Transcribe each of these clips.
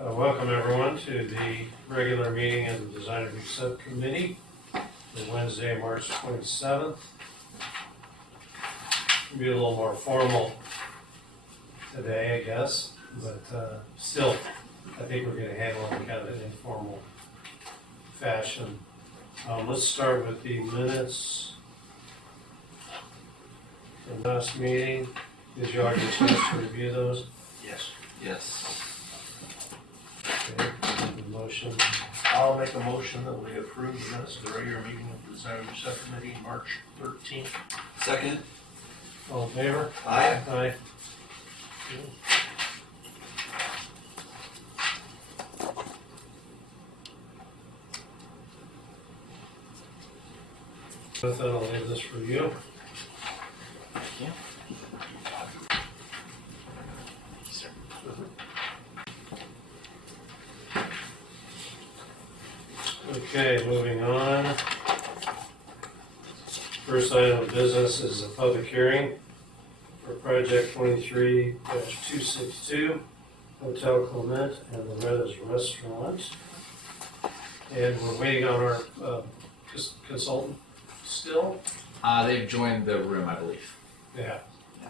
Welcome everyone to the regular meeting of the Design Review Subcommittee for Wednesday, March 27th. It'll be a little more formal today, I guess, but still, I think we're going to handle it in kind of an informal fashion. Let's start with the minutes from last meeting. Did you all get a chance to review those? Yes. Yes. Okay, the motion. I'll make a motion that we approve the minutes of the regular meeting of the Design Review Subcommittee, March 13th. Second? All in favor? Aye. Aye. With that, I'll leave this for you. Yeah. Okay, moving on. First item of business is a public hearing for project 23-262, Hotel Clement and Loretta's Restaurant. And we're waiting on our consultant still? They've joined the room, I believe. Yeah,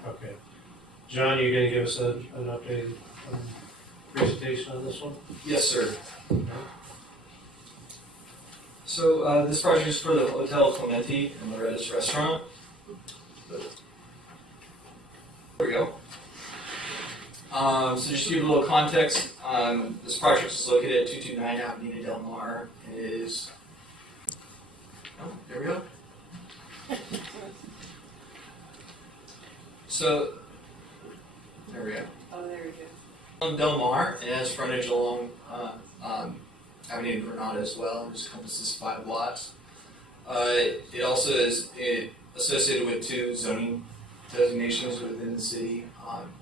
okay. John, you gonna give us an updated presentation on this one? Yes, sir. Okay. So this project is for the Hotel Clementi and Loretta's Restaurant. There we go. So just to give a little context, this project is located at 229 Avenida Del Mar. It is, oh, there we go. So, there we go. Oh, there we go. On Del Mar, it has frontage along Avenida Granada as well. It just encompasses 5 lots. It also is associated with 2 zoning designations within the city,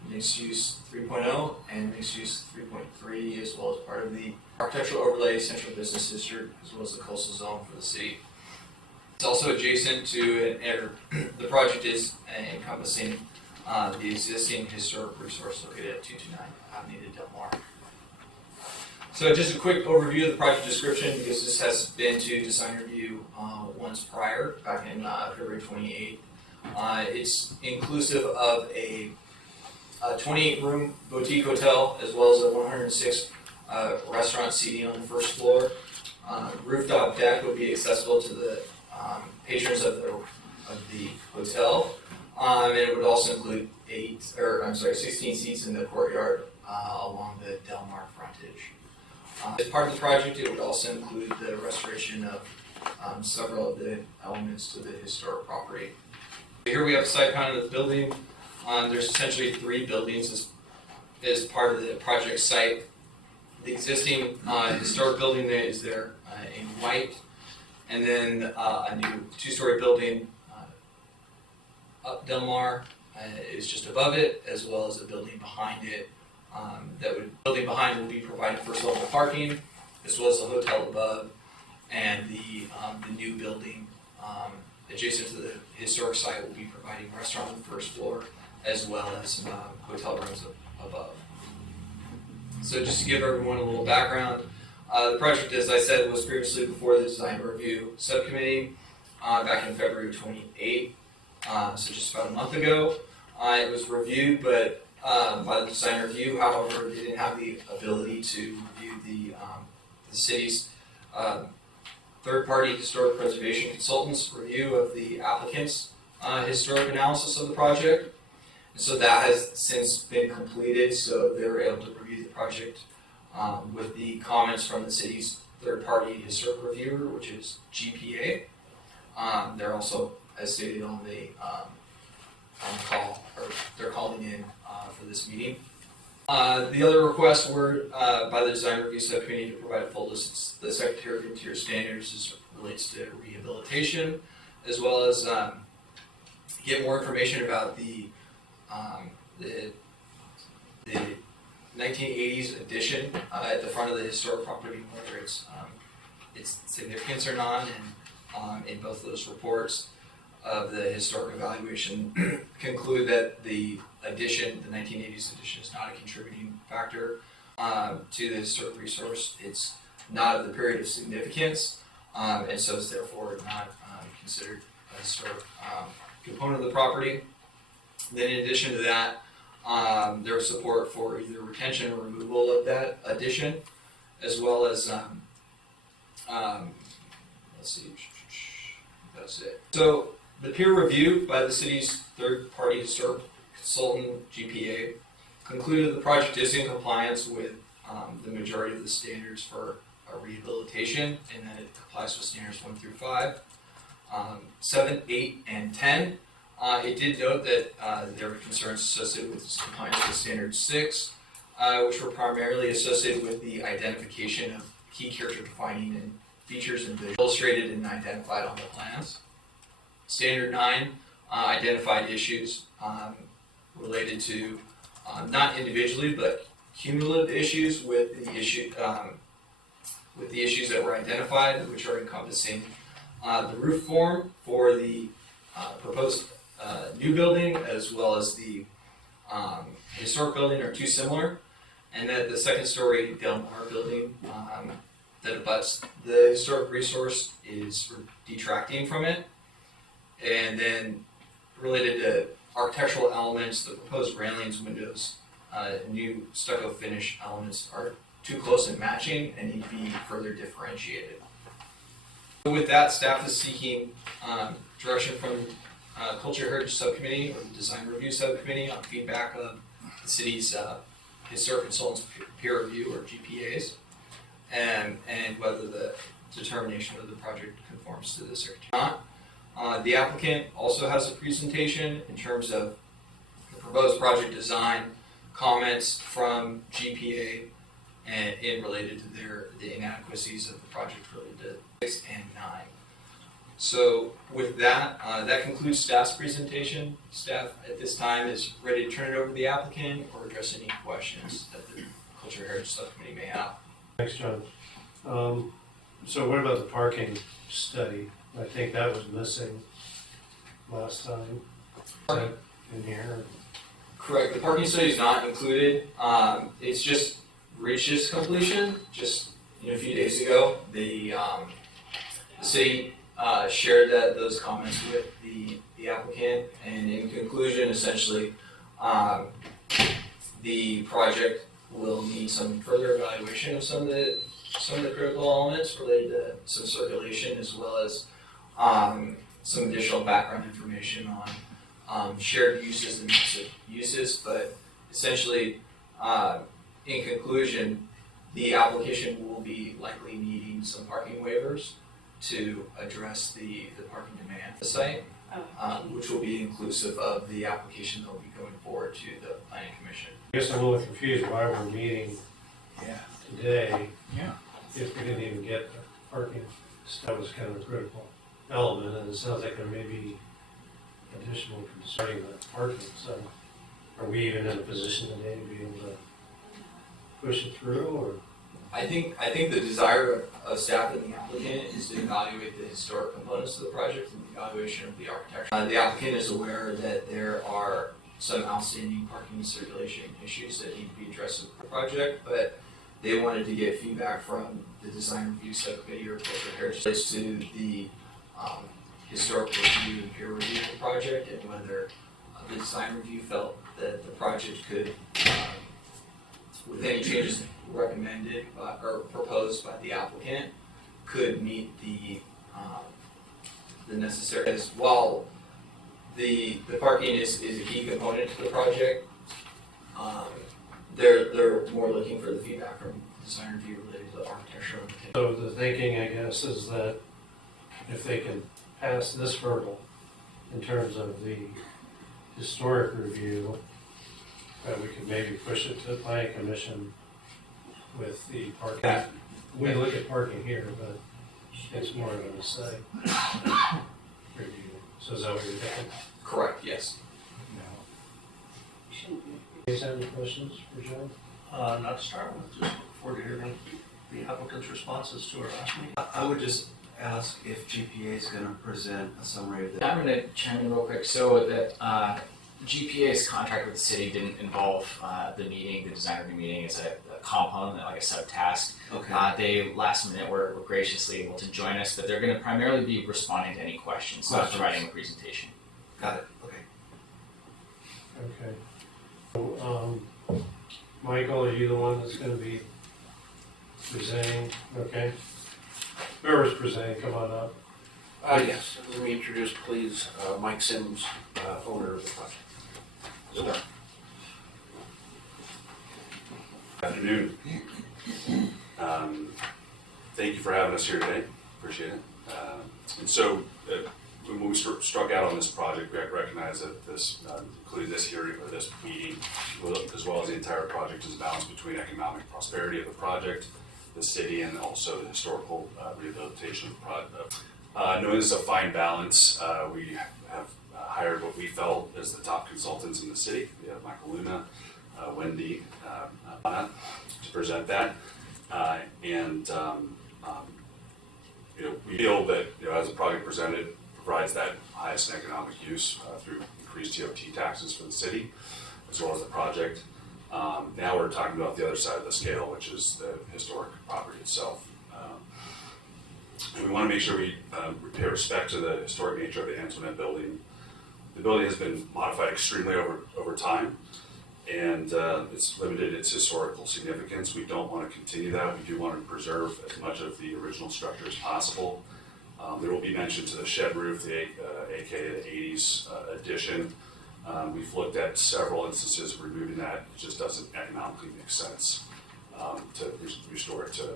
mixed use 3.0 and mixed use 3.3, as well as part of the architectural overlay central business district, as well as the coastal zone for the city. It's also adjacent to, the project is encompassing the existing historic resource located at 229 Avenida Del Mar. So just a quick overview of the project description, because this has been to design review once prior, back in February 28th. It's inclusive of a 28-room boutique hotel, as well as a 106 restaurant seating on the first floor. Rooftop deck will be accessible to the patrons of the hotel. And it would also include 16 seats in the courtyard along the Del Mar frontage. As part of the project, it would also include the restoration of several of the elements to the historic property. Here we have a site plan of the building. There's essentially 3 buildings as part of the project site. The existing historic building that is there in white, and then a new 2-story building up Del Mar is just above it, as well as a building behind it. Building behind will be providing first level parking, as well as the hotel above, and the new building adjacent to the historic site will be providing a restaurant on the first floor, as well as hotel rooms above. So just to give everyone a little background, the project, as I said, was previously before the Design Review Subcommittee back in February 28th, so just about a month ago. It was reviewed, but by the Design Review, however, they didn't have the ability to review the city's third-party historic preservation consultants' review of the applicant's historic analysis of the project. And so that has since been completed, so they were able to review the project with the comments from the city's third-party historic reviewer, which is GPA. They're also, as stated on the call, or they're calling in for this meeting. The other requests were by the Design Review Subcommittee to provide a full list of the Secretary of Interior standards as it relates to rehabilitation, as well as get more information about the 1980s addition at the front of the historic property, whether it's its significance or not, and in both of those reports of the historic evaluation conclude that the addition, the 1980s addition, is not a contributing factor to the historic resource. It's not of the period of significance, and so it's therefore not considered a historic component of the property. Then in addition to that, there was support for either retention or removal of that addition, as well as, let's see, that's it. So the peer review by the city's third-party historic consultant, GPA, concluded the project is in compliance with the majority of the standards for rehabilitation, and that it complies with standards 1 through 5. 7, 8, and 10. It did note that there were concerns associated with its compliance with standard 6, which were primarily associated with the identification of key character defining and features and illustrated and identified on the plans. Standard 9 identified issues related to not individually but cumulative issues with the issues that were identified, which are encompassing the roof form for the proposed new building as well as the historic building are too similar, and that the second story Del Mar building that abuts the historic resource is detracting from it. And then related to architectural elements, the proposed railings, windows, new stucco finish elements are too close in matching and need to be further differentiated. With that, staff is seeking direction from Culture Heritage Subcommittee or the Design Review Subcommittee on feedback of the city's historic consultants peer review or GPAs, and whether the determination of the project conforms to this or not. The applicant also has a presentation in terms of the proposed project design, comments from GPA, and in related to the inadequacies of the project related to 6 and 9. So with that, that concludes staff's presentation. Staff at this time is ready to turn it over to the applicant or address any questions that the Culture Heritage Subcommittee may have. Thanks, John. So what about the parking study? I think that was missing last time. Is that in here? Correct. The parking study is not included. It's just reached its completion just a few days ago. The city shared those comments with the applicant, and in conclusion, essentially, the project will need some further evaluation of some of the critical elements related to some circulation, as well as some additional background information on shared uses and mix of uses. But essentially, in conclusion, the application will be likely needing some parking waivers to address the parking demand at the site, which will be inclusive of the application that will be going forward to the Planning Commission. I guess I'm a little confused why we're meeting today. Yeah. If we didn't even get the parking. That was kind of a critical element, and it sounds like there may be additional concerning the parking. So are we even in a position today to be able to push it through, or? I think the desire of staff and the applicant is to evaluate the historic components of the project and the evaluation of the architecture. The applicant is aware that there are some outstanding parking and circulation issues that need to be addressed with the project, but they wanted to get feedback from the Design Review Subcommittee or Culture Heritage relates to the historic review and peer review of the project, and whether the Design Review felt that the project could, with any changes recommended or proposed by the applicant, could meet the necessary. As while the parking is a key component to the project, they're more looking for the feedback from Design Review related to the architectural. So the thinking, I guess, is that if they can pass this hurdle in terms of the historic review, that we could maybe push it to the Planning Commission with the parking. Yeah. We look at parking here, but it's more of a site review. So is that what you're thinking? Correct, yes. Do you have any questions for John? Not to start with, just look forward to hearing the applicant's responses to our last meeting. I would just ask if GPA is going to present a summary of the. I'm going to chime in real quick. So that GPA's contract with the city didn't involve the meeting, the design review meeting as a component, like a subtask. Okay. They last minute were graciously able to join us, but they're going to primarily be responding to any questions, not providing a presentation. Got it. Okay. Okay. So, Michael, are you the one that's gonna be presenting? Okay. Whoever's presenting, come on up. Yes, let me introduce, please, Mike Sims, owner of the project. Start. Afternoon. Thank you for having us here today. Appreciate it. And so, when we struck out on this project, we recognized that this, including this hearing or this meeting, as well as the entire project, is a balance between economic prosperity of the project, the city, and also the historical rehabilitation of the project. Knowing this is a fine balance, we have hired what we felt as the top consultants in the city. We have Michael Luna, Wendy, Anna, to present that. We feel that, as the project presented, provides that highest economic use through increased TOT taxes for the city, as well as the project. Now we're talking about the other side of the scale, which is the historic property itself. And we want to make sure we pay respect to the historic nature of the Antoinette building. The building has been modified extremely over time, and it's limited its historical significance. We don't want to continue that. We do want to preserve as much of the original structure as possible. There will be mention to the shed roof, aka the 80s addition. We've looked at several instances of removing that. It just doesn't economically make sense to restore it to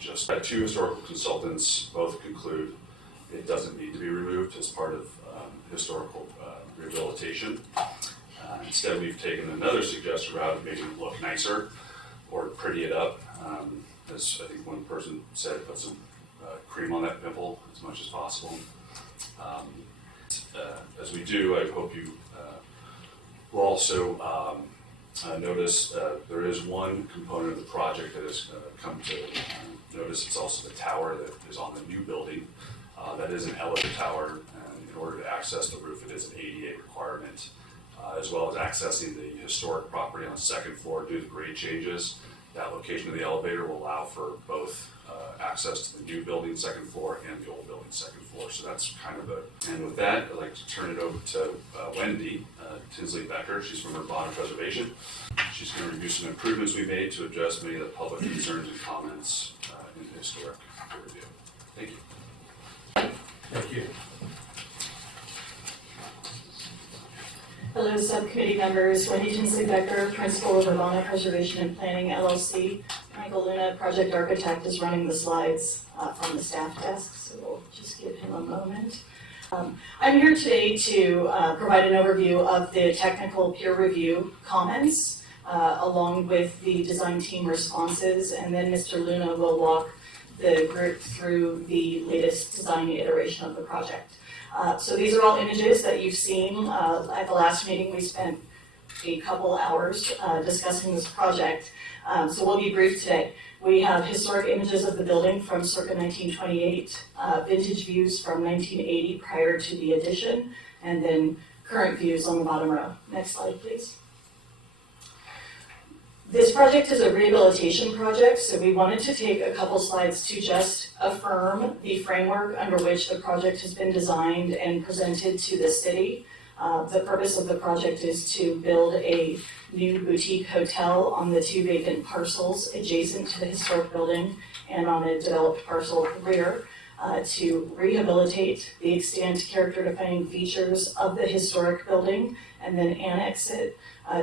just. Two historical consultants both conclude it doesn't need to be removed as part of historical rehabilitation. Instead, we've taken another suggested route of making it look nicer or pretty it up. As I think one person said, put some cream on that pimple as much as possible. As we do, I hope you will also notice there is one component of the project that has come to notice. It's also the tower that is on the new building. That is an elevator tower, and in order to access the roof, it is an ADA requirement, as well as accessing the historic property on the second floor due to grade changes. That location of the elevator will allow for both access to the new building second floor and the old building second floor. So that's kind of and with that, I'd like to turn it over to Wendy Tinsley Becker. She's from Urbana Preservation. She's going to review some improvements we made to address many of the public concerns and comments in the historic review. Thank you. Thank you. Hello, subcommittee members. Wendy Tinsley Becker, principal of Urbana Preservation and Planning LLC. Michael Luna, project architect, is running the slides from the staff desk, so we'll just give him a moment. I'm here today to provide an overview of the technical peer review comments, along with the design team responses, and then Mr. Luna will walk the group through the latest design iteration of the project. So these are all images that you've seen. At the last meeting, we spent a couple hours discussing this project. So we'll be brief today. We have historic images of the building from circa 1928, vintage views from 1980 prior to the addition, and then current views on the bottom row. Next slide, please. This project is a rehabilitation project, so we wanted to take a couple slides to just affirm the framework under which the project has been designed and presented to the city. The purpose of the project is to build a new boutique hotel on the two vacant parcels adjacent to the historic building and on a developed parcel at the rear, to rehabilitate the extant character-defining features of the historic building and then annex it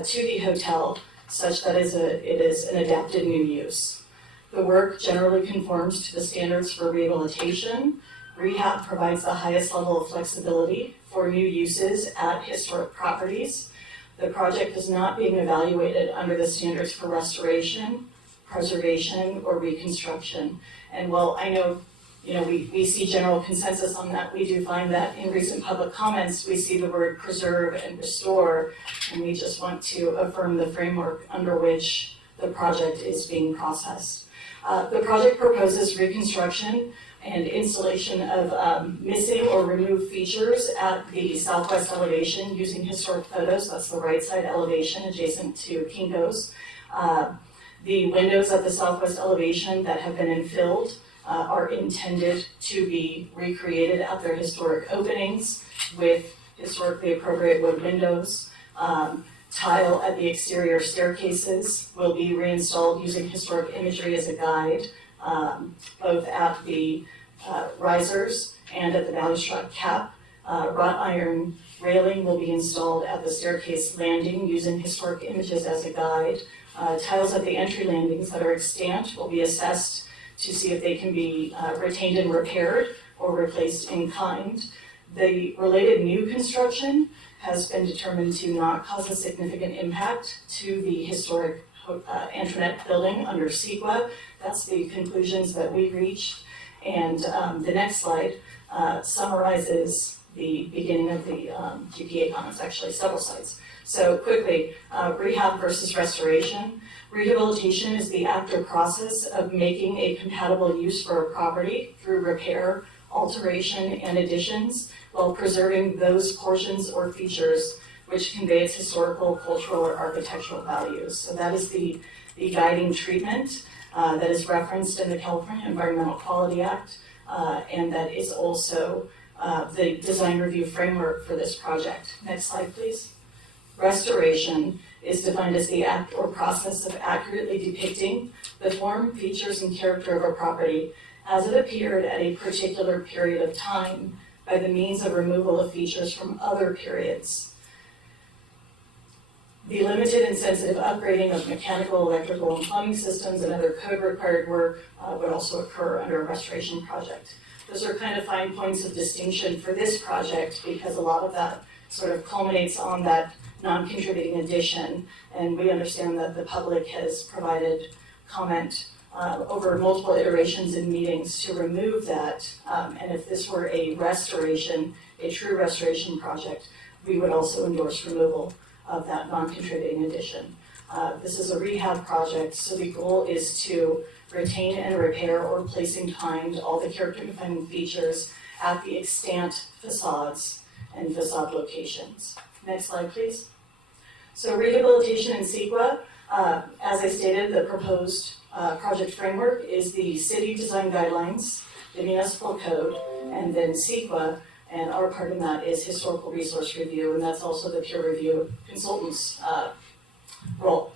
to the hotel such that it is an adapted new use. The work generally conforms to the standards for rehabilitation. Rehab provides the highest level of flexibility for new uses at historic properties. The project is not being evaluated under the standards for restoration, preservation, or reconstruction. And while I know we see general consensus on that, we do find that in recent public comments, we see the word preserve and restore, and we just want to affirm the framework under which the project is being processed. The project proposes reconstruction and installation of missing or removed features at the southwest elevation using historic photos. That's the right side elevation adjacent to Kinko's. The windows at the southwest elevation that have been infilled are intended to be recreated at their historic openings with historically appropriate wood windows. Tile at the exterior staircases will be reinstalled using historic imagery as a guide, both at the risers and at the balustrade cap. Wrought iron railing will be installed at the staircase landing using historic images as a guide. Tiles at the entry landings that are extant will be assessed to see if they can be retained and repaired or replaced in kind. The related new construction has been determined to not cause a significant impact to the historic Antoinette building under CEQA. That's the conclusions that we reached. And the next slide summarizes the beginning of the GPA comments, actually several slides. So quickly, rehab versus restoration. Rehabilitation is the act or process of making a compatible use for a property through repair, alteration, and additions while preserving those portions or features which convey its historical, cultural, or architectural values. So that is the guiding treatment that is referenced in the California Environmental Quality Act, and that is also the design review framework for this project. Next slide, please. Restoration is defined as the act or process of accurately depicting the form, features, and character of a property as it appeared at a particular period of time by the means of removal of features from other periods. The limited and sensitive upgrading of mechanical, electrical, and plumbing systems and other code-required work would also occur under a restoration project. Those are kind of fine points of distinction for this project because a lot of that sort of culminates on that non-contributing addition, and we understand that the public has provided comment over multiple iterations in meetings to remove that, and if this were a restoration, a true restoration project, we would also endorse removal of that non-contributing addition. This is a rehab project, so the goal is to retain and repair or place in kind all the character-defining features at the extant facades and facade locations. Next slide, please. So rehabilitation in CEQA, as I stated, the proposed project framework is the city design guidelines, the municipal code, and then CEQA, and our part in that is historical resource review, and that's also the peer review consultant's role.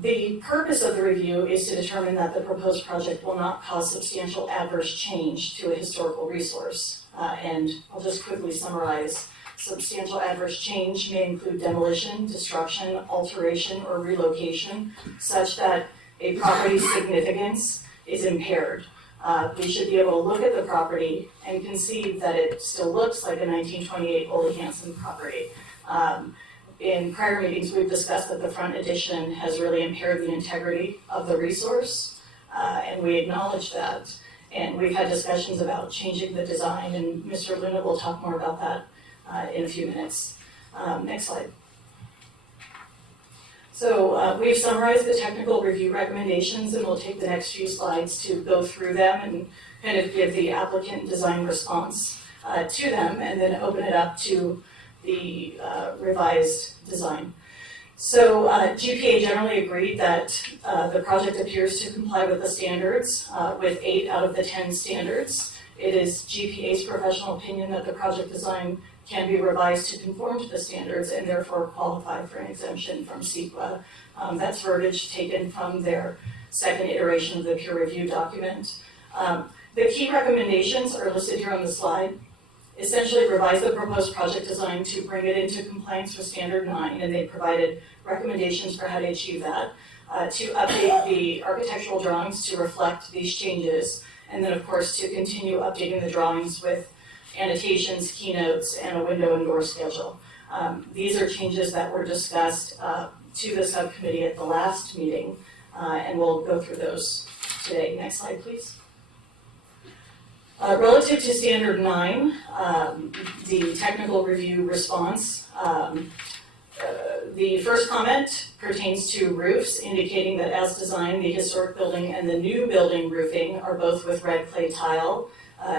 The purpose of the review is to determine that the proposed project will not cause substantial adverse change to a historical resource. And I'll just quickly summarize. Substantial adverse change may include demolition, destruction, alteration, or relocation, such that a property's significance is impaired. We should be able to look at the property and conceive that it still looks like a 1928 Ole Hansen property. In prior meetings, we've discussed that the front addition has really impaired the integrity of the resource, and we acknowledge that. And we've had discussions about changing the design, and Mr. Luna will talk more about that in a few minutes. Next slide. So we've summarized the technical review recommendations, and we'll take the next few slides to go through them and kind of give the applicant design response to them, and then open it up to the revised design. So GPA generally agreed that the project appears to comply with the standards, with 8 out of the 10 standards. It is GPA's professional opinion that the project design can be revised to conform to the standards and therefore qualify for an exemption from CEQA. That's verbiage taken from their second iteration of the peer review document. The key recommendations are listed here on the slide. Essentially revise the proposed project design to bring it into compliance with Standard 9, and they provided recommendations for how to achieve that. To update the architectural drawings to reflect these changes, and then of course to continue updating the drawings with annotations, keynotes, and a window and door schedule. These are changes that were discussed to the subcommittee at the last meeting, and we'll go through those today. Next slide, please. Relative to Standard 9, the technical review response, The first comment pertains to roofs, indicating that as designed, the historic building and the new building roofing are both with red clay tile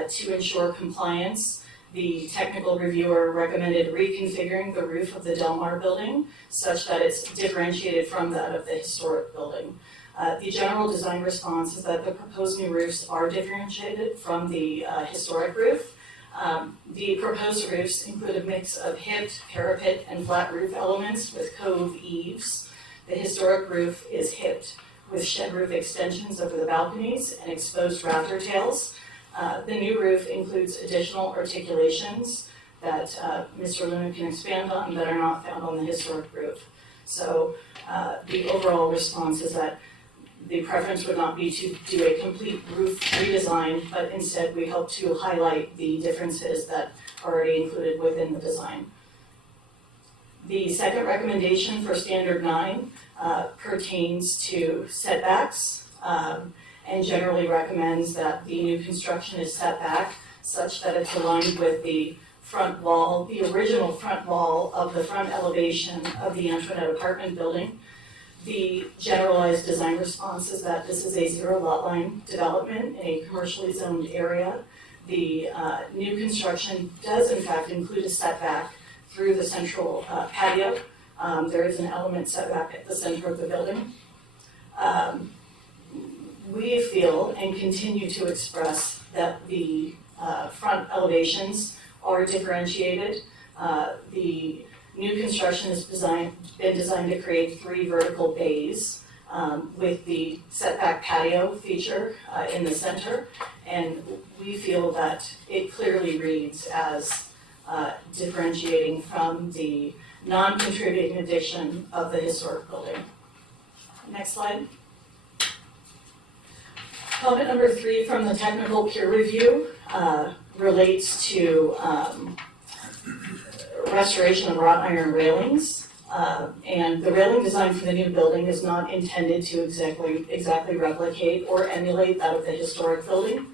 to ensure compliance. The technical reviewer recommended reconfiguring the roof of the Del Mar building such that it's differentiated from that of the historic building. The general design response is that the proposed new roofs are differentiated from the historic roof. The proposed roofs include a mix of hipped, parapet, and flat roof elements with cove eaves. The historic roof is hipped with shed roof extensions over the balconies and exposed rafter tails. The new roof includes additional articulations that Mr. Luna can expand on that are not found on the historic roof. So the overall response is that the preference would not be to do a complete roof redesign, but instead we hope to highlight the differences that are already included within the design. The second recommendation for Standard 9 pertains to setbacks and generally recommends that the new construction is set back such that it's aligned with the front wall, the original front wall of the front elevation of the Antoinette apartment building. The generalized design response is that this is a zero lot line development in a commercially zoned area. The new construction does in fact include a setback through the central patio. There is an element setback at the center of the building. We feel and continue to express that the front elevations are differentiated. The new construction has been designed to create 3 vertical bays with the setback patio feature in the center, and we feel that it clearly reads as differentiating from the non-contributing addition of the historic building. Next slide. Comment number 3 from the technical peer review relates to restoration of wrought iron railings, and the railing design for the new building is not intended to exactly replicate or emulate that of the historic building.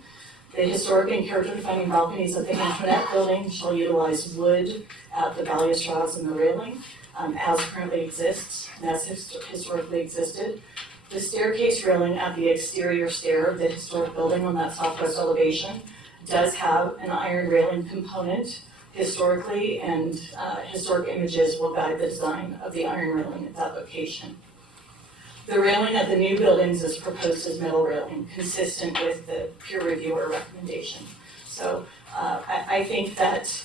The historic and character-defining balconies of the Antoinette building shall utilize wood at the balustrades and the railing, as currently exists and as historically existed. The staircase railing at the exterior stair of the historic building on that southwest elevation does have an iron railing component historically, and historic images will guide the design of the iron railing at that location. The railing at the new buildings is proposed as metal railing, consistent with the peer reviewer recommendation. So I think that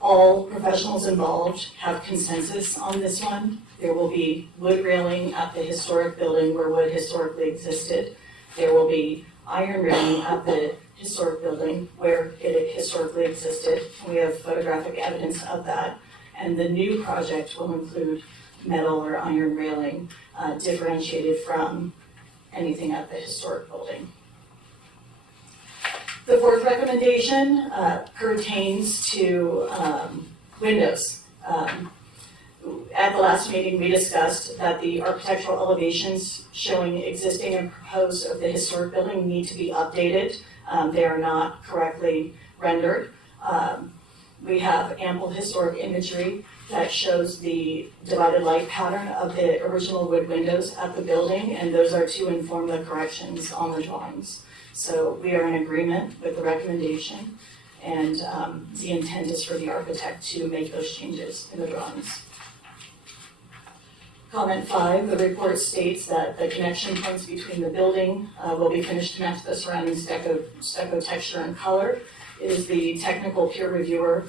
all professionals involved have consensus on this one. There will be wood railing at the historic building where wood historically existed. There will be iron railing at the historic building where it historically existed. We have photographic evidence of that. And the new project will include metal or iron railing differentiated from anything at the historic building. The fourth recommendation pertains to windows. At the last meeting, we discussed that the architectural elevations showing existing and proposed of the historic building need to be updated. They are not correctly rendered. We have ample historic imagery that shows the divided light pattern of the original wood windows at the building, and those are to inform the corrections on the drawings. So we are in agreement with the recommendation, and the intent is for the architect to make those changes in the drawings. Comment 5, the report states that the connection points between the building will be finished to match the surrounding stucco texture and color. It is the technical peer reviewer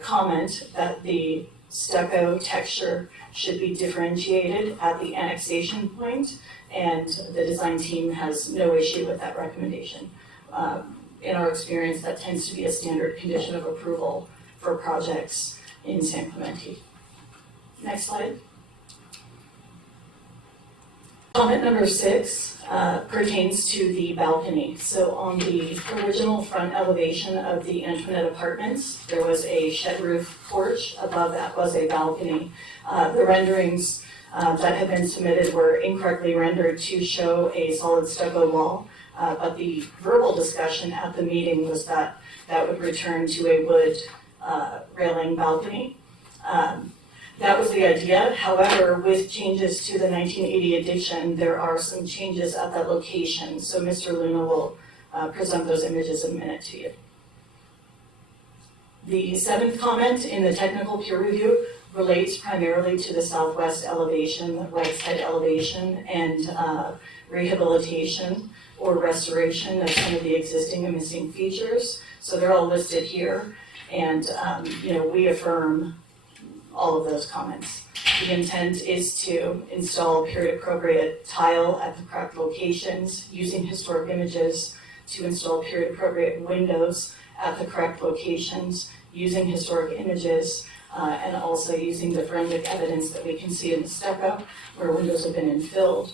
comment that the stucco texture should be differentiated at the annexation point, and the design team has no issue with that recommendation. In our experience, that tends to be a standard condition of approval for projects in San Clemente. Next slide. Comment number 6 pertains to the balcony. So on the original front elevation of the Antoinette apartments, there was a shed roof porch. Above that was a balcony. The renderings that have been submitted were incorrectly rendered to show a solid stucco wall, but the verbal discussion at the meeting was that that would return to a wood railing balcony. That was the idea. However, with changes to the 1980 addition, there are some changes at that location. So Mr. Luna will present those images in a minute to you. The seventh comment in the technical peer review relates primarily to the southwest elevation, the right side elevation, and rehabilitation or restoration of some of the existing and missing features. So they're all listed here, and we affirm all of those comments. The intent is to install period-appropriate tile at the correct locations, using historic images to install period-appropriate windows at the correct locations, using historic images, and also using the forensic evidence that we can see in the stucco where windows have been infilled,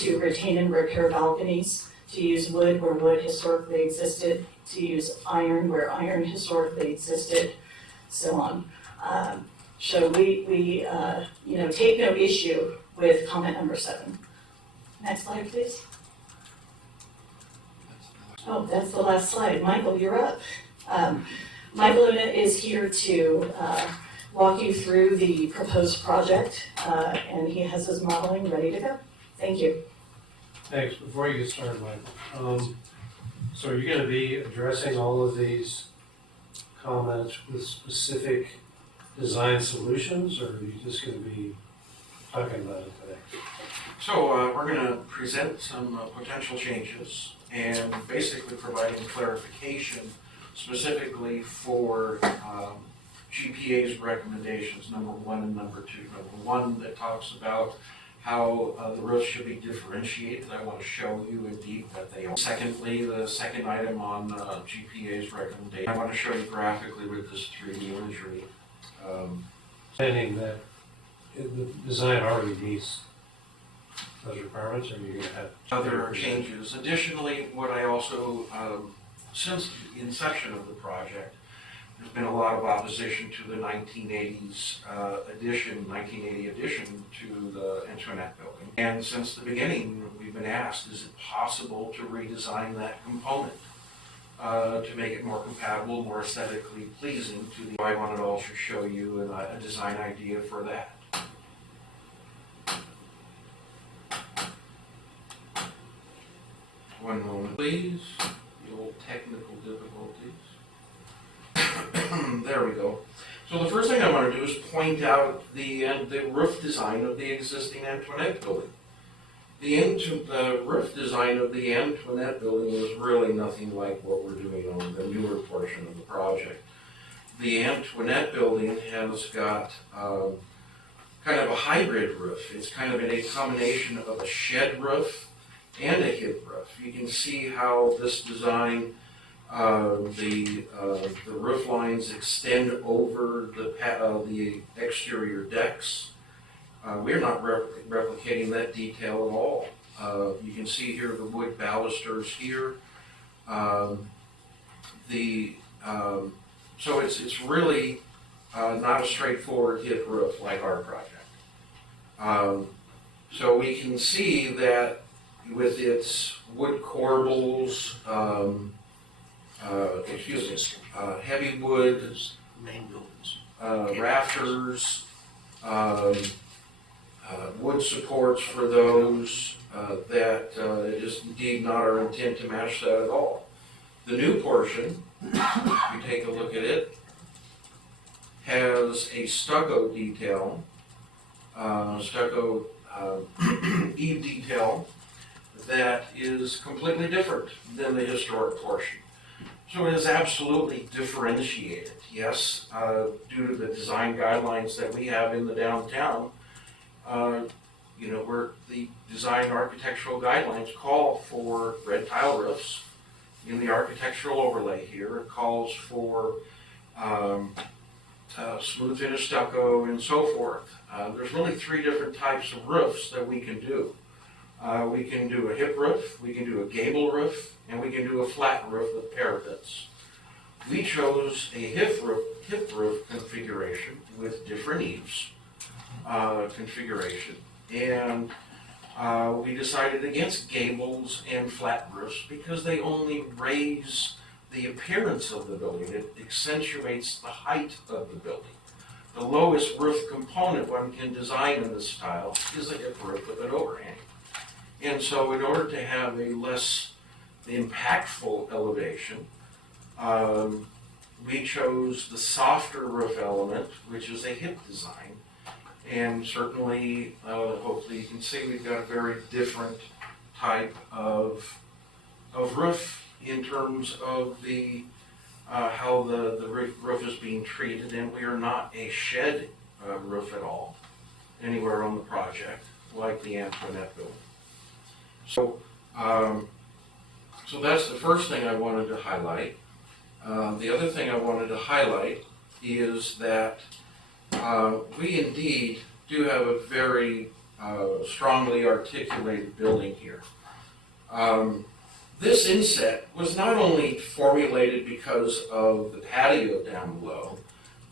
to retain and repair balconies, to use wood where wood historically existed, to use iron where iron historically existed, so on. So we take no issue with comment number 7. Next slide, please. Oh, that's the last slide. Michael, you're up. Michael Luna is here to walk you through the proposed project, and he has his modeling ready to go. Thank you. Thanks. Before you get started, Michael, so are you going to be addressing all of these comments with specific design solutions, or are you just going to be talking about it today? So we're going to present some potential changes and basically providing clarification specifically for GPA's recommendations, number 1 and number 2. Number 1 that talks about how the roofs should be differentiated. I want to show you indeed that they are. Secondly, the second item on GPA's recommendation, I want to show you graphically with this 3D imagery. Understanding that the design already meets those requirements, or are you going to have Other changes. Additionally, what I also, since the inception of the project, there's been a lot of opposition to the 1980 addition to the Antoinette building. And since the beginning, we've been asked, is it possible to redesign that component to make it more compatible, more aesthetically pleasing to the, I wanted to also show you a design idea for that. One moment, please. The old technical difficulties. There we go. So the first thing I want to do is point out the roof design of the existing Antoinette building. The roof design of the Antoinette building is really nothing like what we're doing on the newer portion of the project. The Antoinette building has got kind of a hybrid roof. It's kind of a combination of a shed roof and a hip roof. You can see how this design, the roof lines extend over the exterior decks. We're not replicating that detail at all. You can see here the wood balusters here. So it's really not a straightforward hip roof like our project. So we can see that with its wood corbels, heavy wood, main buildings. rafters, wood supports for those, that is indeed not our intent to match that at all. The new portion, if you take a look at it, has a stucco detail, eave detail, that is completely different than the historic portion. So it is absolutely differentiated. Yes, due to the design guidelines that we have in the downtown, where the design architectural guidelines call for red tile roofs. In the architectural overlay here, it calls for smooth finish stucco and so forth. There's really 3 different types of roofs that we can do. We can do a hip roof, we can do a gable roof, and we can do a flat roof with parapets. We chose a hip roof configuration with different eaves configuration, and we decided against gables and flat roofs because they only raise the appearance of the building. It accentuates the height of the building. the lowest roof component one can design in this style is a hip roof with an overhang. And so in order to have a less impactful elevation, we chose the softer roof element, which is a hip design. And certainly, hopefully you can see we've got a very different type of roof in terms of the how the roof is being treated, and we are not a shed roof at all anywhere on the project like the Antoinette building. So, so that's the first thing I wanted to highlight. The other thing I wanted to highlight is that we indeed do have a very strongly articulated building here. This inset was not only formulated because of the patio down below,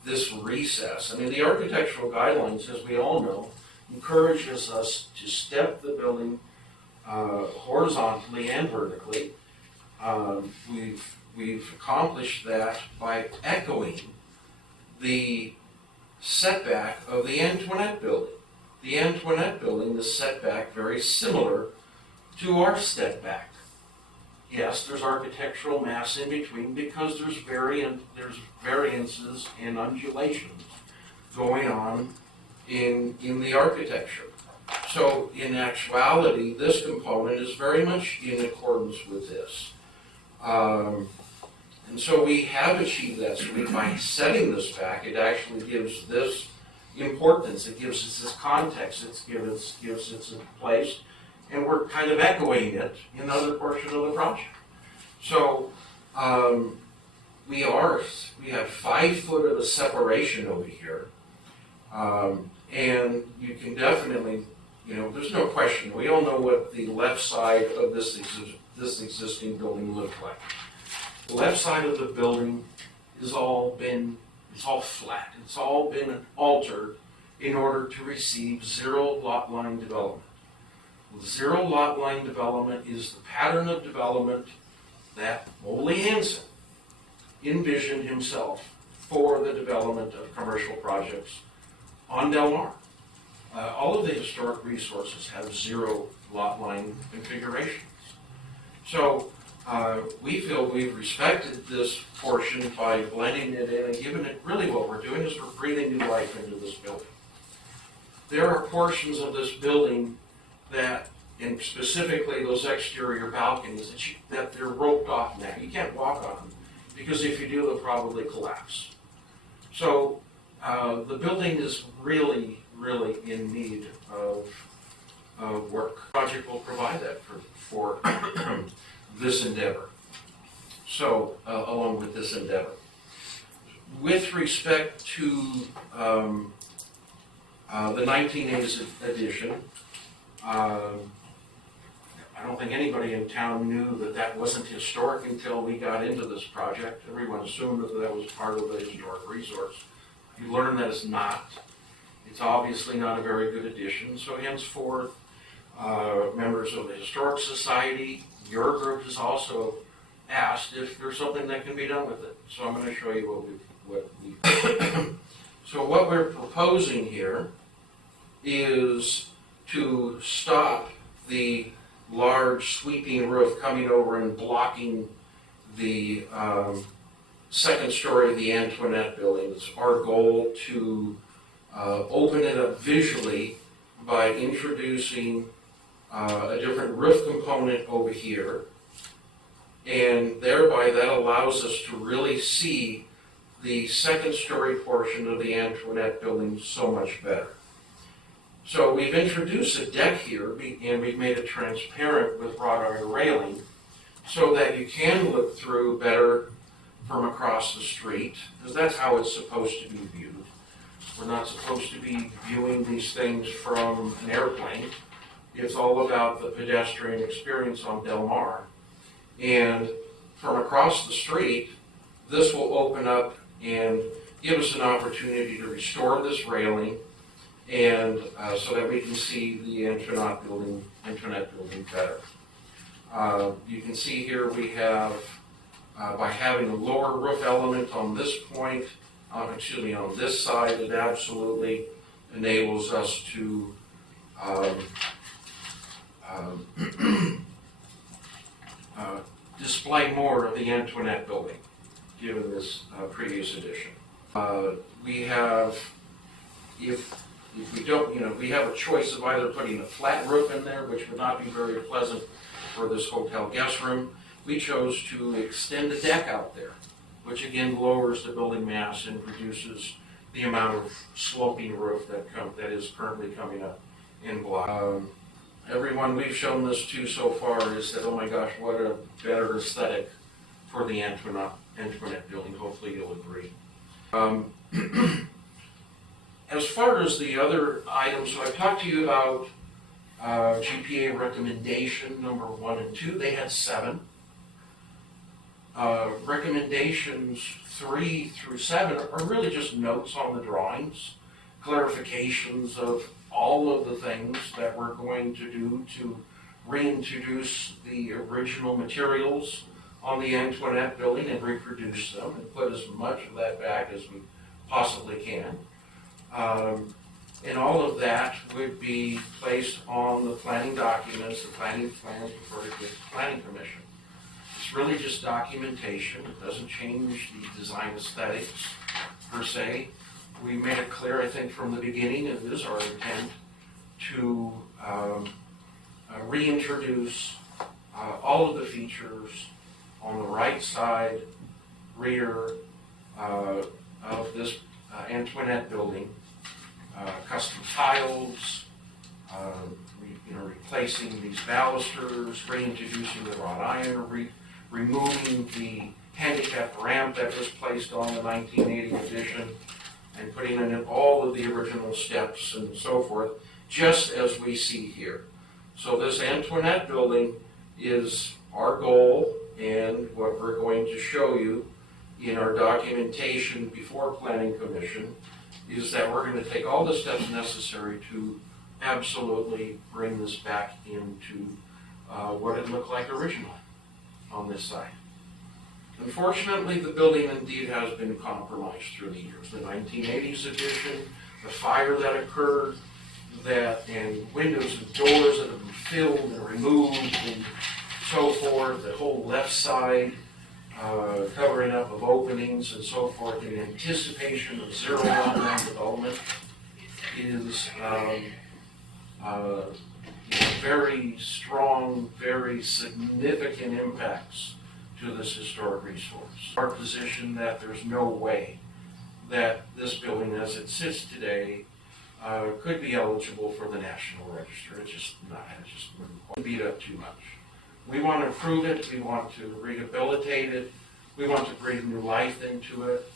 this recess. I mean, the architectural guidelines, as we all know, encourages us to step the building horizontally and vertically. We've accomplished that by echoing the setback of the Antoinette building. The Antoinette building is set back very similar to our step back. Yes, there's architectural mass in between because there's variances and undulations going on in the architecture. So in actuality, this component is very much in accordance with this. And so we have achieved that. So by setting this back, it actually gives this importance. It gives us this context. It gives it a place. And we're kind of echoing it in other portions of the project. So we have 5 foot of a separation over here. And you can definitely, there's no question. We all know what the left side of this existing building looked like. The left side of the building it's all flat. It's all been altered in order to receive zero lot line development. Zero lot line development is the pattern of development that Ole Hansen envisioned himself for the development of commercial projects on Del Mar. All of the historic resources have zero lot line configurations. So we feel we've respected this portion by blending it in and giving it, really what we're doing is we're breathing new life into this building. There are portions of this building that, and specifically those exterior balconies, that they're roped off now. You can't walk on them because if you do, they'll probably collapse. So the building is really, really in need of work. The project will provide that for this endeavor. So along with this endeavor. With respect to the 1980s edition, I don't think anybody in town knew that that wasn't historic until we got into this project. Everyone assumed that that was part of the historic resource. You learn that it's not. It's obviously not a very good addition. So henceforth, members of the Historic Society, your group has also asked if there's something that can be done with it. So I'm going to show you what we So what we're proposing here is to stop the large sweeping roof coming over and blocking the second story of the Antoinette building. It's our goal to open it up visually by introducing a different roof component over here, and thereby that allows us to really see the second story portion of the Antoinette building so much better. So we've introduced a deck here, and we've made it transparent with wrought iron railing so that you can look through better from across the street, because that's how it's supposed to be viewed. We're not supposed to be viewing these things from an airplane. It's all about the pedestrian experience on Del Mar. And from across the street, this will open up and give us an opportunity to restore this railing, and so that we can see the Antoinette building better. You can see here we have, by having a lower roof element on this point, on this side, it absolutely enables us to display more of the Antoinette building, given this previous addition. We have, if we don't, we have a choice of either putting a flat roof in there, which would not be very pleasant for this hotel guest room. We chose to extend the deck out there, which again lowers the building mass and reduces the amount of sloping roof that is currently coming up in block. Everyone we've shown this to so far has said, oh my gosh, what a better aesthetic for the Antoinette building. Hopefully you'll agree. As far as the other items, so I talked to you about GPA recommendation number 1 and 2. They had 7. Recommendations 3 through 7 are really just notes on the drawings, clarifications of all of the things that we're going to do to reintroduce the original materials on the Antoinette building and reproduce them and put as much of that back as we possibly can. And all of that would be placed on the planning documents, the planning plans before it gets to the planning commission. It's really just documentation. It doesn't change the design aesthetics per se. We made it clear, I think, from the beginning, and it is our intent to reintroduce all of the features on the right side, rear of this Antoinette building. Custom tiles, replacing these balusters, reintroducing the wrought iron, removing the handicap ramp that was placed on the 1980 edition, and putting in all of the original steps and so forth, just as we see here. So this Antoinette building is our goal, and what we're going to show you in our documentation before Planning Commission is that we're going to take all the steps necessary to absolutely bring this back into what it looked like originally on this side. Unfortunately, the building indeed has been compromised through the years. The 1980s edition, the fire that occurred, and windows and doors that have been filled and removed and so forth, the whole left side covering up of openings and so forth in anticipation of zero lot development is very strong, very significant impacts to this historic resource. Our position that there's no way that this building as it sits today could be eligible for the National Register. It's just not, it just wouldn't beat up too much. We want to improve it, we want to rehabilitate it, we want to breathe new life into it,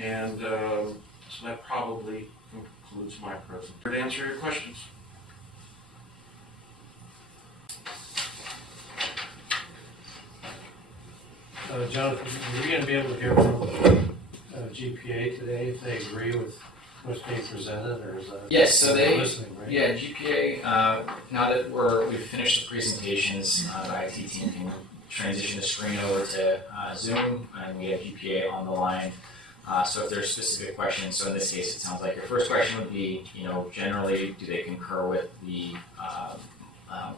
and so that probably concludes my presentation. To answer your questions. Jonathan, are you going to be able to hear from GPA today if they agree with what's being presented, or is that? Yes, so they, listening, right? yeah, GPA, now that we've finished the presentations, the IT team can transition the screen over to Zoom, and we have GPA on the line. So if there's specific questions, so in this case, it sounds like your first question would be, generally, do they concur with the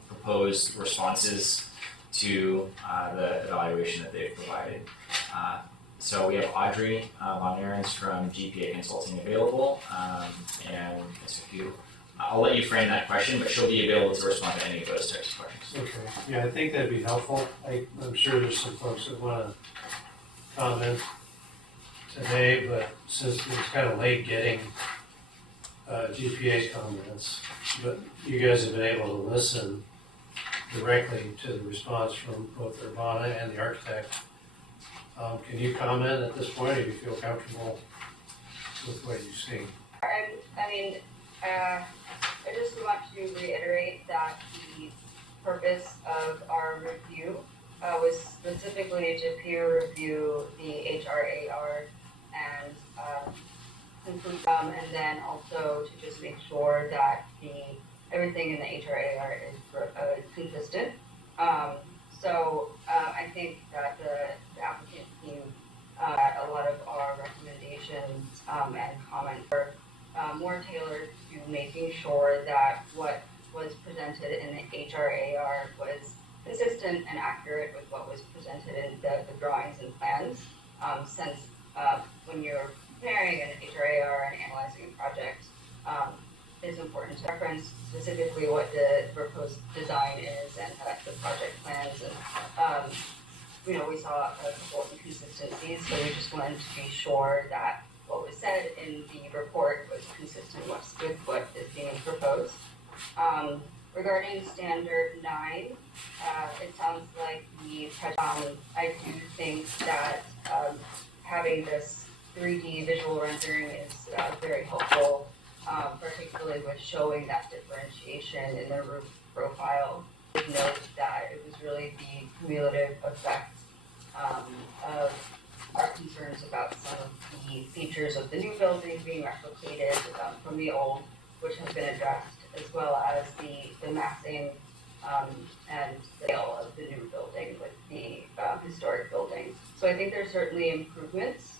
proposed responses to the evaluation that they've provided? So we have Audrey Von Ahrens from GPA Consulting available, and I'll let you frame that question, but she'll be available to respond to any of those types of questions. Okay, yeah, I think that'd be helpful. I'm sure there's some folks that want to comment today, but since it's kind of late getting GPA's comments, but you guys have been able to listen directly to the response from both Urbana and the architect. Can you comment at this point, or do you feel comfortable with what you've seen? I just want to reiterate that the purpose of our review was specifically to peer review the HRAR and conclude, and then also to just make sure that everything in the HRAR is consistent. So I think that the applicant team, a lot of our recommendations was consistent and accurate with what was presented in the drawings and plans. Since when you're preparing an HRAR and analyzing a project, it's important to reference specifically what the proposed design is and the project plans. And we saw a couple of inconsistencies, so we just wanted to be sure that what was said in the report was consistent with what is being proposed. Regarding standard 9, it sounds like I do think that having this 3D visual rendering is very helpful, particularly with showing that differentiation in the roof profile. Note that it was really the cumulative effect of our concerns about some of the features of the new building being replicated from the old, which have been addressed, as well as the massing and scale of the new building with the historic building. So I think there's certainly improvements,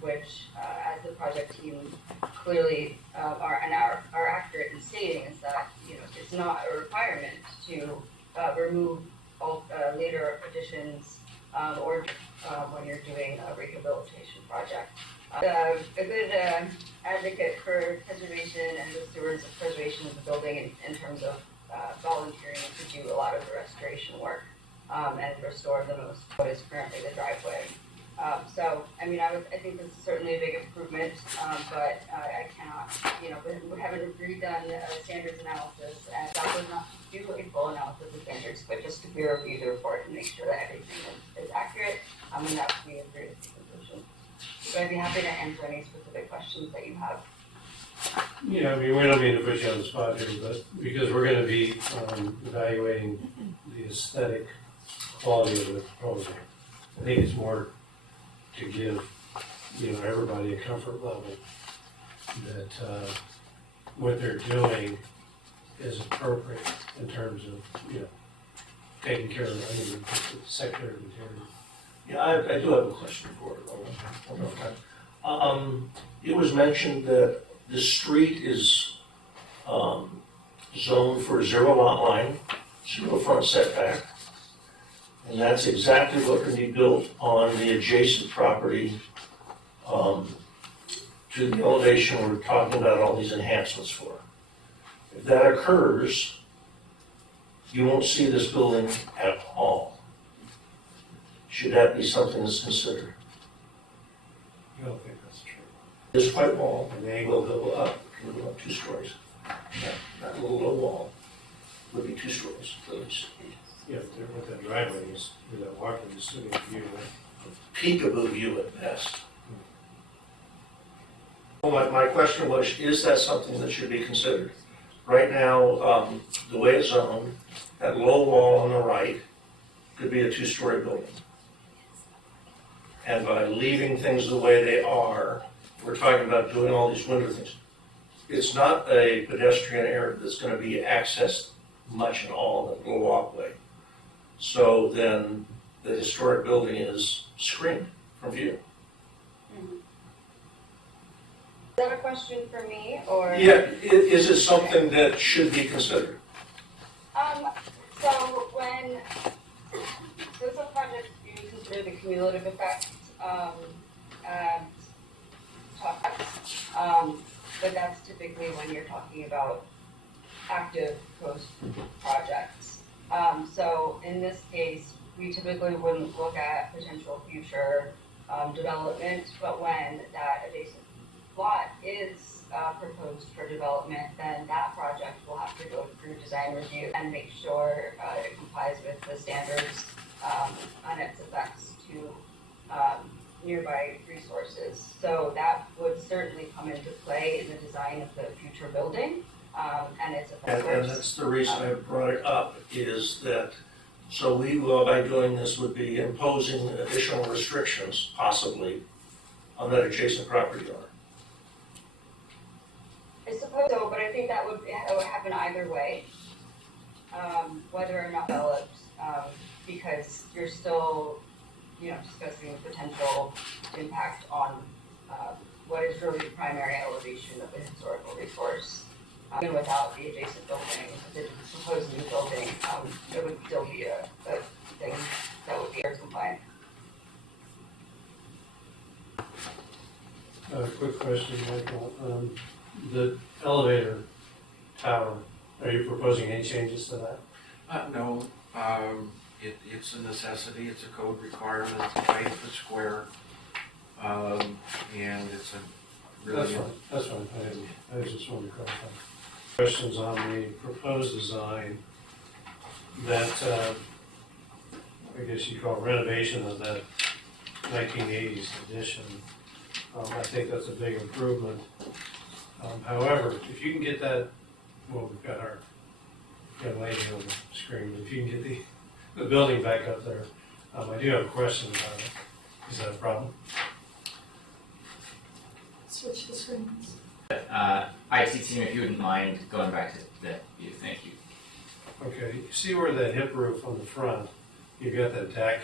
which as the project team clearly are accurate in stating, is that it's not a requirement to remove all later additions or when you're doing a rehabilitation project. A good advocate for preservation and the stewards of preservation of the building in terms of volunteering to do a lot of the restoration work and restore what is currently the driveway. So, I think this is certainly a big improvement, but I cannot, we haven't redone a standards analysis, and that would not do a full analysis of standards, but just to review the report and make sure that everything is accurate, and that we agree with the conclusion. So I'd be happy to answer any specific questions that you have. Yeah, we don't mean to put you on the spot here, but because we're gonna be evaluating the aesthetic quality of the proposal, I think it's more to give, everybody a comfort level that what they're doing is appropriate in terms of, taking care of the secondary material. Yeah, I do have a question for it. It was mentioned that the street is zoned for 0 lot line, 0 front setback. And that's exactly what can be built on the adjacent property to the elevation we're talking about all these enhancements for. If that occurs, you won't see this building at all. Should that be something that's considered? I don't think that's true. This white wall, and the angle will go up, it can go up 2 stories. That little low wall would be 2 stories at least. Yeah, with that driveway, with that walkway, you still get a view, Peekaboo view at best. Well, my question was, is that something that should be considered? Right now, the way it's zoned, that low wall on the right could be a 2-story building. And by leaving things the way they are, we're talking about doing all these window things. It's not a pedestrian area that's going to be accessed much at all, that little walkway. So then the historic building is screened from view. Is that a question for me, or? Yeah, is it something that should be considered? So some projects do consider the cumulative effect, but that's typically when you're talking about active post projects. So in this case, we typically wouldn't look at potential future development, but when that adjacent lot is proposed for development, then that project will have to go through design review and make sure it complies with the standards and its effects to nearby resources. So that would certainly come into play in the design of the future building and its effects. And that's the reason I brought it up, is that, so we will, by doing this, would be imposing additional restrictions, possibly, on that adjacent property owner. I suppose so, but I think that would happen either way, whether or not developed, because you're still, discussing the potential impact on what is really the primary elevation of the historical resource. even without the adjacent building, the supposed new building, it would still be a thing that would be air compliant. Quick question, Michael. The elevator tower, are you proposing any changes to that? No, it's a necessity, it's a code requirement, it's height of the square, and it's a really. That's fine, I just wanted to clarify. Questions on the proposed design that, I guess you call renovation of that 1980s addition. I think that's a big improvement. However, if you can get that, well, we've got our young lady on the screen, if you can get the building back up there, I do have a question about it. Is that a problem? Switch the screens. IT team, if you wouldn't mind going back to that view, thank you. Okay, you see where that hip roof on the front, you've got that deck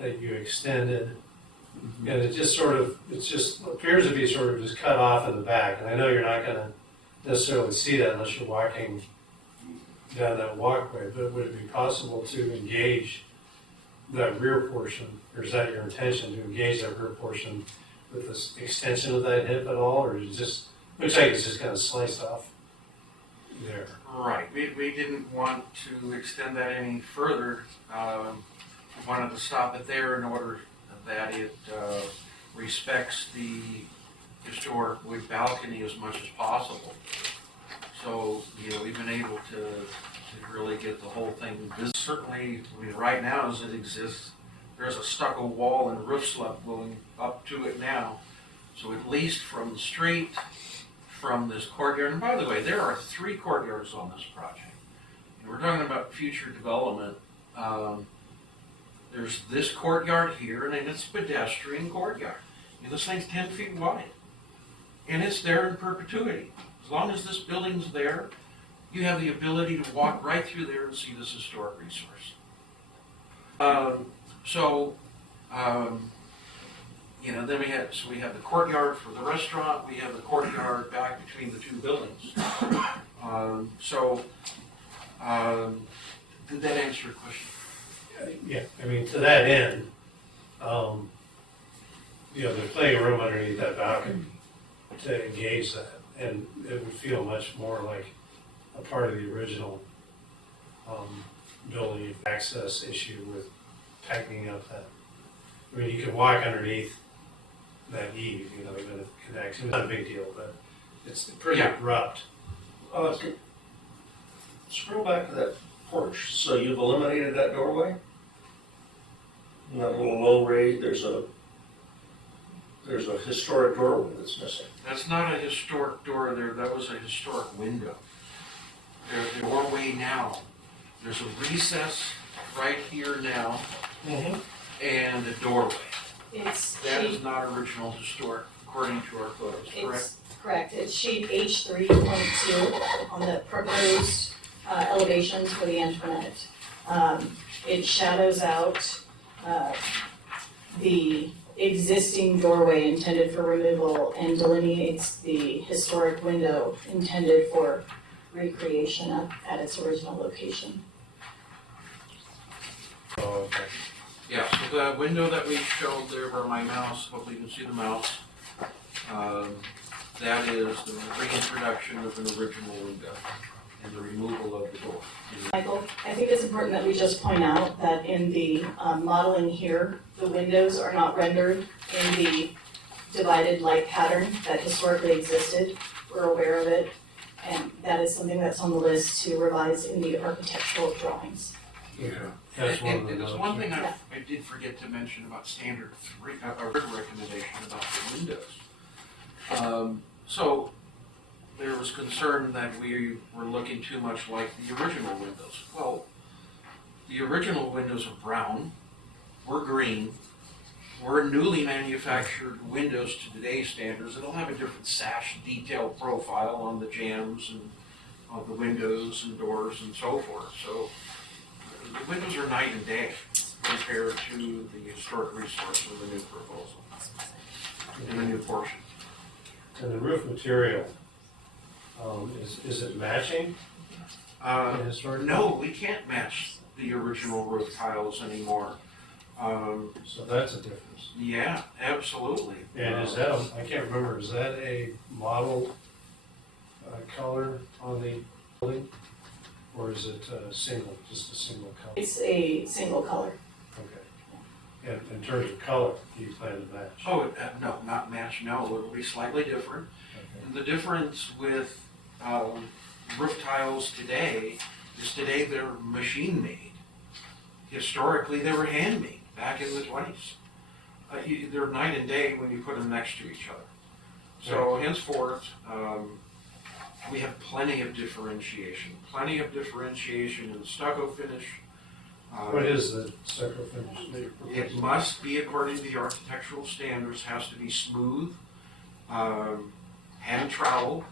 that you extended, and it just appears to be sort of just cut off in the back, and I know you're not gonna necessarily see that unless you're walking down that walkway, but would it be possible to engage that rear portion, or is that your intention, to engage that rear portion with this extension of that hip at all, or is it just, looks like it's just kind of sliced off there? Right, we didn't want to extend that any further. We wanted to stop it there in order that it respects the historic wood balcony as much as possible. So, we've been able to really get the whole thing visible. Certainly, right now as it exists, there's a stucco wall and roof slab going up to it now. So at least from the street, from this courtyard, and by the way, there are 3 courtyards on this project. And we're talking about future development. There's this courtyard here, and then it's a pedestrian courtyard. This thing's 10 feet wide, and it's there in perpetuity. As long as this building's there, you have the ability to walk right through there and see this historic resource. Then we have the courtyard for the restaurant, we have the courtyard back between the 2 buildings. Did that answer your question? Yeah, I mean, to that end, there's plenty of room underneath that balcony to engage that, and it would feel much more like a part of the original building access issue with tightening up that. I mean, you can walk underneath that eave, even if it connects. It's not a big deal, but it's pretty abrupt. Scroll back to that porch. So you've eliminated that doorway? And that little low rate, there's a historic doorway that's missing. That's not a historic door there, that was a historic window. There's a doorway now. There's a recess right here now, and a doorway. That is not original historic, according to our photos, correct? It's correct. It's sheet H3.2 on the proposed elevations for the Antoinette. It shadows out the existing doorway intended for removal and delineates the historic window intended for recreation at its original location. Oh, okay. Yeah, so the window that we showed there where my mouse, hopefully you can see the mouse, that is the reintroduction of an original window and the removal of the door. Michael, I think it's important that we just point out that in the modeling here, the windows are not rendered in the divided light pattern that historically existed. We're aware of it, and that is something that's on the list to revise in the architectural drawings. Yeah. That's one of the And there's notes. one thing I did forget to mention about standard 3, a recommendation about the windows. So there was concern that we were looking too much like the original windows. Well, the original windows are brown, we're green, we're newly manufactured windows to today's standards. It'll have a different sash detail profile on the jambs and on the windows and doors and so forth. So the windows are night and day compared to the historic resource of the new proposal in the new portion. And the roof material, Is it matching the historic? No, we can't match the original roof tiles anymore. So that's a difference. Yeah, absolutely. And is that, I can't remember, is that a model color on the building? Or is it single, just a single color? It's a single color. Okay. And in terms of color, do you plan to match? Oh, no, not match, no, it'll be slightly different. Okay. And the difference with roof tiles today is today they're machine made. Historically, they were handmade back in the 20s. They're night and day when you put them next to each other. So henceforth, we have plenty of differentiation in stucco finish. What is the stucco finish that you're proposing? It must be according to the architectural standards, has to be smooth, hand troweled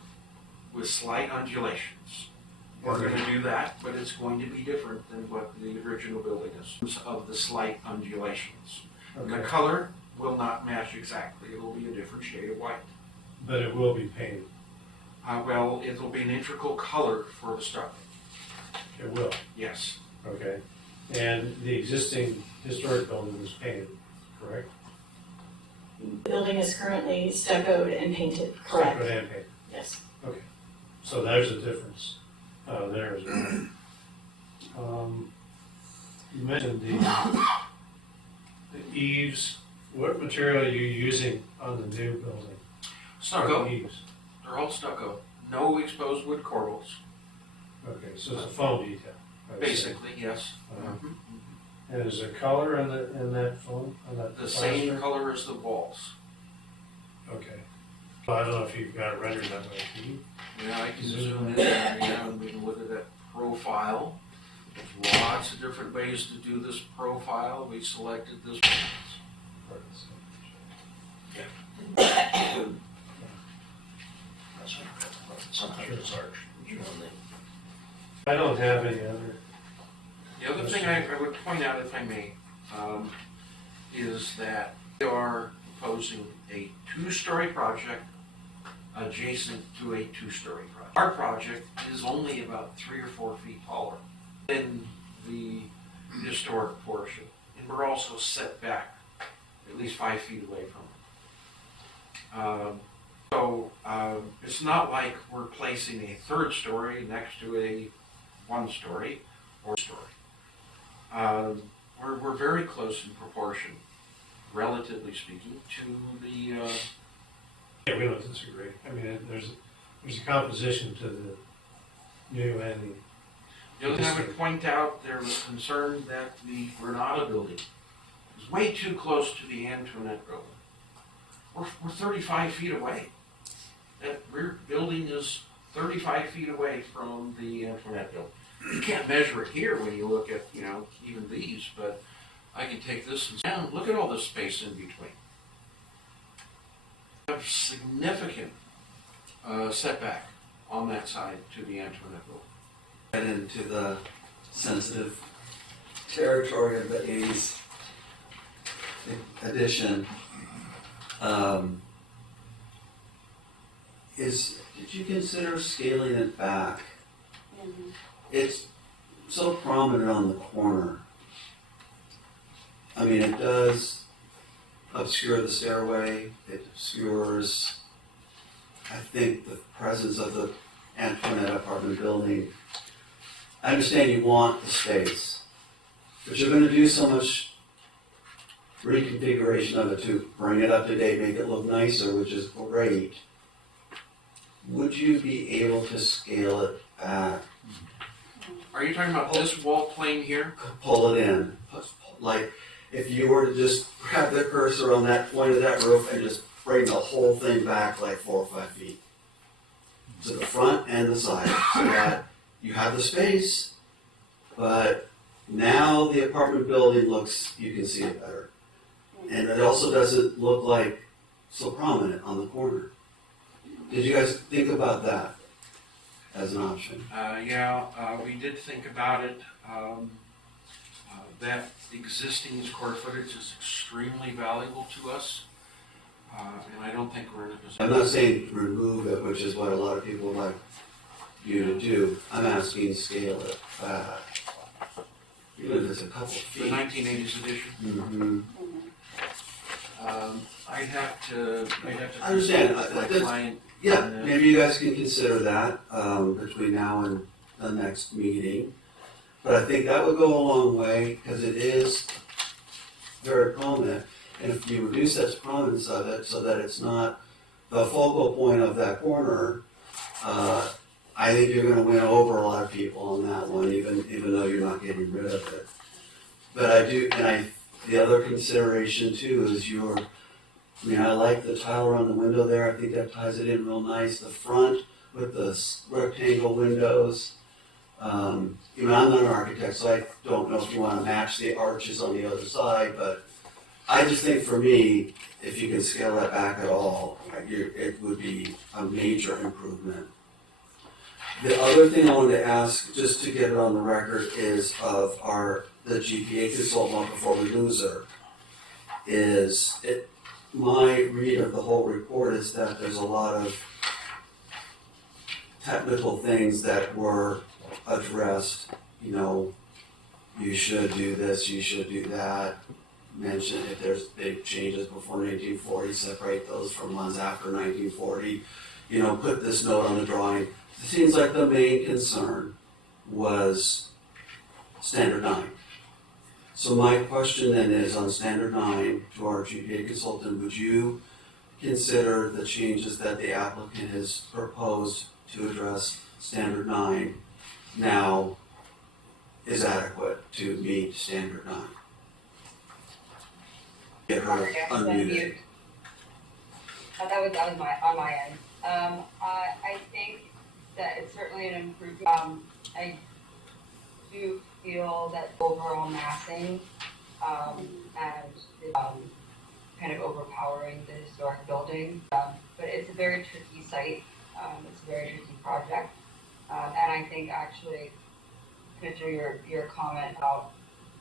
with slight undulations. We're gonna do that, but it's going to be different than what the original building is, of the slight undulations. The Okay. color will not match exactly, it'll be a different shade of white. But it will be painted. Well, it'll be an integral color for the stucco, It will, yes. okay. And the existing historic building is painted, correct? The building is currently stuccoed and painted, correct? Stuccoed and painted. Yes. So there's a difference there as well. You mentioned the eaves. What material are you using on the new building? Stucco, The eaves. they're all stucco, no exposed wood corbels, Okay, so it's a foam detail. I would say. basically, yes. Uh-huh. And is there color in that foam, on that? The same plaster? color as the walls. Okay. Well, I don't know if you've got it rendered that way, can you? Yeah, I can zoom in there, yeah, and we can look at that profile. There's lots of different ways to do this profile, we selected this. Part of the same. Sometimes it's arch. I don't have any other. The other thing I would point out, if I may, is that we are proposing a two-story project adjacent to a two-story project. Our project is only about 3 or 4 feet taller than the historic portion, and we're also set back at least 5 feet away from it. So it's not like we're placing a third story next to a one-story or story. We're very close in proportion, relatively speaking, to the, Yeah, we don't disagree. I mean, there's a composition to the new and the other thing I would point out, there was concern that the Granada building is way too close to the Antoinette building. We're 35 feet away. That rear building is 35 feet away from the Antoinette building. You can't measure it here when you look at, even these, but I can take this and down, look at all the space in between. We have significant setback on that side to the Antoinette building. Get into the sensitive territory of the 80s addition. Did you consider scaling it back? It's so prominent on the corner. I mean, it does obscure the stairway. It obscures, I think, the presence of the Antoinette apartment building. I understand you want the space, but you're going to do so much reconfiguration of it to bring it up to date, make it look nicer, which is great. Would you be able to scale it back? Are you talking about this wall plane here? Pull it in. Like, if you were to just grab the cursor on that point of that roof and just bring the whole thing back like 4 or 5 feet. To the front and the side, so that you have the space, but now the apartment building looks, you can see it better. And it also doesn't look like so prominent on the corner. Did you guys think about that as an option? We did think about it. That existing square footage is extremely valuable to us. And I don't think we're in a position. I'm not saying remove it, which is what a lot of people would like you to do. I'm asking scale it back. Even if it's a couple The feet. 1980s edition. Mm-hmm. I'd have to. I understand. My That's- client. Yeah, maybe you guys can consider that, between now and the next meeting. But I think that would go a long way, because it is very prominent. And if you reduce that prominence of it so that it's not the focal point of that corner, I think you're gonna win over a lot of people on that one, even though you're not getting rid of it. But the other consideration too is I like the tile around the window there, I think that ties it in real nice. The front with the rectangle windows. I'm not an architect, so I don't know if you wanna match the arches on the other side, but I just think for me, if you can scale that back at all, it would be a major improvement. The other thing I wanted to ask, just to get it on the record, is of the GPA consultant before we lose her, my read of the whole report is that there's a lot of technical things that were addressed, you should do this, you should do that. Mention if there's big changes before 1940, separate those from ones after 1940. Put this note on the drawing. It seems like the main concern was standard 9. So my question then is on standard 9 to our GPA consultant, would you consider the changes that the applicant has proposed to address standard 9 now is adequate to meet standard 9? Get her unmuted. That was on my end. I think that it's certainly an improvement. I do feel that overall massing and kind of overpowering the historic building. But it's a very tricky site. It's a very tricky project. And I think actually, Commissioner, your comment about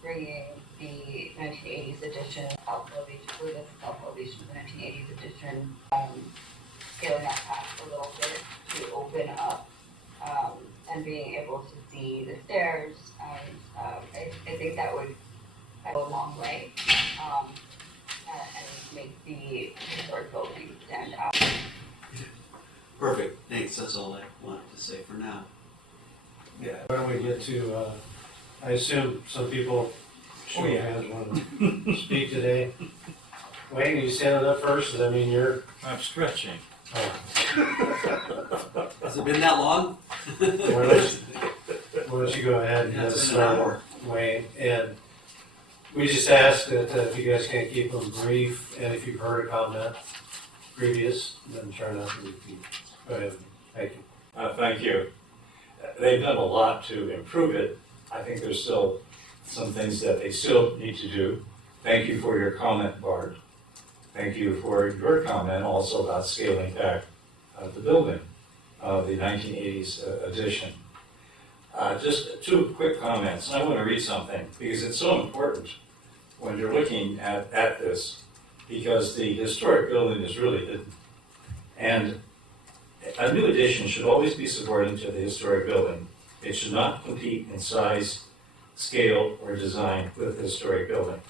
bringing the 1980s edition south elevation, or the south elevation of the 1980s edition, scaling that back a little bit to open up and being able to see the stairs. I think that would go a long way and make the historic building stand out. Perfect, thanks, that's all I wanted to say for now. Yeah, why don't we get to, I assume some people show hands want to speak today. Wayne, you standing up first? Does that mean you're? I'm stretching. Oh. Has it been that long? Why don't you go ahead and Yeah, get it's us been an hour. Wayne? And we just ask that if you guys can keep them brief, and if you've heard a comment previous, then try not to repeat. Go ahead, thank you. Thank you. They've done a lot to improve it. I think there's still some things that they still need to do. Thank you for your comment, Bart. Thank you for your comment also about scaling back the building, the 1980s edition. Just two quick comments. I want to read something because it's so important when you're looking at this, because the historic building is really hidden. And a new addition should always be subordinate to the historic building. It should not compete in size, scale, or design with the historic building.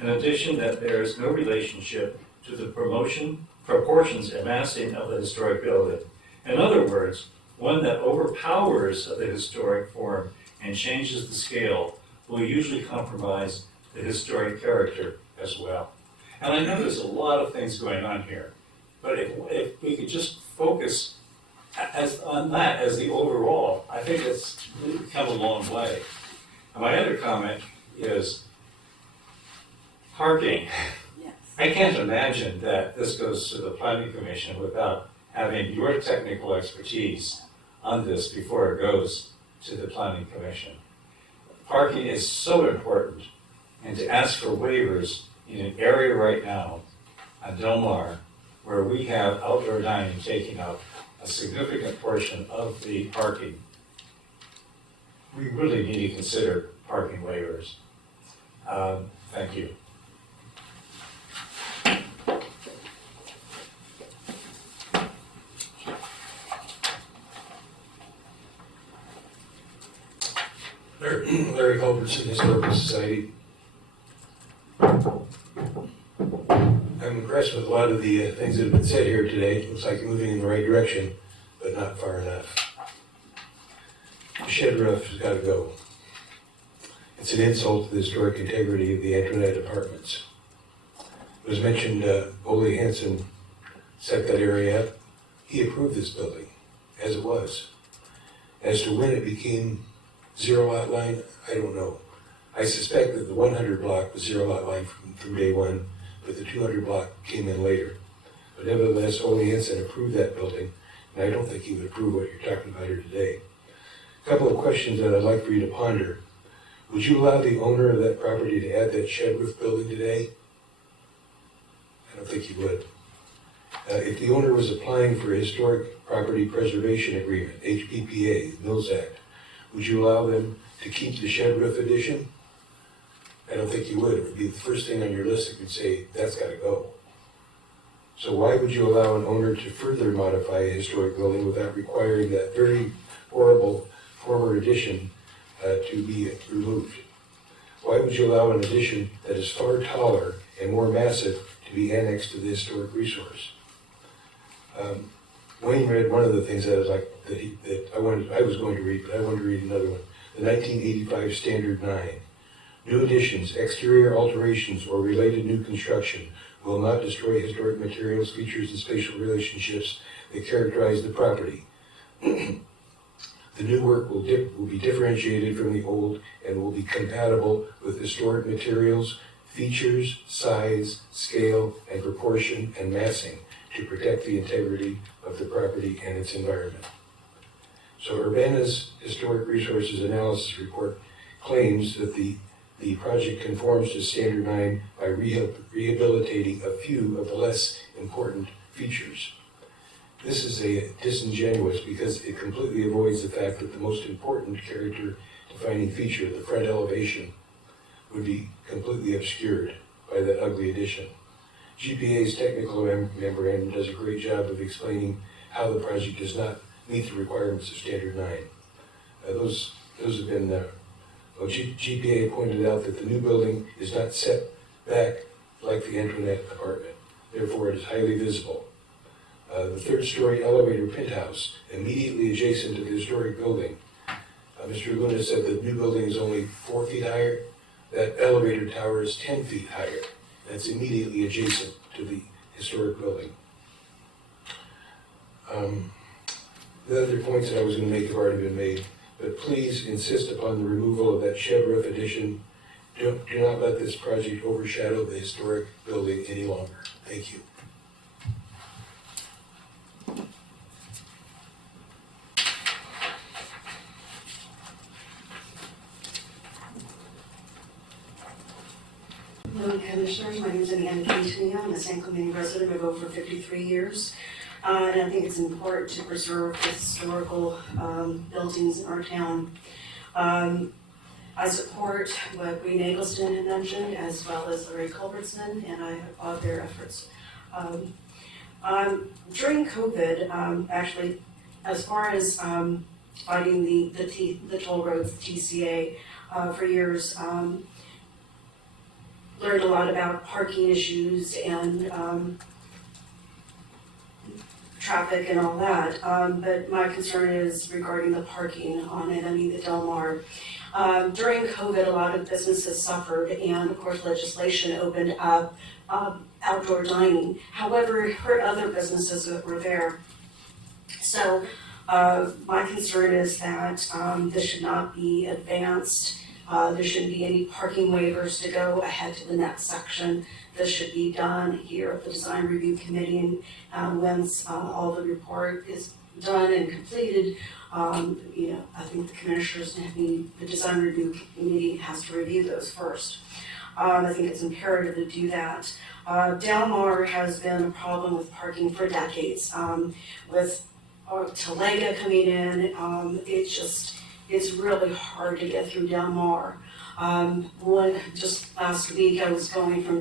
In addition, that there is no relationship to the proportions and massing of the historic building. In other words, one that overpowers the historic form and changes the scale will usually compromise the historic character as well. And I know there's a lot of things going on here, but if we could just focus on that as the overall, I think it's come a long way. And my other comment is parking. Yes. I can't imagine that this goes to the planning commission without having your technical expertise on this before it goes to the planning commission. Parking is so important, and to ask for waivers in an area right now on Del Mar where we have outdoor dining taking up a significant portion of the parking, we really need to consider parking waivers. Thank you. Larry Culbertson, Historical Society. I'm impressed with a lot of the things that have been said here today. It looks like you're moving in the right direction, but not far enough. The shed roof has got to go. It's an insult to the historic integrity of the Antoinette Apartments. It was mentioned Ole Hansen set that area up. He approved this building as it was. As to when it became zero lot line, I don't know. I suspect that the 100 block was zero lot line from day one, but the 200 block came in later. But nevertheless, Ole Hansen approved that building, and I don't think he would approve what you're talking about here today. A couple of questions that I'd like for you to ponder. Would you allow the owner of that property to add that shed roof building today? I don't think you would. If the owner was applying for a Historic Property Preservation Agreement, HPPA, Mills Act, would you allow them to keep the shed roof addition? I don't think you would. It would be the first thing on your list that would say, that's got to go. So why would you allow an owner to further modify a historic building without requiring that very horrible former addition to be removed? Why would you allow an addition that is far taller and more massive to be annexed to the historic resource? Wayne read one of the things that I was going to read, but I wanted to read another one. The 1985 Standard 9. New additions, exterior alterations, or related new construction will not destroy historic materials, features, and spatial relationships that characterize the property. The new work will be differentiated from the old and will be compatible with historic materials, features, size, scale, and proportion, and massing to protect the integrity of the property and its environment. So Urbana's Historic Resources Analysis Report claims that the project conforms to Standard 9 by rehabilitating a few of the less important features. This is disingenuous because it completely avoids the fact that the most important character-defining feature, the front elevation, would be completely obscured by that ugly addition. GPA's technical memorandum does a great job of explaining how the project does not meet the requirements of Standard 9. Those have been GPA pointed out that the new building is not set back like the Antoinette apartment. Therefore, it is highly visible. The third-story elevator penthouse immediately adjacent to the historic building. Mr. Luna said the new building is only 4 feet higher. That elevator tower is 10 feet higher. That's immediately adjacent to the historic building. The other points that I was going to make have already been made, but please insist upon the removal of that shed roof addition. Do not let this project overshadow the historic building any longer. Thank you. Hello, Commissioners. My name is Anna Quintanilla. I'm a San Clemente resident of over 53 years. And I think it's important to preserve the historical buildings in our town. I support what Green Eggleston had mentioned, as well as Larry Culbertson, and I applaud their efforts. During COVID, actually, as far as fighting the toll roads, the TCA, for years, learned a lot about parking issues and traffic and all that, but my concern is regarding the parking on it. I mean, the Del Mar. During COVID, a lot of businesses suffered, and of course, legislation opened up outdoor dining. However, it hurt other businesses that were there. So, my concern is that this should not be advanced. There shouldn't be any parking waivers to go ahead to the next section. This should be done here at the Design Review Committee, and once all the report is done and completed, I think the commissioners the Design Review Committee has to review those first. I think it's imperative to do that. Del Mar has been a problem with parking for decades. With Talega coming in, it's really hard to get through Del Mar. Just last week I was going from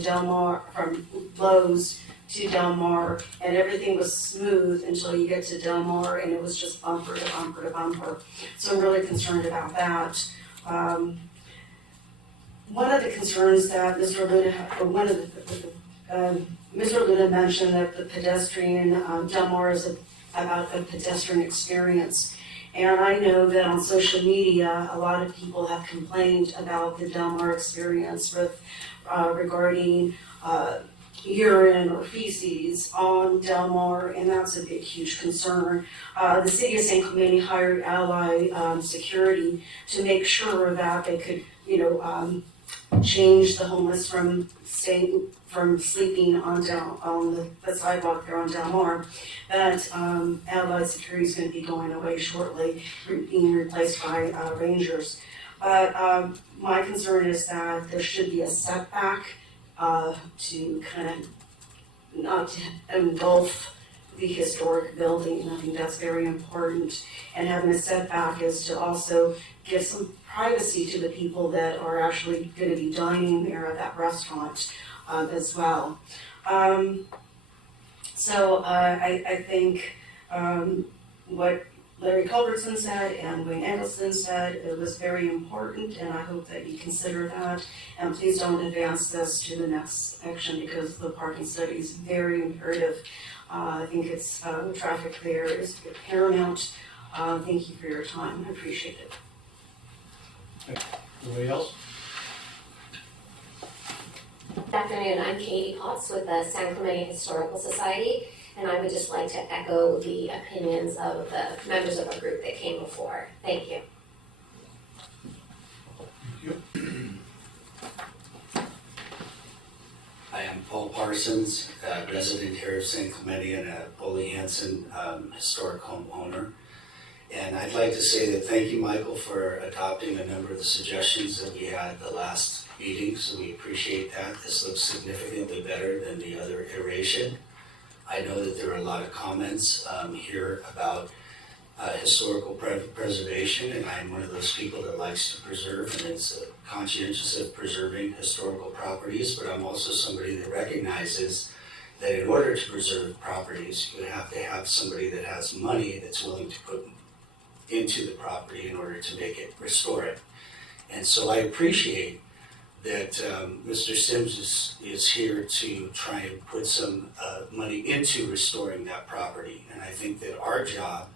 Lowe's to Del Mar, and everything was smooth until you get to Del Mar, and it was just bumper to bumper to bumper. So I'm really concerned about that. One of the concerns that Mr. Luna, Mr. Luna mentioned that the pedestrian, Del Mar is about a pedestrian experience. And I know that on social media, a lot of people have complained about the Del Mar experience with, regarding, urine or feces on Del Mar, and that's a big, huge concern. The city of San Clemente hired Ally Security to make sure that they could, change the homeless from sleeping on the sidewalk there on Del Mar. That Ally Security is going to be going away shortly, being replaced by rangers. But my concern is that there should be a setback to kind of not to engulf the historic building. I think that's very important. And having a setback is to also give some privacy to the people that are actually going to be dining there at that restaurant as well. So I think what Larry Culbertson said and Wayne Eggleston said, it was very important, and I hope that you consider that. And please don't advance this to the next action because the parking study is very imperative. I think it's traffic there is paramount. Thank you for your time. I appreciate it. Anybody else? Good afternoon, I'm Katie Potts with the San Clemente Historical Society, and I would just like to echo the opinions of the members of our group that came before. Thank you. I am Paul Parsons, a resident here of San Clemente and a Boley Hanson historic home owner. And I'd like to say that thank you, Michael, for adopting a number of the suggestions that we had at the last meeting, so we appreciate that. This looks significantly better than the other iteration. I know that there are a lot of comments here about historical preservation, and I'm one of those people that likes to preserve and is conscientious of preserving historical properties, but I'm also somebody that recognizes that in order to preserve properties, you have to have somebody that has money that's willing to put into the property in order to make it, restore it. And so I appreciate that Mr. Sims is here to try and put some money into restoring that property. And I think that our job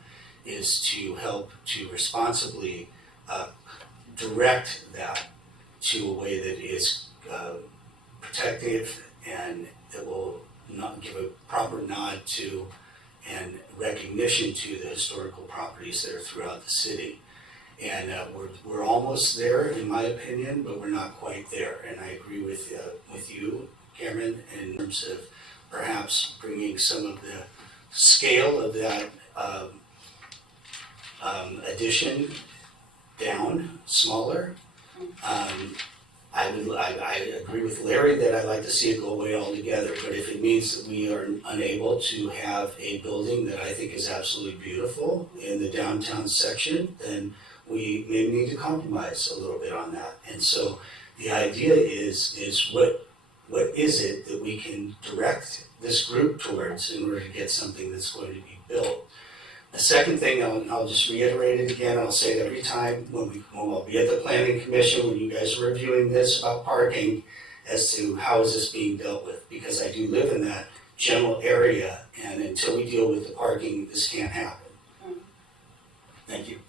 is to help to responsibly direct that to a way that is protective and that will not give a proper nod to and recognition to the historical properties that are throughout the city. And we're almost there, in my opinion, but we're not quite there. And I agree with you, Cameron, in terms of perhaps bringing some of the scale of that addition down, smaller. I agree with Larry that I'd like to see it go away altogether, but if it means that we are unable to have a building that I think is absolutely beautiful in the downtown section, then we may need to compromise a little bit on that. And so the idea is what is it that we can direct this group towards in order to get something that's going to be built. The second thing, I'll just reiterate it again, I'll say it every time when I'll be at the planning commission, when you guys are reviewing this about parking, as to how is this being dealt with, because I do live in that general area, and until we deal with the parking, this can't happen. Thank you.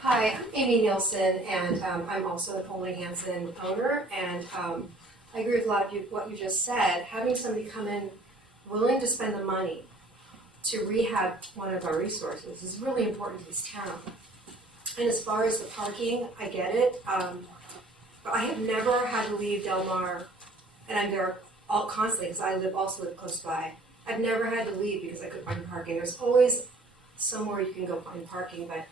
Hi, I'm Amy Nielsen, and I'm also a Boley Hanson owner, and I agree with a lot of what you just said. Having somebody come in willing to spend the money to rehab one of our resources is really important to this town. And as far as the parking, I get it, but I have never had to leave Del Mar, and I'm there all constantly because I also live close by. I've never had to leave because I couldn't find parking. There's always somewhere you can go find parking, but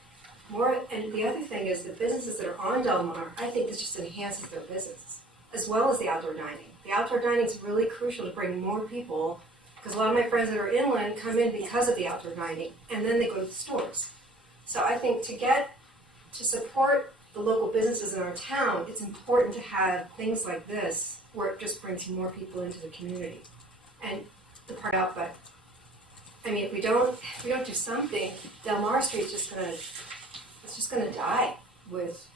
and the other thing is the businesses that are on Del Mar, I think this just enhances their business, as well as the outdoor dining. The outdoor dining is really crucial to bring more people, because a lot of my friends that are inland come in because of the outdoor dining, and then they go to the stores. So I think to support the local businesses in our town, it's important to have things like this, where it just brings more people into the community. And the part out, but I mean, if we don't do something, Del Mar Street's just gonna die with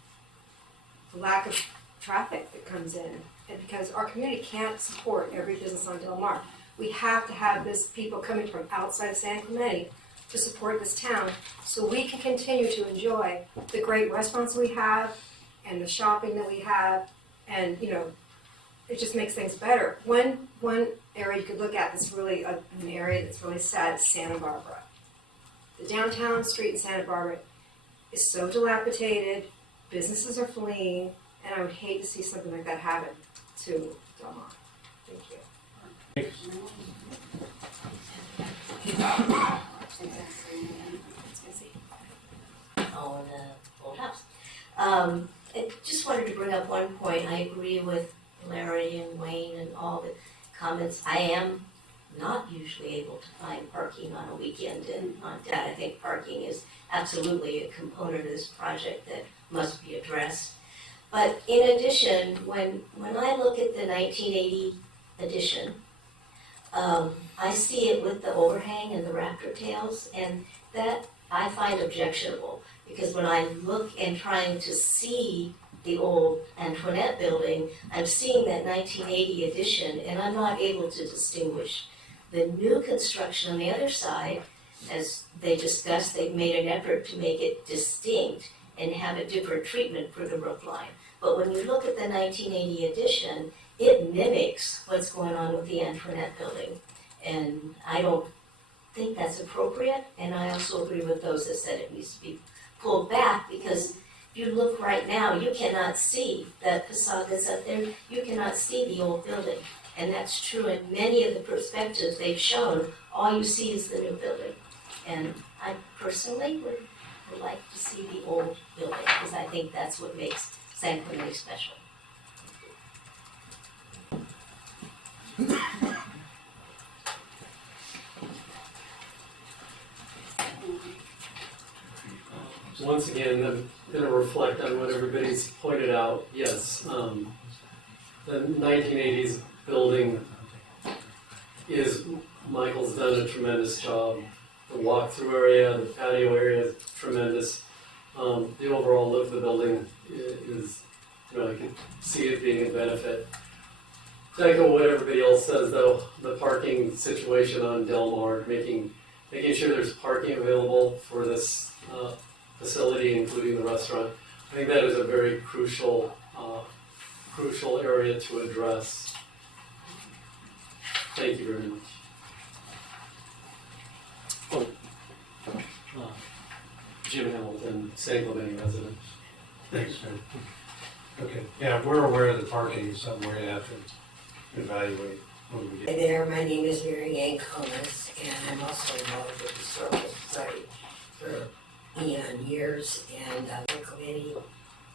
the lack of traffic that comes in. And because our community can't support every business on Del Mar. We have to have this people coming from outside of San Clemente to support this town so we can continue to enjoy the great restaurants we have and the shopping that we have, and it just makes things better. One area you could look at that's really an area that's really sad is Santa Barbara. The downtown street in Santa Barbara is so dilapidated, businesses are fleeing, and I would hate to see something like that happen to Del Mar. Thank you. On the old house. I just wanted to bring up one point. I agree with Larry and Wayne and all the comments. I am not usually able to find parking on a weekend in Montana. I think parking is absolutely a component of this project that must be addressed. But in addition, when I look at the 1980 edition, I see it with the overhang and the raptor tails, and that I find objectionable, because when I look and trying to see the old Antoinette building, I'm seeing that 1980 edition, and I'm not able to distinguish. The new construction on the other side, as they discussed, they've made an effort to make it distinct and have a different treatment for the roof line. But when you look at the 1980 edition, it mimics what's going on with the Antoinette building. And I don't think that's appropriate, and I also agree with those that said it needs to be pulled back, because if you look right now, you cannot see that facade that's up there, you cannot see the old building. And that's true in many of the perspectives they've shown, all you see is the new building. And I personally would like to see the old building, because I think that's what makes San Clemente special. Once again, I'm going to reflect on what everybody's pointed out. Yes, the 1980s building Michael's done a tremendous job. The walk-through area, the patio area is tremendous. The overall look of the building is, I can see it being a benefit. To echo what everybody else says though, the parking situation on Del Mar, making sure there's parking available for this facility, including the restaurant. I think that is a very crucial area to address. Thank you very much. Jim Hamilton, San Clemente resident. Thanks, man. Okay, yeah, we're aware of the parking, is something we're gonna have to evaluate when we Hi get. there, my name is Mary Ann Comas, and I'm also involved with the Historical Society for years, and the committee,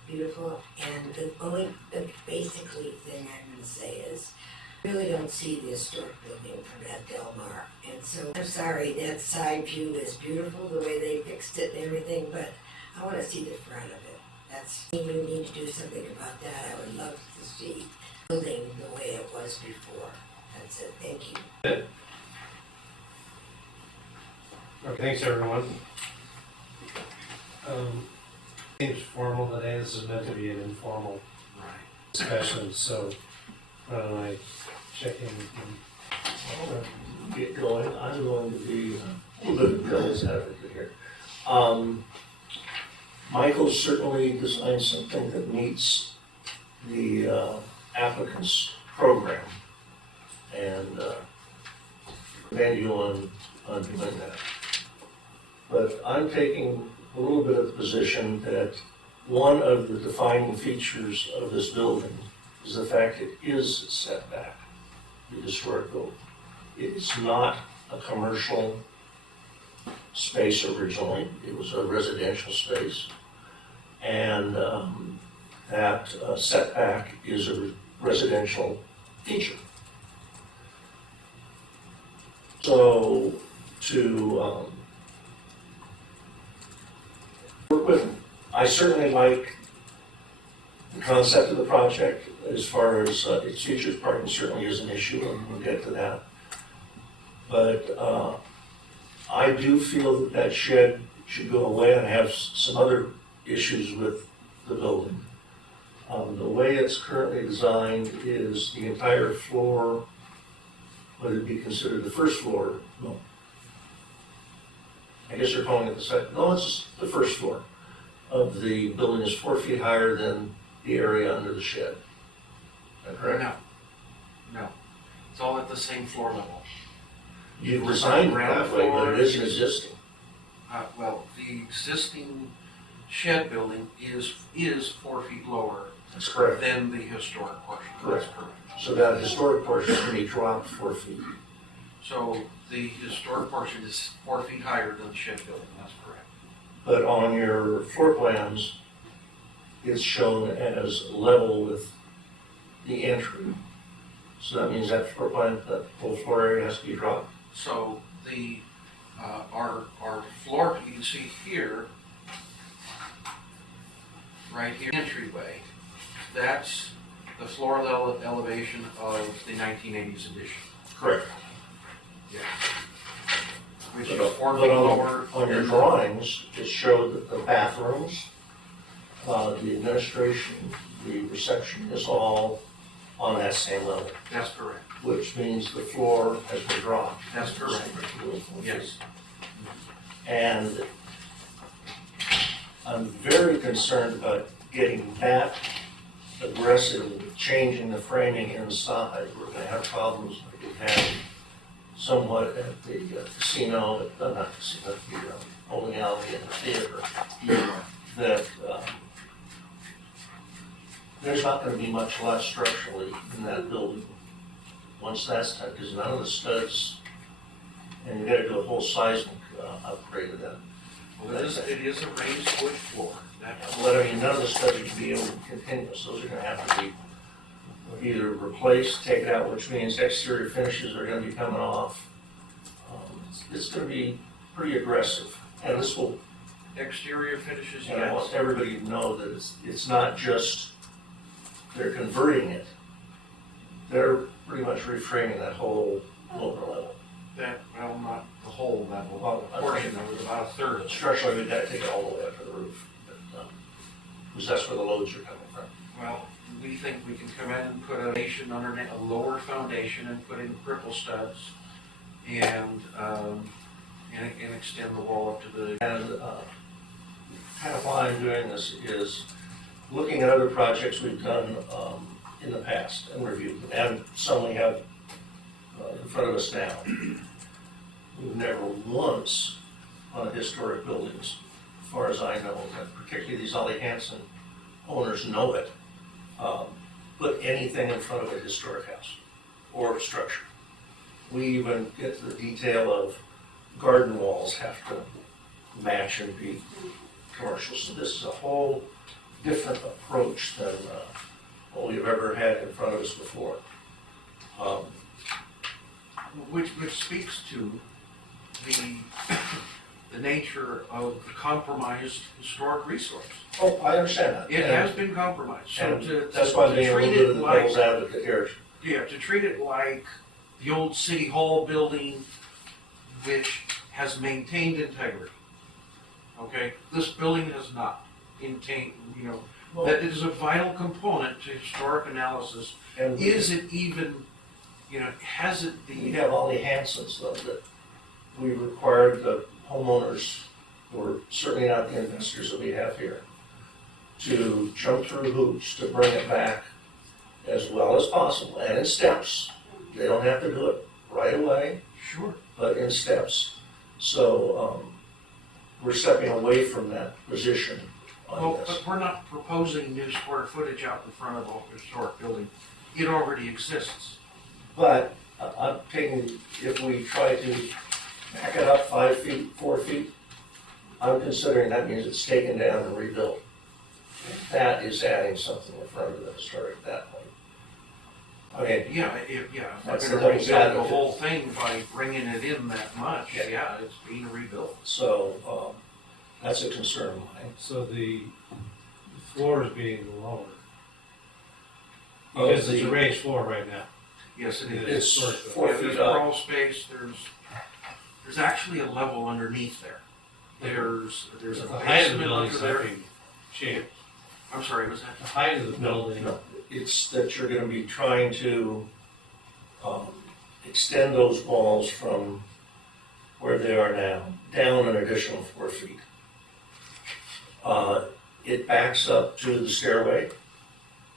beautiful. And the basically thing I'm going to say is, I really don't see the historic building from that Del Mar. And so, I'm sorry, that side view is beautiful, the way they fixed it and everything, but I want to see the front of it. We need to do something about that. I would love to see the building the way it was before. That's it, thank you. Okay, thanks everyone. Seems formal today. This is meant to be an informal discussion, so why don't I check in with you? Get going, I'm going to be a little bit devil's advocate here. Michael certainly designed something that meets the applicant's program, and commend you on doing that. But I'm taking a little bit of the position that one of the defining features of this building is the fact it is set back, the historic building. It is not a commercial space originally, it was a residential space. And that setback is a residential feature. So to work with, I certainly like the concept of the project as far as its features. Parking certainly is an issue, and we'll get to that. But I do feel that that shed should go away, and I have some other issues with the building. The way it's currently designed is the entire floor, would it be considered the first floor? No. I guess you're calling it the second, no, it's just the first floor of the building is 4 feet higher than the area under the shed. Is that correct? No. It's all at the same floor level. You've designed it that way, but it isn't existing. Well, the existing shed building is 4 feet lower That's correct. than the historic portion. Correct. That's correct. So that historic portion can be dropped 4 feet. So the historic portion is 4 feet higher than the shed building, that's correct. But on your floor plans, it's shown as level with the entry. So that means that floor plan, that whole floor area has to be dropped. So the, our floor, you can see here, right here, entryway, that's the floor level elevation of the 1980s edition. Correct. Yeah. Which But is 4 but feet on- lower. On your drawings, it showed that the bathrooms, the administration, the reception is all on that same level, That's correct. which means the floor has been dropped. That's correct. Yes. And I'm very concerned about getting that aggressive with changing the framing inside. We're gonna have problems like we had somewhat at the casino, not casino, the bowling alley and the theater. That there's not gonna be much left structurally in that building once that's done, because none of the studs, and you gotta do a whole seismic upgrade of that. Well, it is a raised wood floor. But I mean, none of the studs would be able to continuous, those are gonna have to be either replaced, taken out, which means exterior finishes are gonna be coming off. It's gonna be pretty aggressive, and this will, Exterior finishes, and I want yes. everybody to know that it's not just, they're converting it. They're pretty much reframing that whole lower level. That, well, not the whole level, Well, a portion of it, about a third of it. Structurally, we've gotta take it all the way up to the roof, because that's where the loads are coming from. Well, we think we can come in and put a foundation underneath, a lower foundation and put in cripple studs and extend the wall up to the. And kind of why I'm doing this is looking at other projects we've done in the past and reviewed them, and some we have in front of us now. We've never once on historic buildings, as far as I know, and particularly these Ollie Hanson owners know it, put anything in front of a historic house or structure. We even get to the detail of garden walls have to match and be commercial. So this is a whole different approach than what we've ever had in front of us before. Which speaks to the nature of the compromised historic resource. Oh, I understand that. It has been compromised, so And to that's why being a treat little bit it of the like, devil's advocate here. yeah, to treat it like the old city hall building, which has maintained integrity. Okay, this building has not maintained, that is a vital component to historic analysis. And Is it even, has it we the, have Ollie Hansons though, that we required the homeowners, or certainly not the investors that we have here, to jump through hoops to bring it back as well as possible, and in steps. They don't have to do it right away, sure, but in steps. So, we're stepping away from that position on well, this. but we're not proposing new square footage out in front of a historic building. It already exists. But I'm taking, if we try to back it up 5 feet, 4 feet, I'm considering that means it's taken down and rebuilt. That is adding something in front of the historic at that point. I mean, Yeah, if we're That's the gonna devil's rebuild the advocate. whole thing by bringing it in that much, Yeah. yeah, it's being rebuilt. so, that's a concern of mine. So the floor is being lowered. Oh, Because it's the- a raised floor right now. Yes, it It's is. 4 Yeah, feet there's up. crawl space, there's there's actually a level underneath there. There's a The height of the basement building's under not there. being changed. I'm sorry, was that? The height of the building. No, it's that you're gonna be trying to, extend those walls from where they are now, down an additional 4 feet. It backs up to the stairway.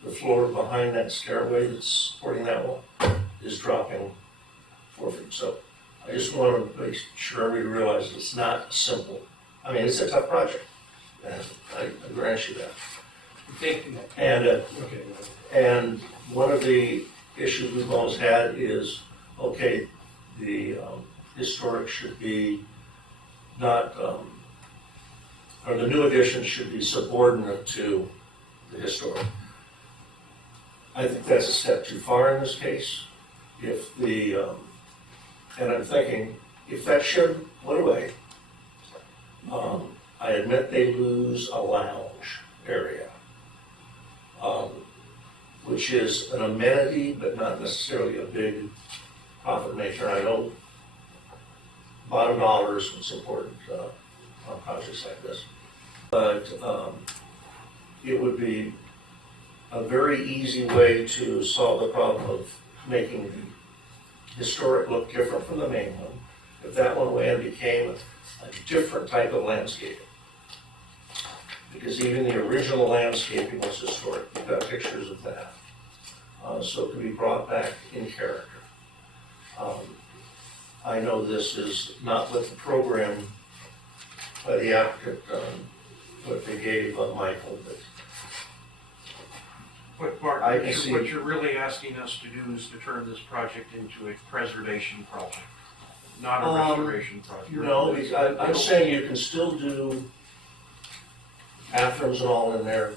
The floor behind that stairway that's supporting that wall is dropping 4 feet. So I just want to make sure we realize it's not simple. I mean, it's a tough project, and I grant you that. And, Okay. and one of the issues we've always had is, okay, the historic should be not, or the new addition should be subordinate to the historic. I think that's a step too far in this case. If the, and I'm thinking, if that shed went away, I admit they lose a lounge area, which is an amenity, but not necessarily a big profit maker. I know bottom dollar is what's important on projects like this. But it would be a very easy way to solve the problem of making the historic look different from the main one. If that went away and became a different type of landscaping. Because even the original landscaping was historic. You've got pictures of that. So it could be brought back in character. I know this is not what the program by the applicant, what they gave Michael, but But Mark, I can see- what you're really asking us to do is to turn this project into a preservation project, not a restoration project. no, I'm saying you can still do bathrooms and all in there,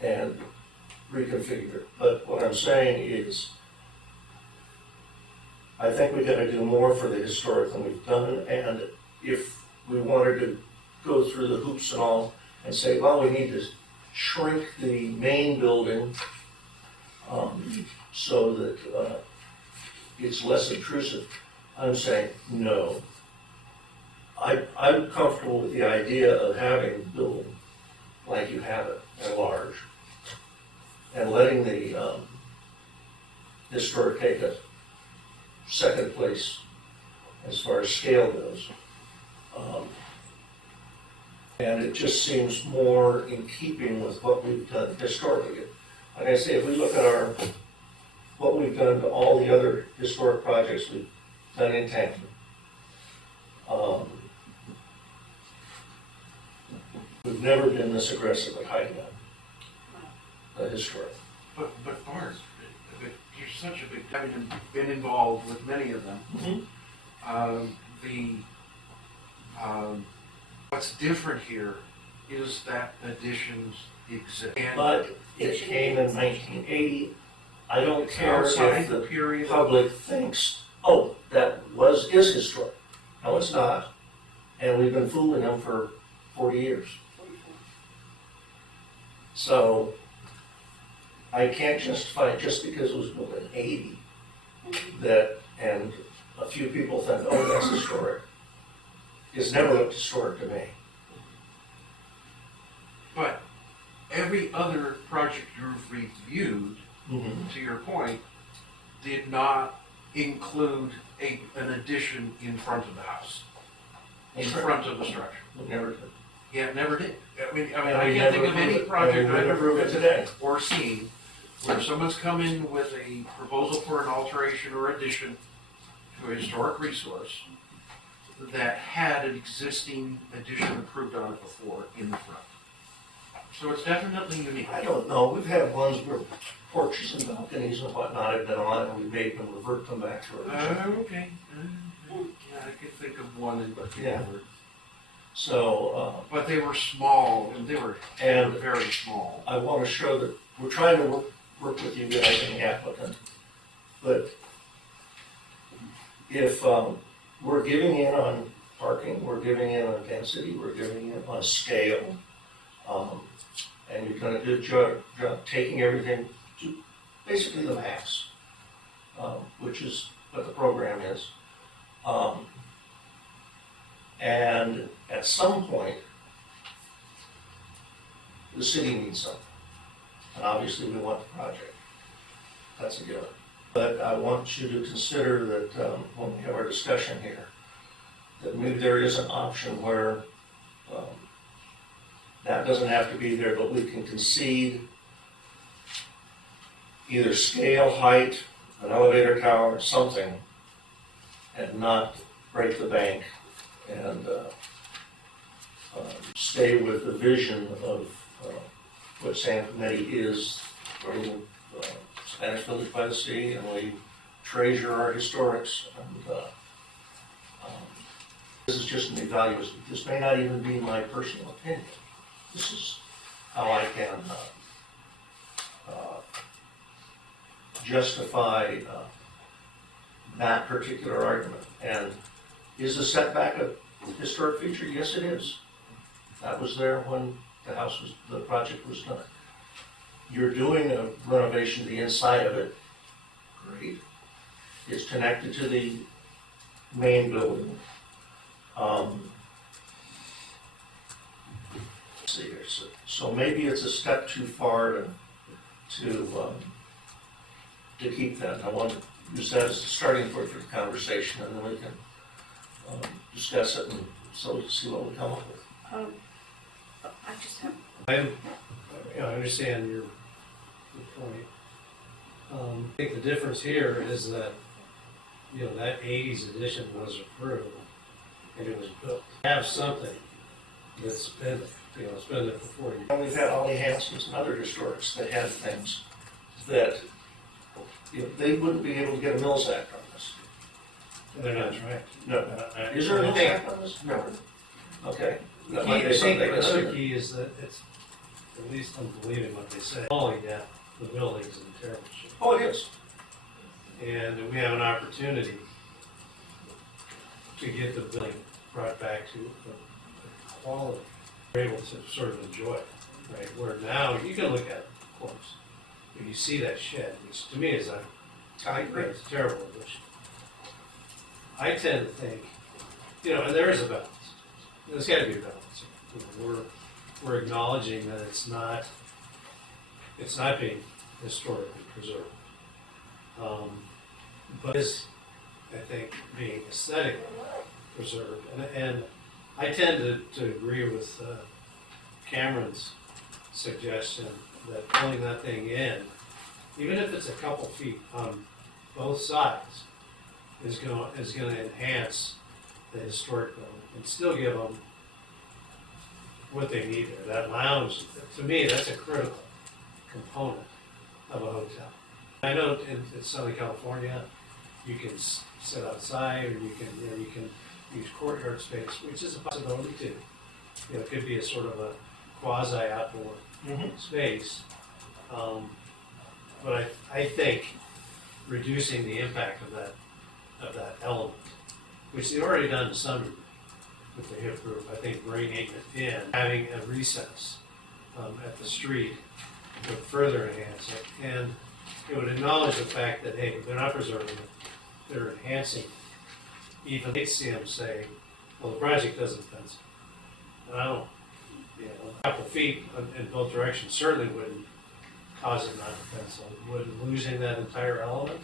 and reconfigure it. But what I'm saying is, I think we gotta do more for the historic than we've done, and if we wanted to go through the hoops and all, and say, well, we need to shrink the main building, so that, it's less intrusive, I'm saying, no. I'm comfortable with the idea of having the building like you have it, at large, and letting the, historic take a second place as far as scale goes. And it just seems more in keeping with what we've done historically. Like I say, if we look at what we've done to all the other historic projects we've done in Tanton, we've never been this aggressive at hiding the historic. But Bart, you're such a big, having been involved with many of them. What's different here is that additions exist. But it came in 1980. I don't It's care outside if the the period. public thinks, oh, that is historic. No, it's not. And we've been fooling them for 40 years. So I can't justify it just because it was built in 80. That, and a few people think, oh, that's historic. It's never looked historic to me. But every other project you've reviewed, to your point, did not include an addition in front of the house, in front of the structure. We never did. Yeah, it never did. I mean, And I we can't never think of any approve it. project And we I've never ever approve it today. or seen where someone's come in with a proposal for an alteration or addition to a historic resource that had an existing addition approved on it before in the front. So it's definitely unique. I don't know, we've had ones where porches and balconies and whatnot have been on, and we made them revert them back to original. Okay. Yeah, I could think of one in particular. Yeah. So, But they were small, and they were and very small. I want to show that we're trying to work with you guys and the applicant, but if we're giving in on parking, we're giving in on density, we're giving in on scale, and you're going to do a job taking everything to basically the max, which is what the program is. And at some point, the city needs something. And obviously, we want the project. That's a given. But I want you to consider that when we have our discussion here, that maybe there is an option where that doesn't have to be there, but we can concede either scale, height, an elevator tower, something, and not break the bank and stay with the vision of what Subcommittee is, for Spanish Village by the Sea, and we treasure our historics. And this is just an evaluation. This may not even be my personal opinion. This is how I can justify that particular argument. And is the setback a historic feature? Yes, it is. That was there when the project was done. You're doing a renovation to the inside of it. Great. It's connected to the main building. Let's see here. So maybe it's a step too far to keep that. I want to use that as a starting point for the conversation, and then we can discuss it and see what we come up with. I just have. I understand your point. I think the difference here is that, that 80s edition was approved and it was built. Have something that's been, it's been there for 40 years. And we've had Ollie Hanson's and other historics that had things that they wouldn't be able to get a Mills Act on this. They're not right. No. Is there a Mills Act on this? No. Okay. That might be I think something the to other consider. key is that it's, at least I'm believing what they say, only that the building's in terrible shape. Oh, it is. And we have an opportunity to get the building brought back to a quality we're able to sort of enjoy it, right? Where now you can look at it, of course, but you see that shed, which to me is I agree. it's a terrible addition. I tend to think, and there is a balance. There's got to be a balance. We're acknowledging that it's not being historically preserved. But it is, I think, being aesthetically preserved. And I tend to agree with Cameron's suggestion that pulling that thing in, even if it's a couple feet on both sides, is going to enhance the historic building and still give them what they need there. That lounge, to me, that's a critical component of a hotel. I know in Southern California, you can sit outside, or you can use courtyard space, which is a possibility too. It could be a sort of a quasi-outdoor space. But I think reducing the impact of that element, which they've already done to some degree with the hip group, I think bringing it in, having a recess at the street would further enhance it. And it would acknowledge the fact that, hey, they're not preserving it, they're enhancing it. Even they see them say, well, the project doesn't fence it. And I don't, a couple feet in both directions certainly wouldn't cause it not to fence it. Would losing that entire element?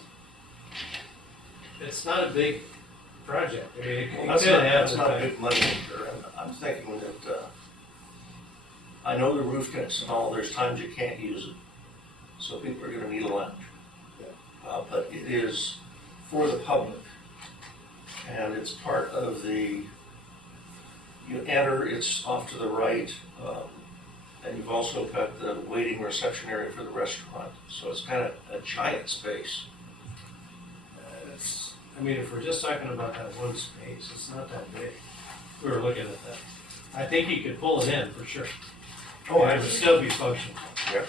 It's not a big project. I mean, That's not a big money maker. And I'm thinking that, I know the roof gets and all, there's times you can't use it. So people are gonna need a lounge. But it is for the public. And it's part of you enter, it's off to the right. And you've also got the waiting reception area for the restaurant. So it's kind of a giant space. If we're just talking about that one space, it's not that big. We were looking at that. I think you could pull it in for sure. Oh, it would still be functional. Yep.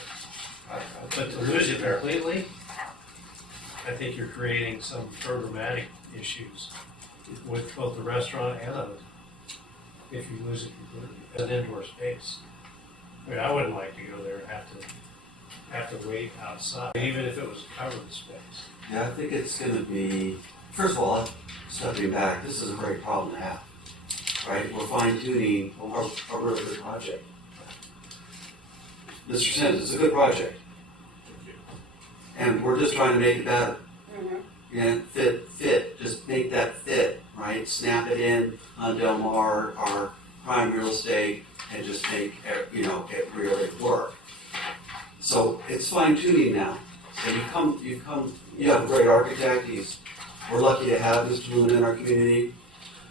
But to lose it completely, I think you're creating some programmatic issues with both the restaurant and the hotel if you lose it completely as an indoor space. I wouldn't like to go there and have to wait outside, even if it was a covered space. Yeah, I think it's gonna be first of all, stepping back, this is a great problem to have, right? We're fine tuning a really good project. Mr. Sims, it's a good project. And we're just trying to make it better. And fit, just make that fit, right? Snap it in on Del Mar, our prime real estate, and just make, it really work. So it's fine tuning now. So you have a great architect. We're lucky to have Mr. Luna in our community.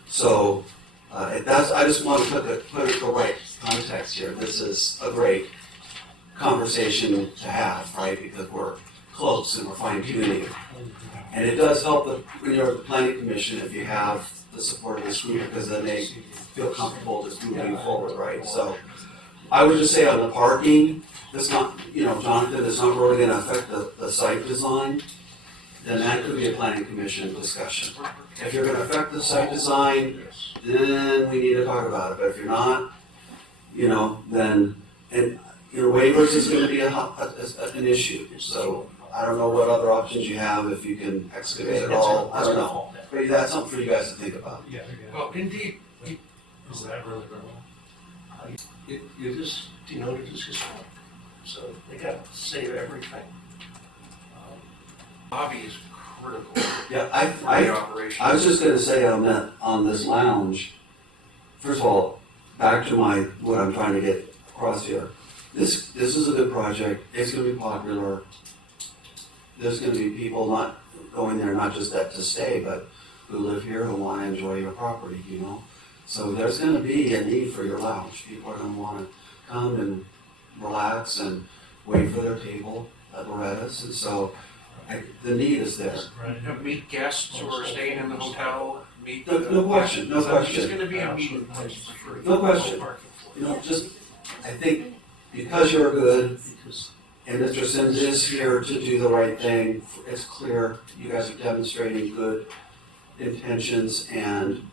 So I just want to put it the right context here. This is a great conversation to have, right? Because we're close and we're fine tuning. And it does help when you're at the planning commission if you have the support of this group, because then they feel comfortable just moving forward, right? So I would just say on the parking, it's not, Jonathan, it's not really gonna affect the site design, then that could be a planning commission discussion. If you're gonna affect the site design, then we need to talk about it, but if you're not, then, waivers is gonna be an issue, so I don't know what other options you have, if you can excavate it all, I don't know. But that's something for you guys to think about. Yeah. Well, indeed, Is that really wrong? You just denoted as historic, so they got to save everything. lobby is critical Yeah, for the operation. I was just gonna say on this lounge, first of all, back to what I'm trying to get across here. This is a good project, it's gonna be popular. There's gonna be people not going there, not just to stay, but who live here, who wanna enjoy your property, So there's gonna be a need for your lounge. People are gonna wanna come and relax and wait for their table at Loretta's, and so the need is there. Meet guests who are staying in the hotel, meet. No question, no question. It's gonna be a meeting place for free. No question. I think because you're good, and Mr. Sims is here to do the right thing, it's clear you guys are demonstrating good intentions, and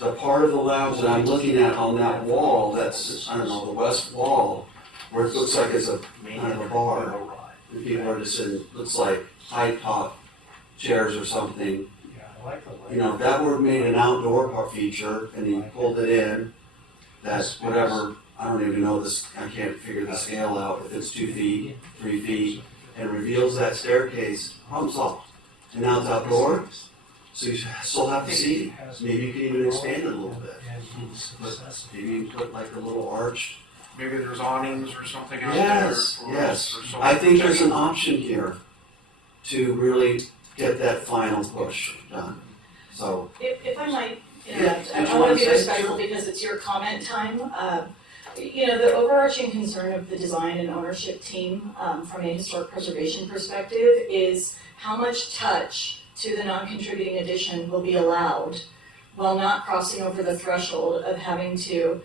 the part of the lounge that I'm looking at on that wall, that's, I don't know, the west wall, where it looks like it's a kind of a bar, and people are just in, looks like high top chairs or something. Yeah, I like the light. If that were made an outdoor feature and he pulled it in, that's whatever, I don't even know this, I can't figure the scale out, if it's 2 feet, 3 feet, and reveals that staircase, problem solved. And now it's outdoor, so you still have the seating. Maybe you can even expand it a little bit. Maybe you put like a little arch. Maybe there's awnings or something out Yes, there. yes. I think there's an option here to really get that final push done. So, If I might Yeah, interrupt, did you I want wanna to be say respectful something? because it's your comment time. The overarching concern of the design and ownership team, from a historic preservation perspective, is how much touch to the non-contributing addition will be allowed while not crossing over the threshold of having to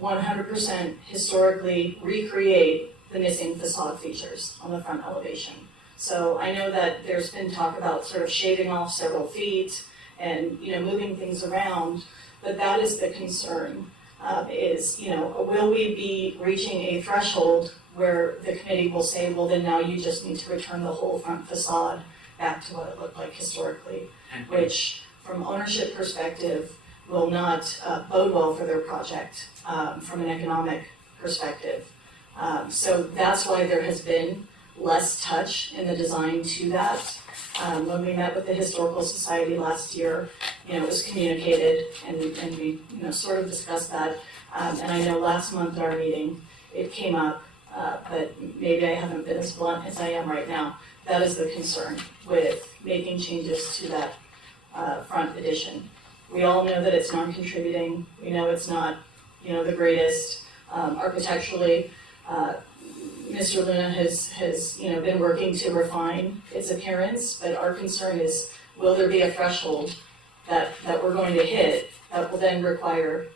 100% historically recreate the missing facade features on the front elevation. So I know that there's been talk about sort of shaving off several feet and, moving things around, but that is the concern, will we be reaching a threshold where the committee will say, well, then now you just need to return the whole front facade back to what it looked like historically, which from ownership perspective will not bode well for their project from an economic perspective. So that's why there has been less touch in the design to that. When we met with the Historical Society last year, it was communicated and we sort of discussed that. And I know last month at our meeting, it came up, but maybe I haven't been as blunt as I am right now. That is the concern with making changes to that front addition. We all know that it's non-contributing. We know it's not, the greatest architecturally. Mr. Luna has been working to refine its appearance, but our concern is, will there be a threshold that we're going to hit that will then require,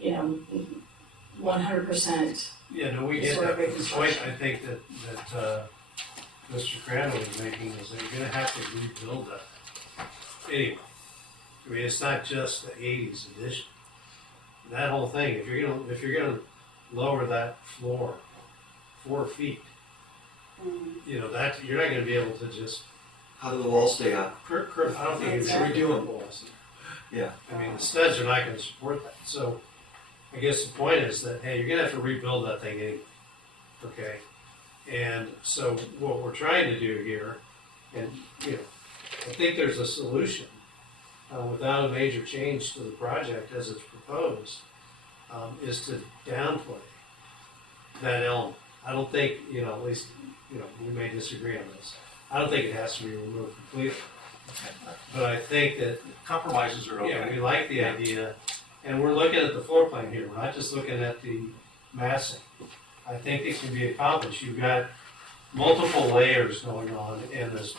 100%. Yeah, no, we get that. The point I think that Mr. Crandall was making is they're gonna have to rebuild that. Anyway, it's not just the 80s edition. That whole thing, if you're gonna lower that floor 4 feet, you know, that, you're not gonna be able to just, How do the walls stay up? I don't think it's Exactly. redoing walls. Yeah. I mean, the studs are not gonna support that, so I guess the point is that, hey, you're gonna have to rebuild that thing anyway, okay? And so what we're trying to do here, and, you know, I think there's a solution, without a major change to the project as it's proposed, is to downplay that element. I don't think, you know, at least, you know, we may disagree on this. I don't think it has to be removed completely. But I think that, Compromises are okay. yeah, we like the idea, and we're looking at the floor plan here, we're not just looking at the massing. I think it can be accomplished. You've got multiple layers going on in this,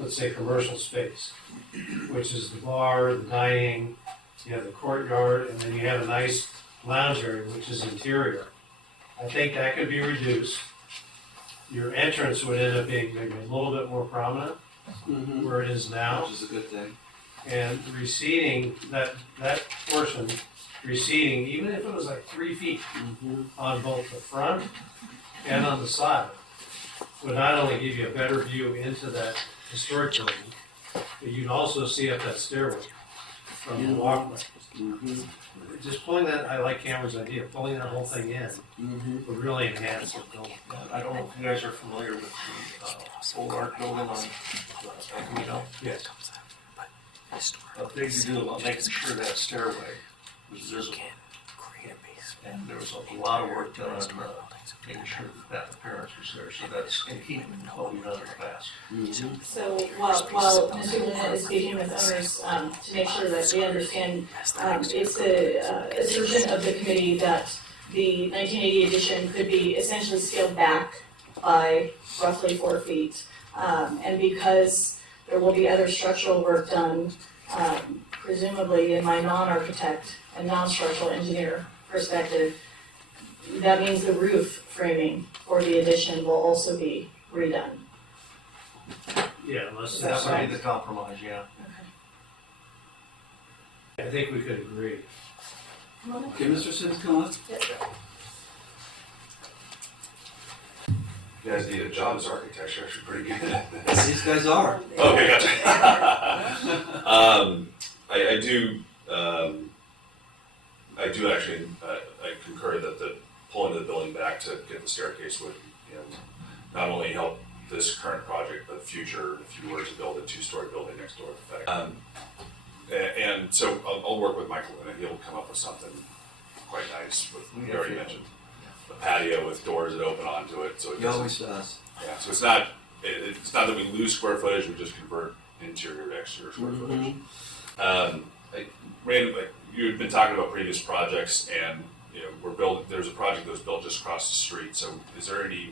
let's say, commercial space, which is the bar, the dining, you have the courtyard, and then you have a nice lounge area, which is interior. I think that could be reduced. Your entrance would end up being maybe a little bit more prominent where it is now. Which is a good thing. And receding, that portion, receding, even if it was like 3 feet on both the front and on the side, would not only give you a better view into that historic building, but you'd also see up that stairway from the walkway. Just pulling that, I like Cameron's idea, pulling that whole thing in would really enhance the building. I don't know if you guys are familiar with the old art building on Camino. Yes. A big deal about making sure that stairway was visible. And there was a lot of work done on making sure that appearance was there, so that's in keeping with what we've done in the past. So while Mr. Lynette is speaking with owners, to make sure that they understand, it's the assertion of the committee that the 1980 edition could be essentially scaled back by roughly 4 feet. And because there will be other structural work done, presumably in my non-architect and non-structural engineer perspective, that means the roof framing for the addition will also be redone. Yeah, unless That there's would be some, the compromise, yeah. I think we could agree. Okay, Mr. Sims, come on. You guys need a job as architects, you're actually pretty good at this. These guys are. Okay, gotcha. I do actually, I concur that the pulling the building back to get the staircase would, you know, not only help this current project, but future, if you were to build a 2-story building next door. And so I'll work with Michael and he'll come up with something quite nice. We already mentioned a patio with doors that open onto it, so it He doesn't. always does. Yeah, so it's not that we lose square footage, we just convert interior to exterior square footage. Random, you had been talking about previous projects, and you know there's a project that was built just across the street. So is there any?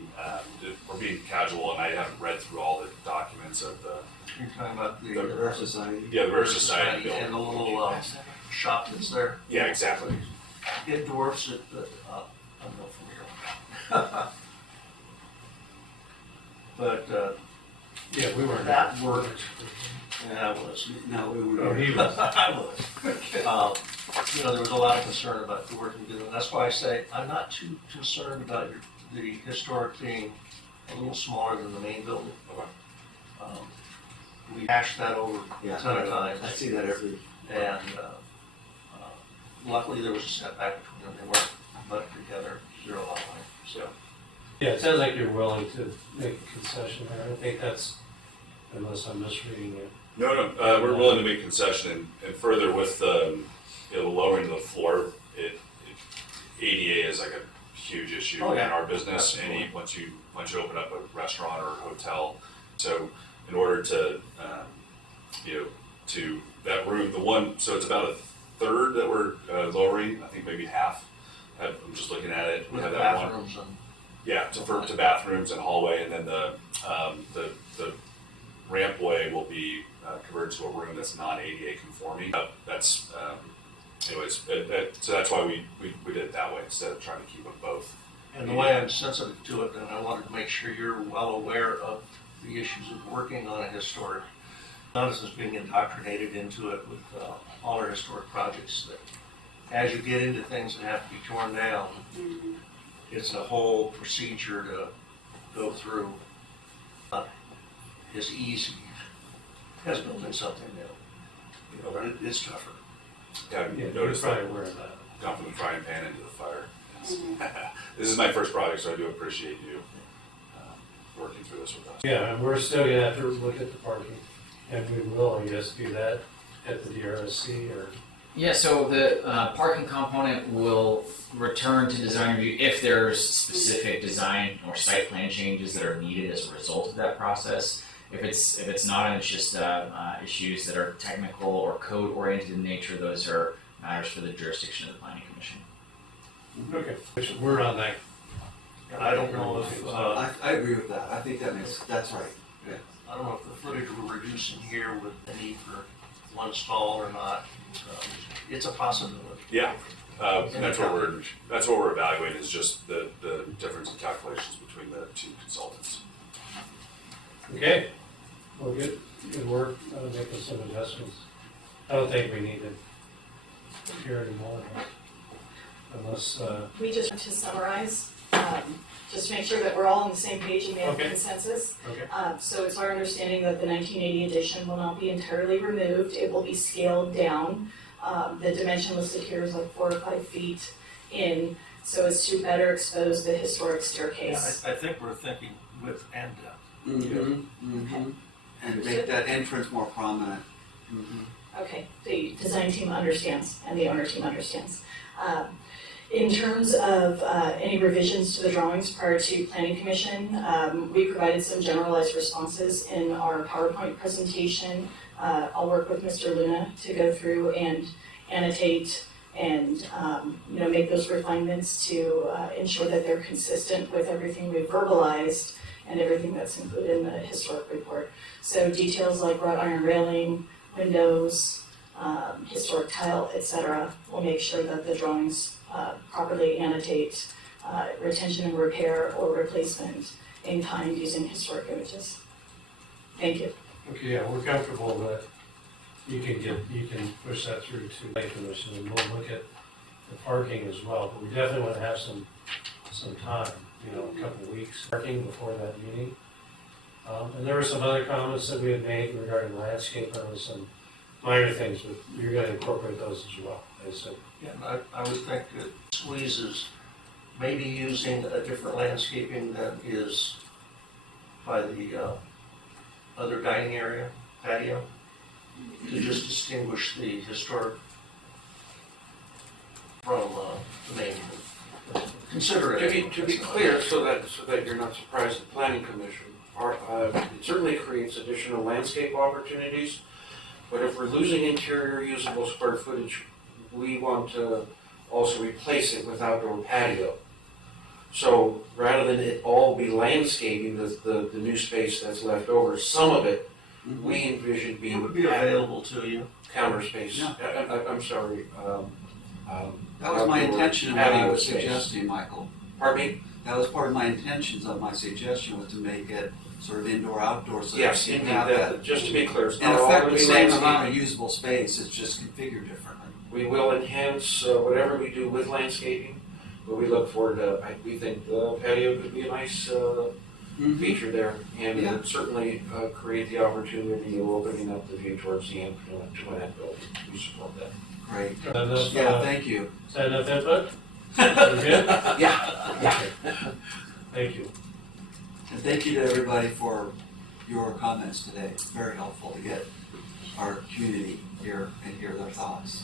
We're being casual, and I haven't read through all the documents of the. You're talking about the Earth Society. Yeah, the Earth Society building. and the little shop that's there. Yeah, exactly. It dwarfs it, but I'm not familiar. But Yeah, we weren't. that worked. Yeah, I was. No, we Oh, were. he was. I was. You know, there was a lot of concern about the work we did, and that's why I say I'm not too concerned about the historic being a little smaller than the main building. We hashed that over a ton of times. I see that every. And luckily, there was a setback between them. They weren't butted together, 0 lot line. So Yeah, it sounds like you're willing to make a concession there. I think that's, unless I'm misreading it. No, we're willing to make concession, and further with the lowering of the floor, ADA is like a huge issue in our business. And once you open up a restaurant or a hotel, so in order to to that room, so it's about a third that we're lowering. I think maybe half. I'm just looking at it. We with have the that bathrooms one. and Yeah, to bathrooms and hallway, and then the rampway will be converted to a room that's non-ADA conforming. That's anyways. So that's why we did it that way instead of trying to keep them both. And the way I'm sensitive to it, and I wanted to make sure you're well aware of the issues of working on a historic. Not as being indoctrinated into it with all our historic projects, that as you get into things that have to be torn down, it's a whole procedure to go through as easy as building something new. You know, it's tougher. Yeah, I've Yeah, you're noticed probably that aware of that. gone from the frying pan into the fire. This is my first project, so I do appreciate you working through this with us. Yeah, and we're still gonna have to look at the parking, and we will, I guess, do that at the DRSC or. Yeah, so the parking component will return to design review if there's specific design or site plan changes that are needed as a result of that process. If it's not, and it's just issues that are technical or code oriented in nature, those are matters for the jurisdiction of the Planning Commission. Okay. Which we're on that. And I don't know if, I agree with that. I think that's right. Yeah. I don't know if the footage we're reducing here with the need for one stall or not. It's a possibility. Yeah, and that's what we're evaluating is just the difference in calculations between the two consultants. Okay. Well, good work, making some adjustments. I don't think we need to hear anymore, unless, We just want to summarize, just to make sure that we're all on the same page and we have Okay. consensus. okay. So it's our understanding that the 1980 edition will not be entirely removed, it will be scaled down. The dimension listed here is like 4 or 5 feet in, so as to better expose the historic Yeah, staircase. I think we're thinking width and depth. And make that entrance more prominent. Okay, the design team understands and the owner team understands. In terms of any revisions to the drawings prior to Planning Commission, we provided some generalized responses in our PowerPoint presentation. I'll work with Mr. Luna to go through and annotate and make those refinements to ensure that they're consistent with everything we've verbalized and everything that's included in the historic report. So details like wrought iron railing, windows, historic tile, etc. We'll make sure that the drawings properly annotate retention and repair or replacement in kind using historic images. Thank you. Okay, yeah, we're comfortable that you can push that through to Planning Commission, and we'll look at the parking as well, but we definitely want to have some time, a couple of weeks, parking before that meeting. And there were some other comments that we had made regarding landscape, and with some minor things, but you're gonna incorporate those as well, I assume. Yeah, I would think that squeezes, maybe using a different landscaping than is by the other dining area, patio, to just distinguish the historic from the main. Consider it. To be clear, so that you're not surprised, the Planning Commission, it certainly creates additional landscape opportunities, but if we're losing interior usable square footage, we want to also replace it with outdoor patio. So rather than it all be landscaping, the new space that's left over, some of it, we envision It being would be available to you. counter space. Yeah. I'm sorry. That was my intention of what I was space. suggesting, Michael. Pardon me? That was part of my intentions of my suggestion, was to make it sort of indoor-outdoor, so Yes, that you indeed. have that. Just to be clear, it's In not all effect, going the to be same amount landscaping. of usable space, it's just configured differently. We will enhance whatever we do with landscaping, but we look forward to, we think the patio could be a nice feature there, and it Yeah. would certainly create the opportunity of opening up the view towards the Antoinette building. We support that. Great. Enough, Yeah, thank you. Is that enough input? We're good? Yeah. Thank you. And thank you to everybody for your comments today. It's very helpful to get our community here and hear their thoughts.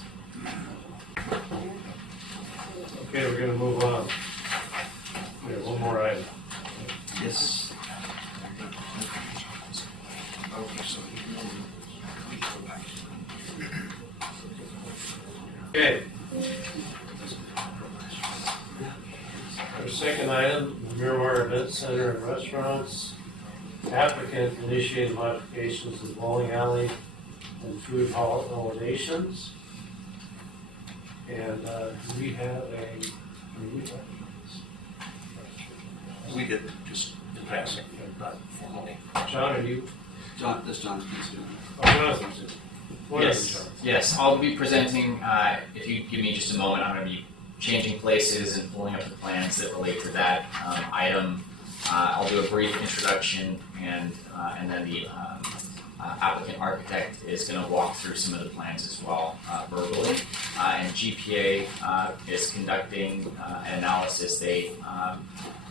Okay, we're gonna move on. We have one more item. Yes. Okay. Our second item, Miramar Event Center and Restaurants. Applicant initiated modifications of bowling alley and food hall elevations. And we have We did just in passing, not formally. John, are you? John, this John's piece doing Oh, Jonathan's in. Whatever, Yes, John. yes, I'll be presenting, if you give me just a moment, I'm gonna be changing places and pulling up the plans that relate to that item. I'll do a brief introduction, and then the applicant architect is going to walk through some of the plans as well verbally. And GPA is conducting an analysis. They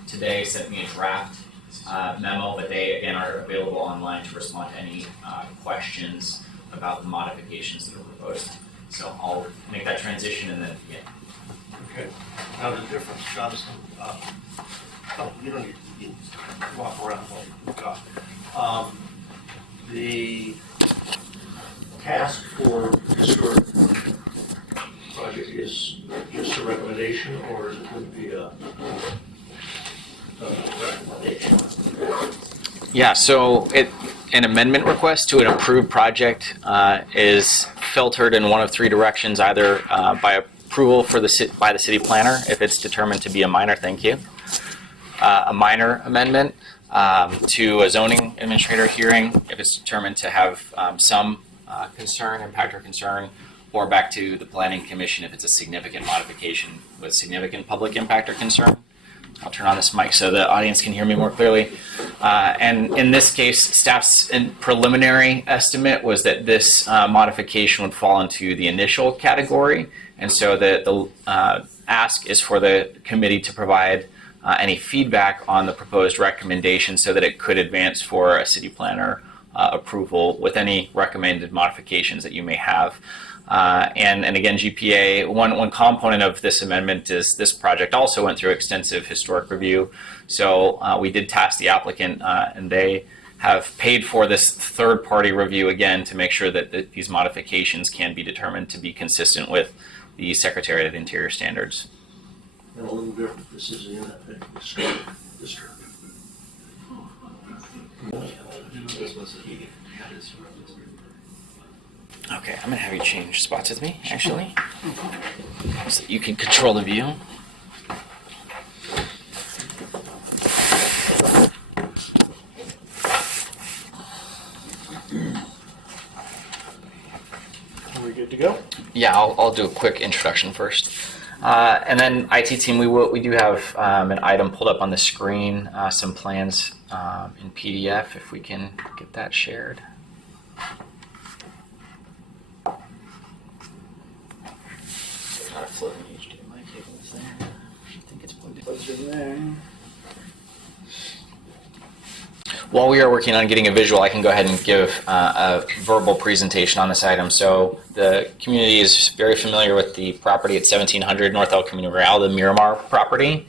today sent me a draft memo, but they again are available online to respond to any questions about the modifications that are proposed. So I'll make that transition and then begin. Okay, now the difference, Jonathan, you don't need to walk around what we've got. The task for historic project is just a recommendation, or is it going to be a recommendation? Yeah, so an amendment request to an approved project is filtered in one of three directions, either by approval by the city planner, if it's determined to be a minor, thank you, a minor amendment, to a zoning administrator hearing, if it's determined to have some impact or concern, or back to the planning commission if it's a significant modification with significant public impact or concern. I'll turn on this mic so the audience can hear me more clearly. And in this case, staff's preliminary estimate was that this modification would fall into the initial category. And so the ask is for the committee to provide any feedback on the proposed recommendation so that it could advance for a city planner approval with any recommended modifications that you may have. And again, GPA, one component of this amendment is this project also went through extensive historic review. So we did task the applicant and they have paid for this third-party review again to make sure that these modifications can be determined to be consistent with the Secretary of the Interior standards. And a little different, this is in a district. Okay, I'm gonna have you change spots with me, actually, so that you can control the view. Are we good to go? Yeah, I'll do a quick introduction first. And then IT team, we do have an item pulled up on the screen, some plans in PDF, if we can get that shared. Try to float an HDMI cable is there. I think it's plugged in there. While we are working on getting a visual, I can go ahead and give a verbal presentation on this item. So the community is very familiar with the property at 1700 North El Camino Real, the Miramar property.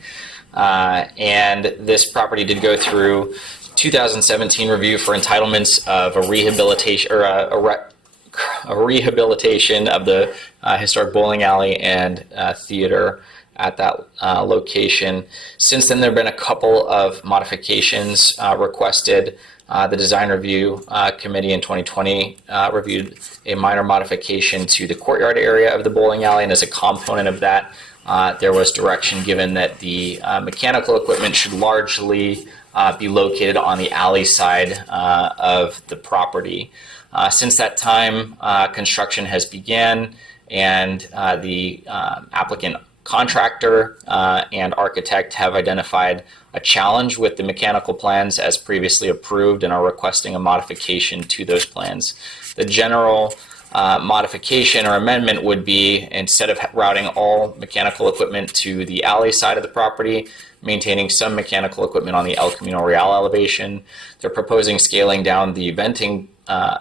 And this property did go through 2017 review for entitlements of a rehabilitation or a rehabilitation of the historic bowling alley and theater at that location. Since then, there have been a couple of modifications requested. The design review committee in 2020 reviewed a minor modification to the courtyard area of the bowling alley, and as a component of that, there was direction given that the mechanical equipment should largely be located on the alley side of the property. Since that time, construction has begun, and the applicant contractor and architect have identified a challenge with the mechanical plans as previously approved and are requesting a modification to those plans. The general modification or amendment would be, instead of routing all mechanical equipment to the alley side of the property, maintaining some mechanical equipment on the El Camino Real elevation. They're proposing scaling down the venting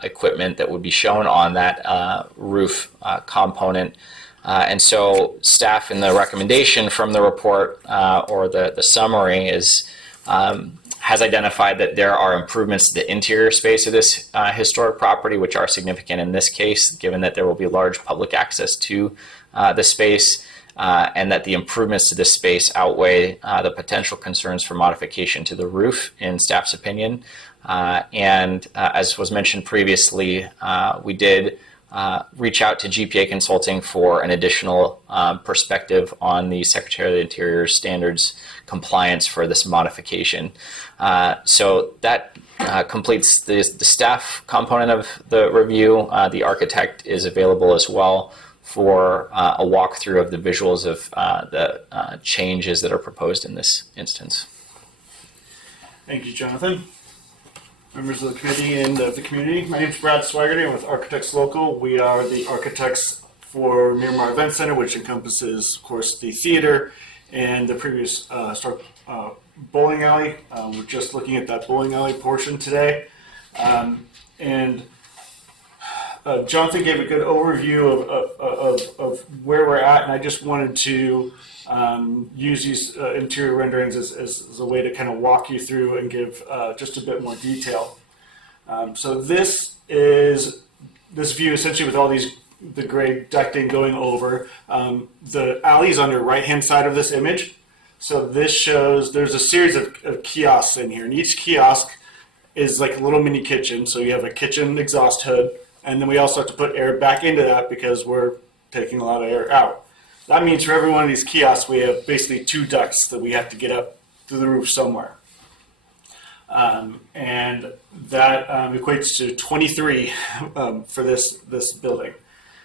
equipment that would be shown on that roof component. And so staff in the recommendation from the report or the summary is has identified that there are improvements to the interior space of this historic property, which are significant in this case, given that there will be large public access to the space, and that the improvements to this space outweigh the potential concerns for modification to the roof, in staff's opinion. And as was mentioned previously, we did reach out to GPA Consulting for an additional perspective on the Secretary of the Interior standards compliance for this modification. So that completes the staff component of the review. The architect is available as well for a walkthrough of the visuals of the changes that are proposed in this instance. Thank you, Jonathan. Members of the committee and of the community. My name is Brad Swaggerty. I'm with Architects Local. We are the architects for Miramar Event Center, which encompasses, of course, the theater and the previous bowling alley. We're just looking at that bowling alley portion today. Jonathan gave a good overview of where we're at, and I just wanted to use these interior renderings as a way to kind of walk you through and give just a bit more detail. So this view essentially with all the gray ducting going over. The alley is on your right-hand side of this image. So this shows there's a series of kiosks in here, and each kiosk is like a little mini kitchen. So you have a kitchen exhaust hood, and then we also have to put air back into that because we're taking a lot of air out. That means for every one of these kiosks, we have basically 2 ducts that we have to get up to the roof somewhere. And that equates to 23 for this building.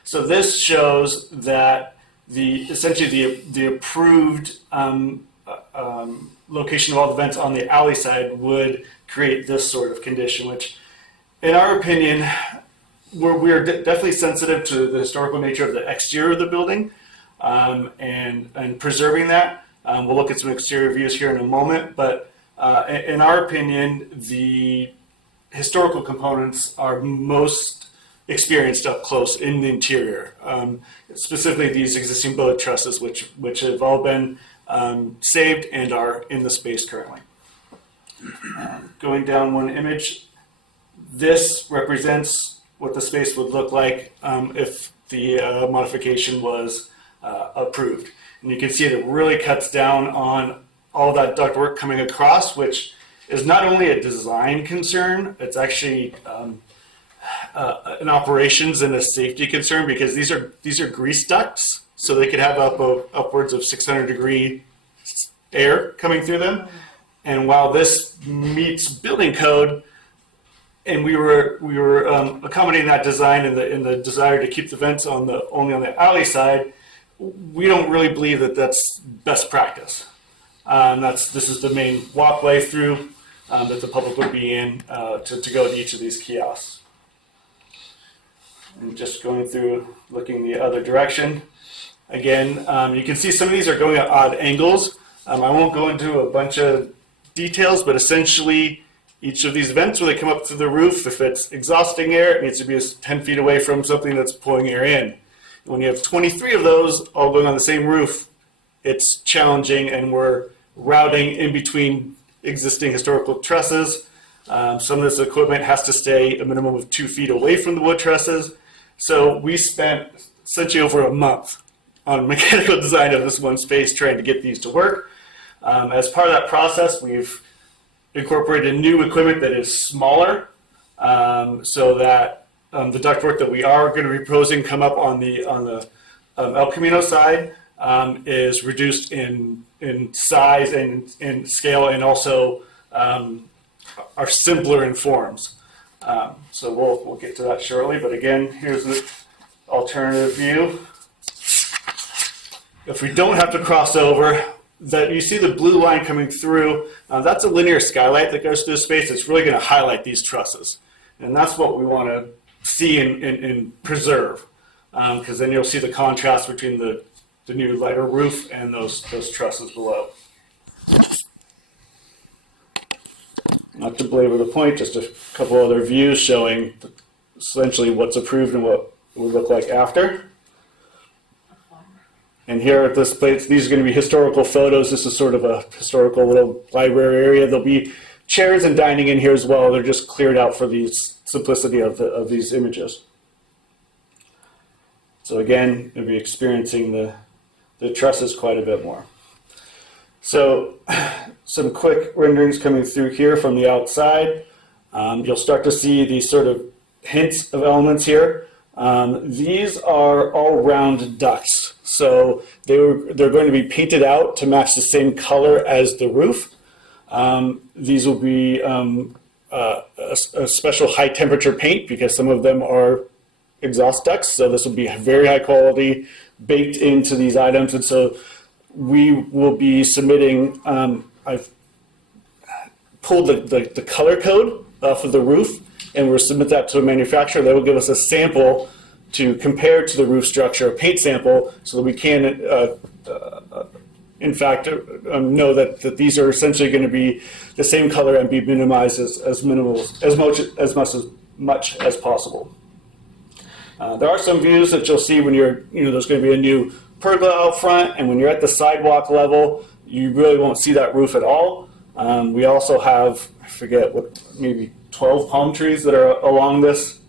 So this shows that essentially the approved location of all the vents on the alley side would create this sort of condition, which in our opinion, we're definitely sensitive to the historical nature of the exterior of the building and preserving that. We'll look at some exterior views here in a moment, but in our opinion, the historical components are most experienced up close in the interior, specifically these existing boat trusses, which have all been saved and are in the space currently. Going down one image, this represents what the space would look like if the modification was approved. And you can see it really cuts down on all that ductwork coming across, which is not only a design concern, it's actually an operations and a safety concern, because these are grease ducts, so they could have upwards of 600-degree air coming through them. And while this meets building code, and we were accommodating that design in the desire to keep the vents only on the alley side, we don't really believe that that's best practice. This is the main walkway through that the public would be in to go to each of these kiosks. And just going through, looking the other direction. Again, you can see some of these are going at odd angles. I won't go into a bunch of details, but essentially each of these vents, where they come up to the roof, if it's exhausting air, it needs to be 10 feet away from something that's pulling air in. When you have 23 of those all going on the same roof, it's challenging, and we're routing in between existing historical trusses. Some of this equipment has to stay a minimum of 2 feet away from the wood trusses. So we spent essentially over a month on mechanical design of this one space trying to get these to work. As part of that process, we've incorporated new equipment that is smaller, so that the ductwork that we are going to be proposing come up on the El Camino side is reduced in size and in scale, and also are simpler in forms. So we'll get to that shortly, but again, here's the alternative view. If we don't have to cross over, that you see the blue line coming through, that's a linear skylight that goes through the space. It's really going to highlight these trusses, and that's what we want to see and preserve, because then you'll see the contrast between the new lighter roof and those trusses below. Not to belabor the point, just a couple other views showing essentially what's approved and what it would look like after. And here at this place, these are going to be historical photos. This is sort of a historical little library area. There'll be chairs and dining in here as well. They're just cleared out for the simplicity of these images. So again, you'll be experiencing the trusses quite a bit more. So some quick renderings coming through here from the outside. You'll start to see these sort of hints of elements here. These are all round ducts. So they're going to be painted out to match the same color as the roof. These will be a special high temperature paint, because some of them are exhaust ducts. So this will be very high quality, baked into these items. And so we will be submitting, I've pull the color code for the roof, and we'll submit that to a manufacturer. They will give us a sample to compare to the roof structure, a paint sample, so that we can, in fact, know that these are essentially going to be the same color and be minimized as much as possible. There are some views that you'll see when there's going to be a new pergola out front, and when you're at the sidewalk level, you really won't see that roof at all. We also have, I forget what, maybe 12 palm trees that are along this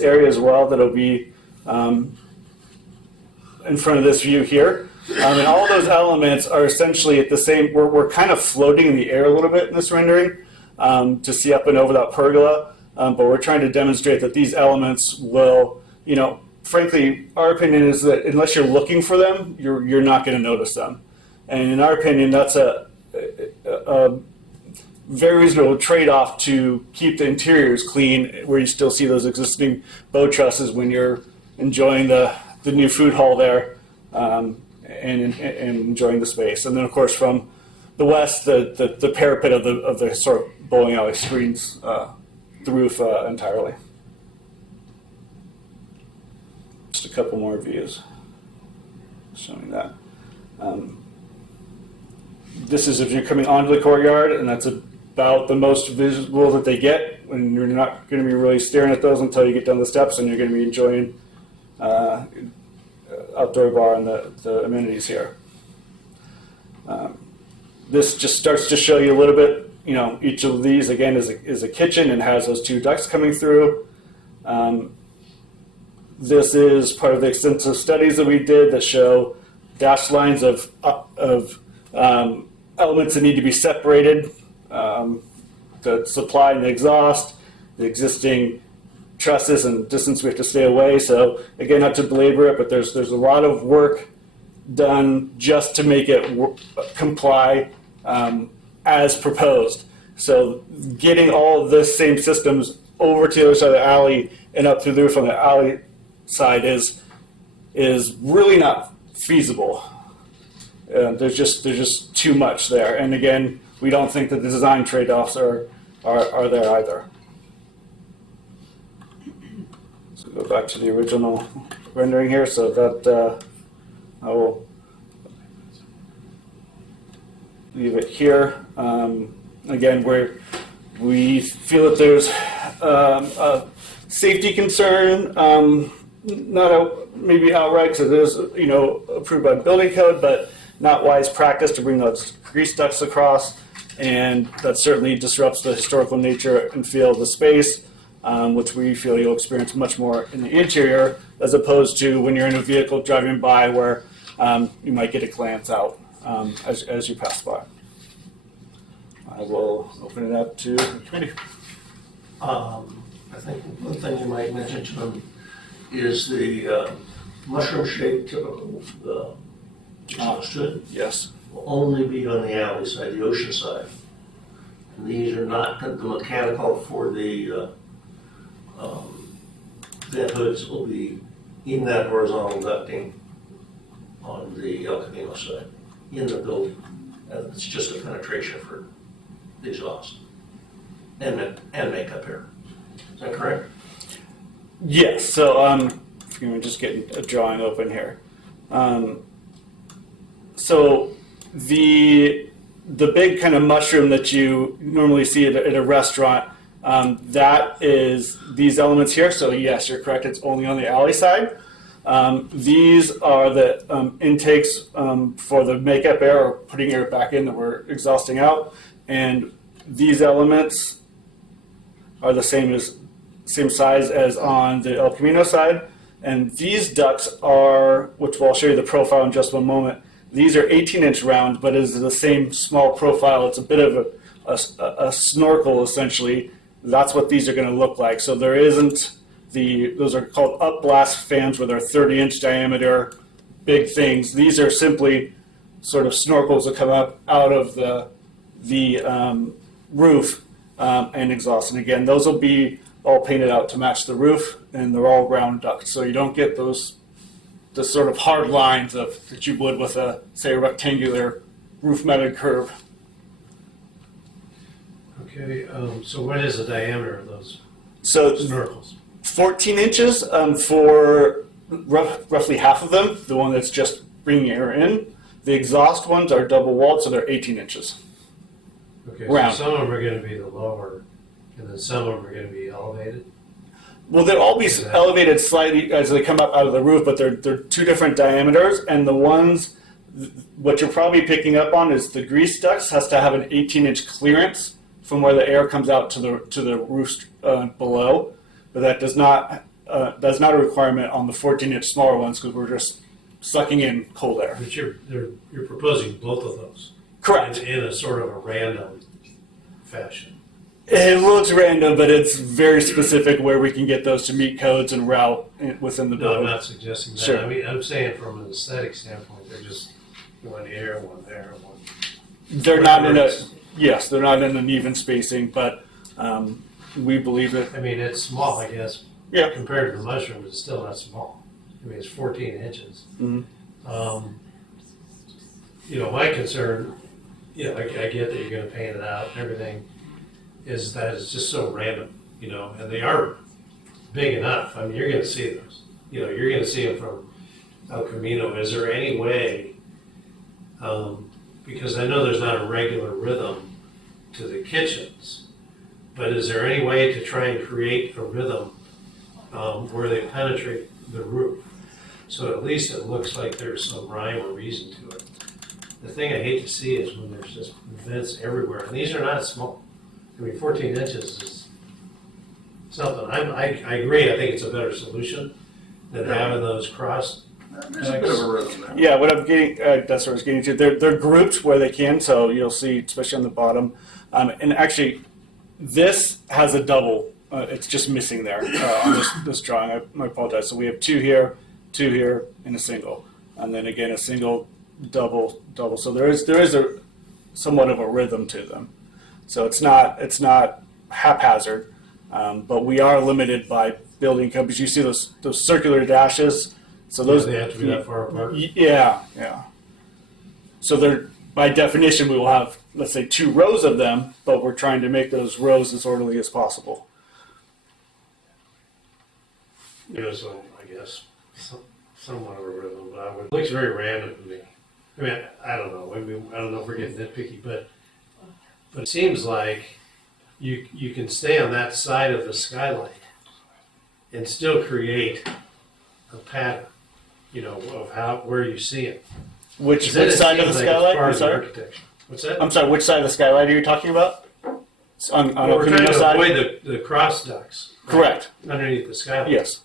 area as well that'll be in front of this view here. And all those elements are essentially at the same, we're kind of floating in the air a little bit in this rendering to see up and over that pergola, but we're trying to demonstrate that these elements will, frankly, our opinion is that unless you're looking for them, you're not going to notice them. And in our opinion, that's a very reasonable trade-off to keep the interiors clean, where you still see those existing bow trusses when you're enjoying the new food hall there and enjoying the space. And then, of course, from the west, the parapet of the historic bowling alley screens the roof entirely. Just a couple more views showing that. This is if you're coming onto the courtyard, and that's about the most visible that they get, when you're not going to be really staring at those until you get down the steps, and you're going to be enjoying outdoor bar and the amenities here. This just starts to show you a little bit, each of these again is a kitchen and has those two ducts coming through. This is part of the extensive studies that we did that show dashed lines of elements that need to be separated, the supply and the exhaust, the existing trusses and distance we have to stay away. So again, not to belabor it, but there's a lot of work done just to make it comply as proposed. So getting all of this same systems over to the other side of the alley and up through the roof on the alley side is really not feasible. There's just too much there, and again, we don't think that the design trade-offs are there either. So go back to the original rendering here, so that I will leave it here. Again, we feel that there's a safety concern, not maybe outright because it is approved by building code, but not wise practice to bring those grease ducts across, and that certainly disrupts the historical nature and feel of the space, which we feel you'll experience much more in the interior as opposed to when you're in a vehicle driving by where you might get a glance out as you pass by. I will open it up to the committee. I think one thing you might mention to them is the mushroom-shaped exhaust yes. will only be on the alley side, the ocean side. And these are not the mechanical for the vent hoods will be in that horizontal ducting on the El Camino side, in the building. And it's just a penetration for the exhaust and makeup air. Is that correct? Yes. So if you can just get a drawing open here. So the big kind of mushroom that you normally see at a restaurant, that is these elements here. So yes, you're correct. It's only on the alley side. These are the intakes for the makeup air or putting air back in that we're exhausting out. And these elements are the same size as on the El Camino side. And these ducts are, which I'll show you the profile in just one moment. These are 18-inch round, but it is the same small profile. It's a bit of a snorkel, essentially. That's what these are going to look like. So there isn't those are called upblast fans where they're 30-inch diameter, big things. These are simply sort of snorkels that come up out of the roof and exhaust. And again, those will be all painted out to match the roof, and they're all round ducts. So you don't get the sort of hard lines that you would with a rectangular roof-mounted curve. Okay, so what is the diameter of those So snorkels? 14 inches for roughly half of them, the one that's just bringing air in. The exhaust ones are double walled, so they're 18 inches. Okay, Round. so some of them are gonna be the lower, and then some of them are gonna be elevated? Well, they'll all be elevated slightly as they come up out of the roof, but they're two different diameters, and the ones, what you're probably picking up on is the grease ducts has to have an 18-inch clearance from where the air comes out to the roof below, but that does not a requirement on the 14-inch smaller ones because we're just sucking in cold air. But you're proposing both of those? Correct. In a sort of a random fashion? It looks random, but it's very specific where we can get those to meet codes and route within the No, building. I'm not suggesting that. Sure. I mean, I'm saying from an aesthetic standpoint, they're just one here, one there, one. They're not in they're not in an even spacing, but we believe it. I mean, it's small, I guess. Yeah. Compared to the mushrooms, it's still not small. I mean, it's 14 inches. Mm-hmm. You know, my concern, you know, I get that you're gonna paint it out and everything, is that it's just so random, you know, and they are big enough. I mean, you're gonna see those. You know, you're gonna see them from El Camino. Is there any way, because I know there's not a regular rhythm to the kitchens, but is there any way to try and create a rhythm where they penetrate the roof? So at least it looks like there's some rhyme or reason to it. The thing I hate to see is when there's just vents everywhere, and these are not small. I mean, 14 inches is something. I agree. I think it's a better solution than having those crossed. There's a bit of a rhythm there. Yeah, what I'm getting, that's what I was getting to. They're grouped where they can, so you'll see, especially on the bottom. And actually, this has a double. It's just missing there on this drawing. I apologize. So we have two here, and a single, and then again a single, double. So there is a somewhat of a rhythm to them. So it's not haphazard, but we are limited by building companies. You see those circular dashes. So those they have to be that far apart. Yeah. So they're by definition we will have, let's say, 2 rows of them, but we're trying to make those rows as orderly as possible. You know, so I guess somewhat of a rhythm, but it looks very random to me. I mean, I don't know. I mean, I don't know if we're getting nitpicky, but it seems like you can stay on that side of the skylight and still create a pattern, you know, of where you see it. Which side of the skylight? I'm sorry. What's that? I'm sorry. Which side of the skylight are you talking about? On We're trying to side? avoid the cross ducts. Right? Correct. Underneath the skylight. Yes.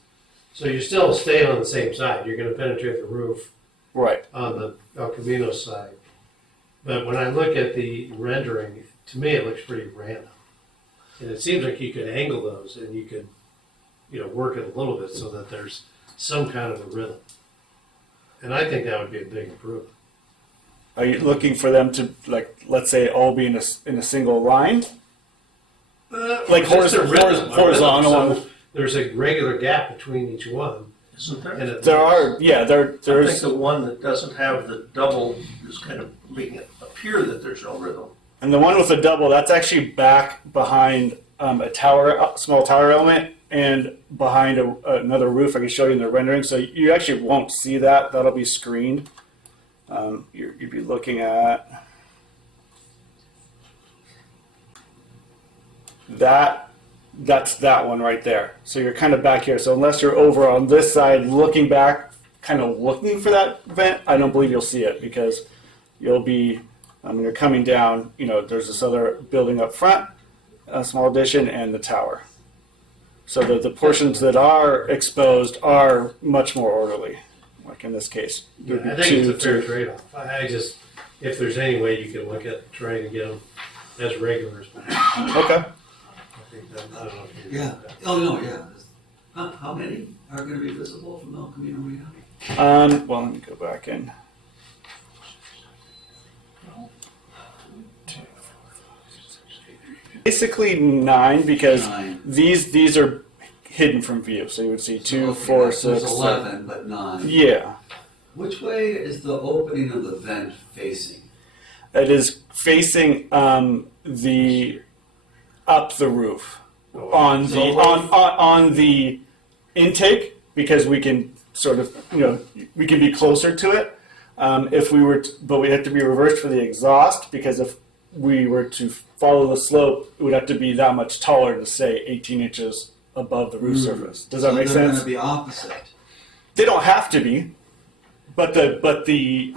So you're still staying on the same side. You're going to penetrate the roof. Right. On the El Camino side. But when I look at the rendering, to me it looks pretty random. And it seems like you could angle those and you could, you know, work it a little bit so that there's some kind of a rhythm. And I think that would be a big improvement. Are you looking for them to, like, let's say, all be in a single line? Like Just a rhythm. horizontal. So there's a regular gap between each one. Isn't there? And There are, yeah, I think there's, the one that doesn't have the double is kind of making it appear that there's no rhythm. and the one with the double, that's actually back behind a small tower element, and behind another roof. I can show you in the rendering, so you actually won't see that. That'll be screened. You'd be looking at that. That's that one right there. So you're kind of back here. So unless you're over on this side looking back, kind of looking for that vent, I don't believe you'll see it, because you'll be, when you're coming down, you know, there's this other building up front, a small addition, and the tower. So the portions that are exposed are much more orderly, like in this case. Yeah, I think it's a fair trade-off. I just, if there's any way you can look at trying to get them as regular as possible. Okay. I think that, I don't know if you Yeah. Oh, no, yeah. How many are going to be visible from El Camino Real? Well, let me go back in. Basically 9, because 9. these are hidden from view, so you would see 2, 4, 6. There's 11, but 9. Yeah. Which way is the opening of the vent facing? It is facing the up the roof on the intake, because we can sort of, we can be closer to it. If we were, but we have to be reversed for the exhaust, because if we were to follow the slope, it would have to be that much taller to say 18 inches above the roof surface. Does that make sense? So they're going to be opposite. They don't have to be, but the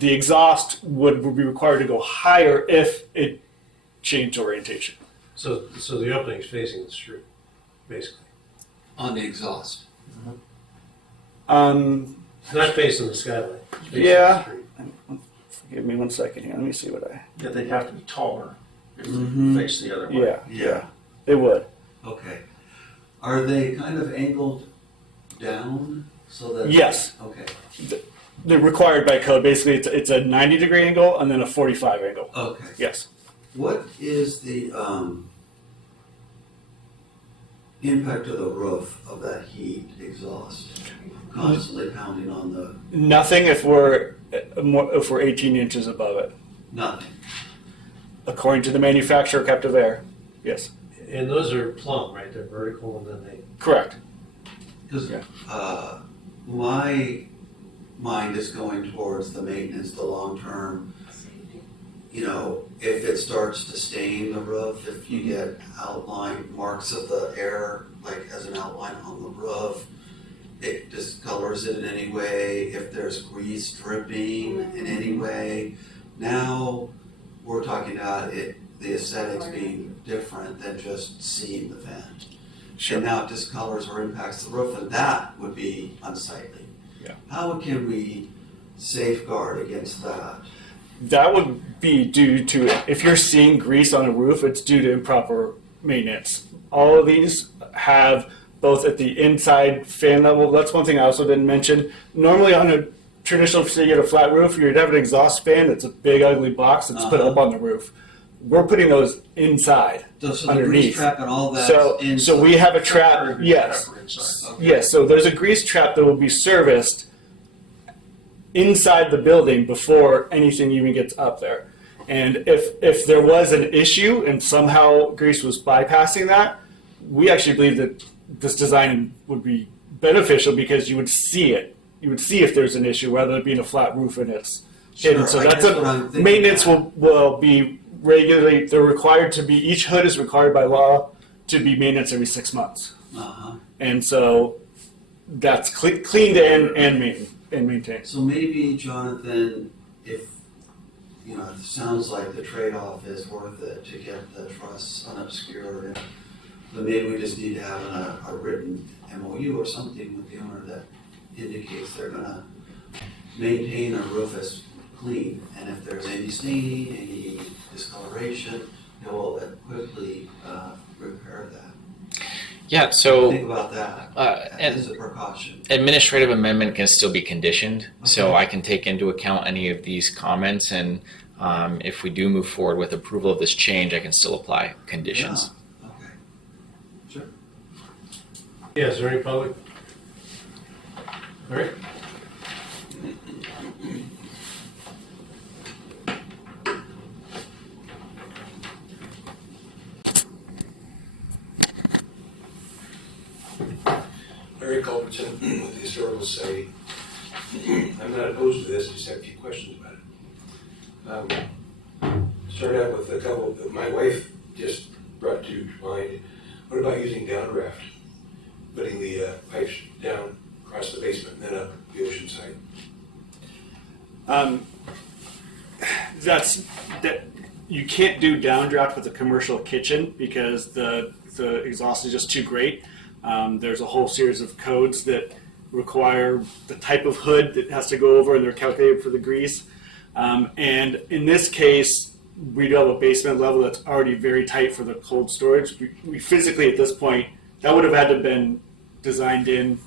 exhaust would be required to go higher if it changed orientation. So the opening's facing the street, basically. On the exhaust. It's not facing the skyline. It's facing Yeah. the street. Give me 1 second here. Let me see what I. Yeah, they'd have to be taller if they face the other way. Yeah. It would. Okay. Are they kind of angled down so that? Yes. Okay. They're required by code. Basically, it's a 90-degree angle and then a 45 angle. Okay. Yes. What is the impact of the roof of that heat exhaust constantly pounding on the? Nothing if we're 18 inches above it, Nothing. according to the manufacturer, captive air. Yes. And those are plumb, right? They're vertical, and then they. Correct. Because my mind is going towards the maintenance, the long term. If it starts to stain the roof, if you get outline marks of the air, like as an outline on the roof, it discolors it in any way. If there's grease dripping in any way, now we're talking about it, the aesthetics being different than just seeing the vent. Sure. And now it discolors or impacts the roof, and that would be unsightly. Yeah. How can we safeguard against that? That would be due to, if you're seeing grease on a roof, it's due to improper maintenance. All of these have both at the inside fan level. That's one thing I also didn't mention. Normally on a traditional, say you get a flat roof, you'd have an exhaust fan that's a big ugly box that's put up on the roof. We're putting those inside, So the underneath. grease trap and all that. So we have a trap, yes. Yes, so there's a grease trap that will be serviced inside the building before anything even gets up there. And if there was an issue and somehow grease was bypassing that, we actually believe that this design would be beneficial, because you would see it. You would see if there's an issue rather than being a flat roof and it's hidden. So that's maintenance will be regularly, they're required to be, each hood is required by law to be maintenance every 6 months. And so that's cleaned and maintained. So maybe, Jonathan, if, it sounds like the trade-off is worth it to get the truss unobscured, but maybe we just need to have a written MOU or something with the owner that indicates they're gonna maintain the roof as clean, and if there's any staining, any discoloration, they will quickly repair that. Yeah, so think about that as a precaution. Administrative amendment can still be conditioned, so I can take into account any of these comments, and if we do move forward with approval of this change, I can still apply conditions. Yeah. Okay. Sure. Yeah, is there any public? All right. Larry Culbertson with the Historical Society. I'm not opposed to this, just have a few questions about it. Start out with a couple that my wife just brought to mind. What about using downdraft? Putting the pipes down across the basement and then up the ocean side? You can't do downdraft with a commercial kitchen because the exhaust is just too great. There's a whole series of codes that require the type of hood that has to go over, and they're calculated for the grease. And in this case, we do have a basement level that's already very tight for the cold storage. We physically, at this point, that would have had to have been designed in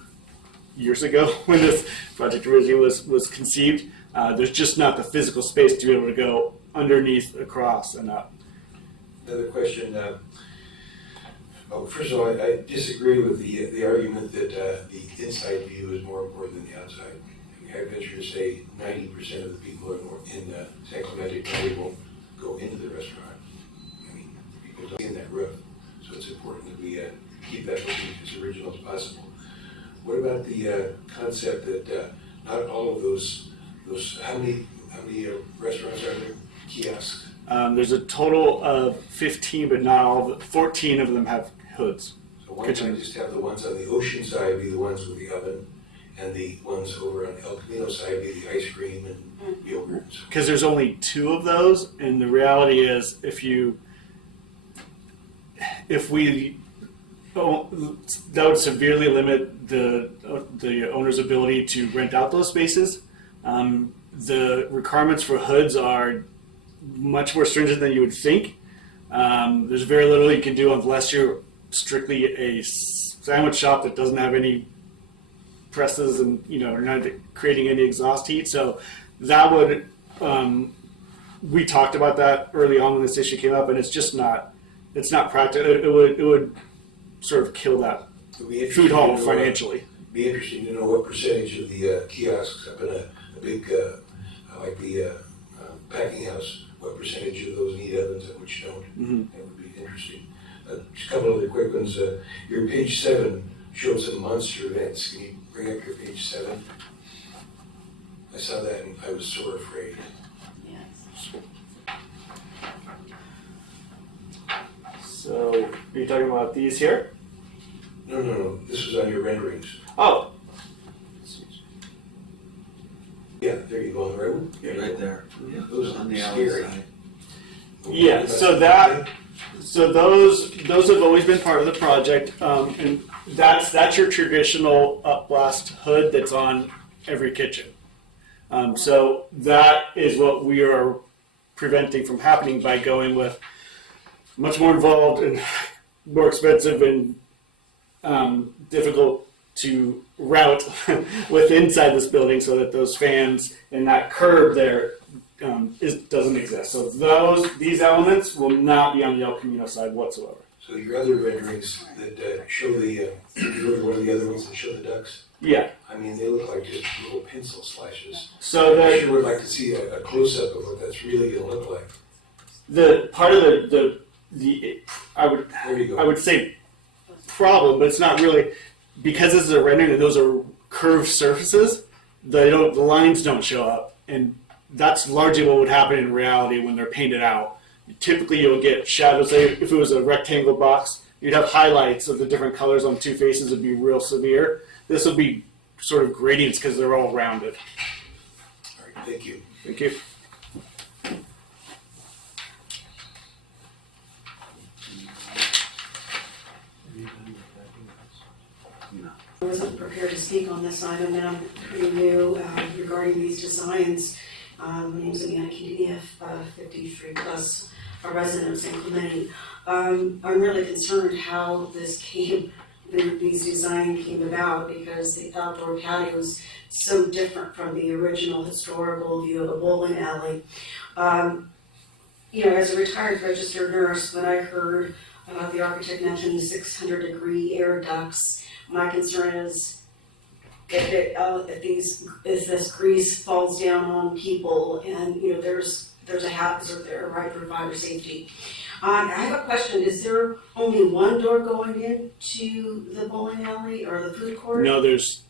years ago when this project originally was conceived. There's just not the physical space to be able to go underneath, across, and up. Another question. First of all, I disagree with the argument that the inside view is more important than the outside. I venture to say 90% of the people in San Clemente County won't go into the restaurant. I mean, to be in that roof. So it's important that we keep that looking as original as possible. What about the concept that not all of those how many restaurants are there? Kiosks? There's a total of 15, but not all. 14 of them have hoods. So why not just have the ones on the ocean side be the ones with the oven, and the ones over on El Camino side be the ice cream and yogurt? Because there's only 2 of those, and the reality is, that would severely limit the owner's ability to rent out those spaces. The requirements for hoods are much more stringent than you would think. There's very little you can do unless you're strictly a sandwich shop that doesn't have any presses and are not creating any exhaust heat. So that would we talked about that early on when this issue came up, and it's not practical. It would sort of kill that food hall financially. Be interesting to know what percentage of the kiosks up in a big like the packing house, what percentage of those need ovens and which don't. Mm-hmm. That would be interesting. Just a couple other quick ones. Your page 7 shows some monster events. Can you bring up your page 7? I saw that and I was sore afraid. So, are you talking about these here? No. This was on your renderings. Oh. Yeah, there you go on the right one. Yeah, right there. Yeah, those On the are alley scary. side. Yeah, so those have always been part of the project, and that's your traditional upblast hood that's on every kitchen. So that is what we are preventing from happening by going with much more involved and more expensive and difficult to route with inside this building, so that those fans and that curb there doesn't exist. So these elements will not be on the El Camino side whatsoever. So your other renderings that show the, you go to one of the other ones that show the ducks? Yeah. I mean, they look like just little pencil slashes. So I sure would like to see a close-up of what that's really going to look like. The part of the I would say problem, but it's not really, because this is a rendering and those are curved surfaces. The lines don't show up, and that's largely what would happen in reality when they're painted out. Typically, you'll get shadows. Say if it was a rectangle box, you'd have highlights of the different colors on 2 faces. It'd be real severe. This will be sort of gradients because they're all rounded. All right, thank you. Thank you. I wasn't prepared to speak on this item, and I'm pretty new regarding these designs. My name's Amanda Keating, 53 plus, a resident of San Clemente. I'm really concerned how these design came about, because the outdoor patio is so different from the original historical view of a bowling alley. As a retired registered nurse, when I heard the architect mention 600-degree air ducts, my concern is if this grease falls down on people, and there's a hazard there, right, for fire safety. I have a question. Is there only one door going into the bowling alley or the food court? No, there's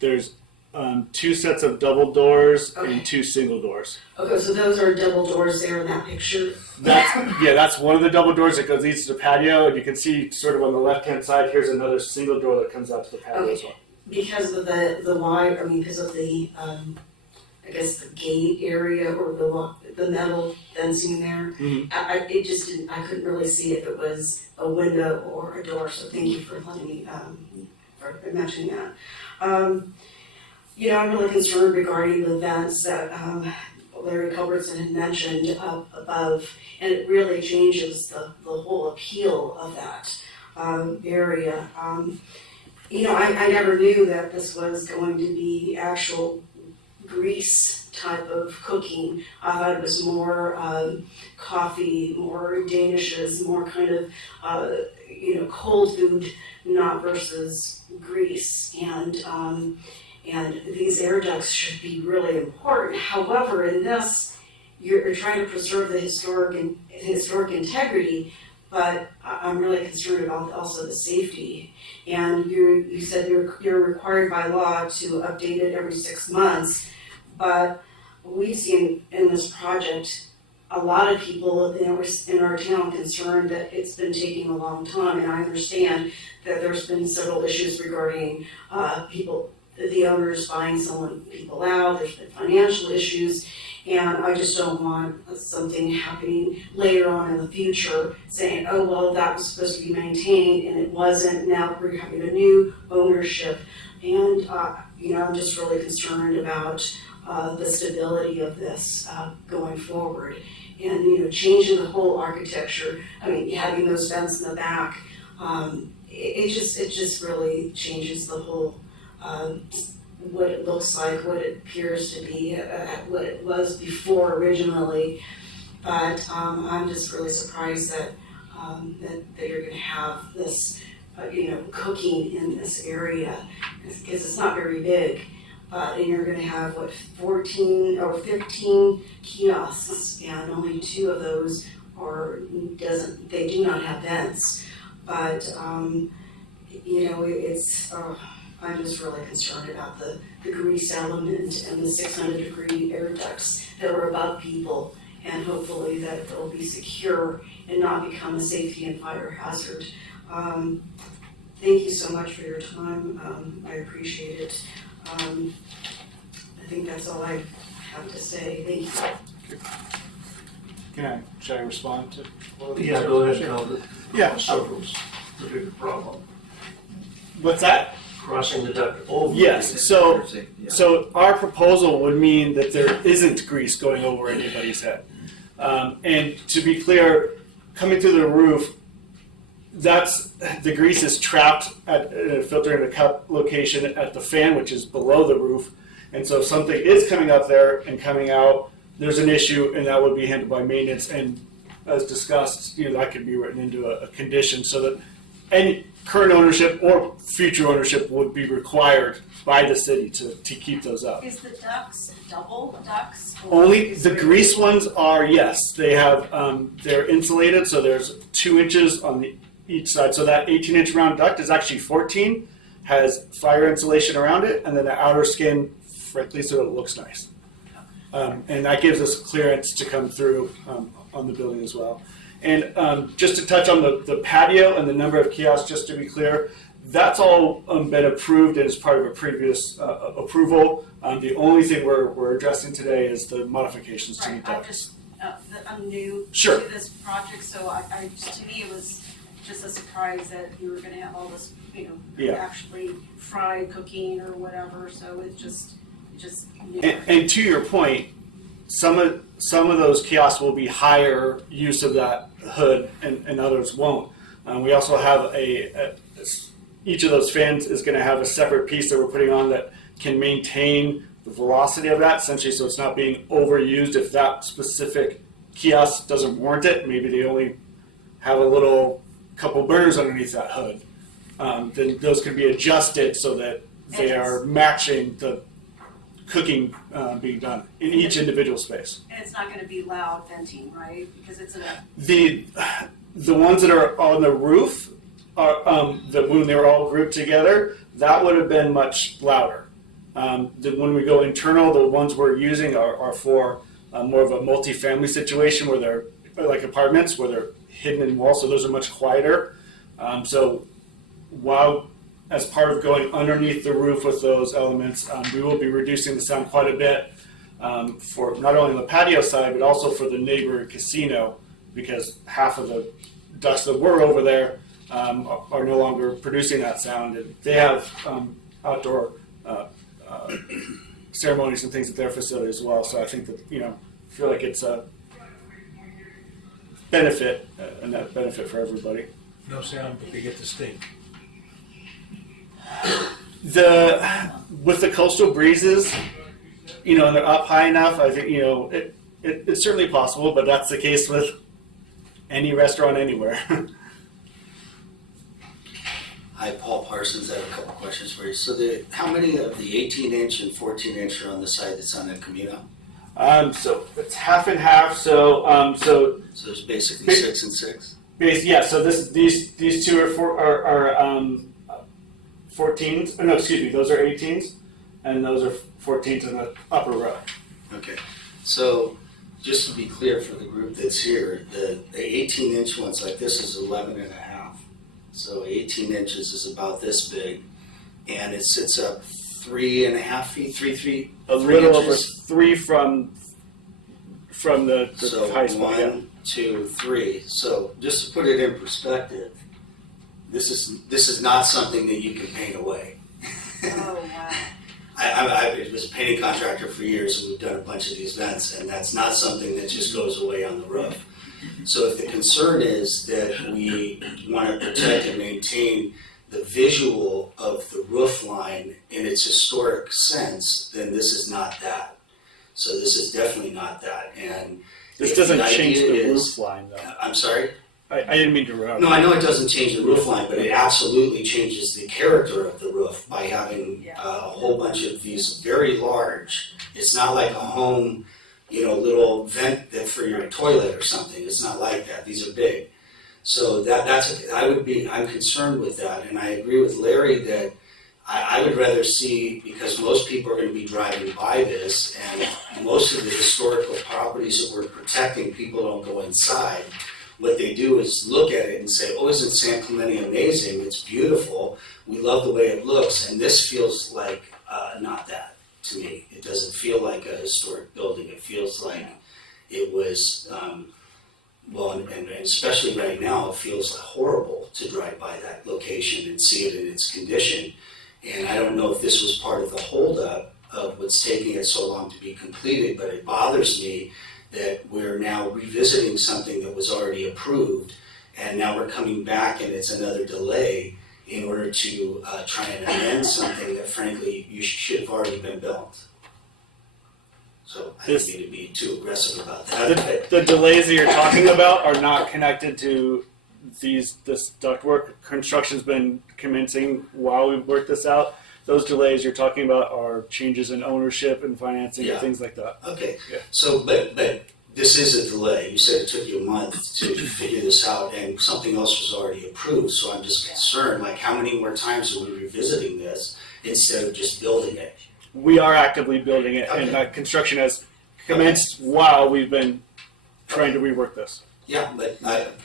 2 sets of double doors Okay. and 2 single doors. Okay, so those are double doors there in that picture. That's one of the double doors that leads to the patio, and you can see sort of on the left-hand side, here's another single door that comes out to the patio as well. Because of the wire, because of the I guess the gate area or the metal fencing there. Mhm. I couldn't really see if it was a window or a door. So thank you for letting me for mentioning that. I'm really concerned regarding the vents that Larry Culbertson had mentioned up above, and it really changes the whole appeal of that area. I never knew that this was going to be actual grease type of cooking. I thought it was more coffee, more danishes, more kind of cold food, not versus grease. And these air ducts should be really important. However, in this, you're trying to preserve the historic integrity, but I'm really concerned about also the safety. And you said you're required by law to update it every 6 months, but we've seen in this project a lot of people in our town concerned that it's been taking a long time, and I understand that there's been several issues regarding the owners buying people out, there's been financial issues, and I just don't want something happening later on in the future saying, oh, well, that was supposed to be maintained and it wasn't, now we're having a new ownership. And, I'm just really concerned about the stability of this going forward. And, changing the whole architecture, having those vents in the back, it just really changes the whole what it looks like, what it appears to be, what it was before originally. But I'm just really surprised that you're going to have this, cooking in this area, because it's not very big. And you're going to have 14 or 15 kiosks, and only 2 of those they do not have vents. But it's. I'm just really concerned about the grease element and the 600-degree air ducts that are above people, and hopefully that they'll be secure and not become a safety and fire hazard. Thank you so much for your time. I appreciate it. I think that's all I have to say. Thank you. Should I respond to all of Yeah, go ahead, Calvin. Yeah. Circles, the big problem. What's that? Crossing the duct over. Yes, so our proposal would mean that there isn't grease going over anybody's head. And to be clear, coming through the roof, the grease is trapped at a filter in a cup location at the fan, which is below the roof. And so if something is coming up there and coming out, there's an issue, and that would be handled by maintenance. And as discussed, that could be written into a condition so that any current ownership or future ownership would be required by the city to keep those up. Is the ducts double ducts? Only the grease ones are, yes. They have, they're insulated, so there's 2 inches on each side. So that 18-inch round duct is actually 14, has fire insulation around it, and then the outer skin, frankly, so it looks nice. And that gives us clearance to come through on the building as well. And just to touch on the patio and the number of kiosks, just to be clear, that's all been approved and is part of a previous approval. The only thing we're addressing today is the modifications to the ducts. I'm new Sure. to this project, so to me it was just a surprise that you were going to have all this, actually fried cooking or whatever. So it just. And to your point, some of those kiosks will be higher use of that hood, and others won't. We also have each of those fans is going to have a separate piece that we're putting on that can maintain the velocity of that, essentially, so it's not being overused. If that specific kiosk doesn't warrant it, maybe they only have a couple burners underneath that hood. Then those can be adjusted so that they are matching the cooking being done in each individual space. And it's not going to be loud venting, right? Because it's the ones that are on the roof are when they were all grouped together, that would have been much louder. When we go internal, the ones we're using are for more of a multi-family situation where they're like apartments where they're hidden in walls, so those are much quieter. So while as part of going underneath the roof with those elements, we will be reducing the sound quite a bit for not only the patio side, but also for the neighboring casino, because half of the ducts that were over there are no longer producing that sound. And they have outdoor ceremonies and things at their facility as well. So I think that, feel like it's a benefit, a net benefit for everybody. No sound, but they get the steak. With the coastal breezes, and they're up high enough, I think, it's certainly possible, but that's the case with any restaurant anywhere. Hi, Paul Parsons. I have a couple questions for you. So how many of the 18-inch and 14-inch are on the side that's on the Camino? So it's half and half, so there's basically 6 and 6? Yeah, so these two are 14s. No, excuse me, those are 18s, and those are 14s in the upper row. Okay, so just to be clear for the group that's here, the 18-inch ones like this is 11 and a half. So 18 inches is about this big, and it sits up 3.5 feet, three A little over inches. 3 from the So high spot. Yeah. 1, 2, 3. So just to put it in perspective, this is not something that you can paint away. Oh, wow. I was a painting contractor for years, and we've done a bunch of these vents, and that's not something that just goes away on the roof. So if the concern is that we want to protect and maintain the visual of the roof line in its historic sense, then this is not that. So this is definitely not that. And This if doesn't the change idea the is- roof line, though. I'm sorry? I didn't mean to interrupt. No, I know it doesn't change the roof line, but it absolutely changes the character of the roof by having a whole bunch of these very large. It's not like a home, little vent that for your toilet or something. It's not like that. These are big. So I'm concerned with that, and I agree with Larry that I would rather see, because most people are going to be driving by this, and most of the historical properties that we're protecting, people don't go inside. What they do is look at it and say, oh, isn't San Clemente amazing? It's beautiful. We love the way it looks. And this feels like not that to me. It doesn't feel like a historic building. It feels like it was, and especially right now, it feels horrible to drive by that location and see it in its condition. And I don't know if this was part of the holdup of what's taking it so long to be completed, but it bothers me that we're now revisiting something that was already approved, and now we're coming back and it's another delay in order to try and amend something that frankly you should have already been built. So I don't need to be too aggressive about that. The delays that you're talking about are not connected to this ductwork. Construction's been commencing while we've worked this out. Those delays you're talking about are changes in ownership and financing and things like that. Okay, Yeah. so, but this is a delay. You said it took you a month to figure this out, and something else was already approved, so I'm just concerned, like, how many more times are we revisiting this instead of just building it? We are actively building it, and that construction has commenced while we've been trying to rework this. Yeah, but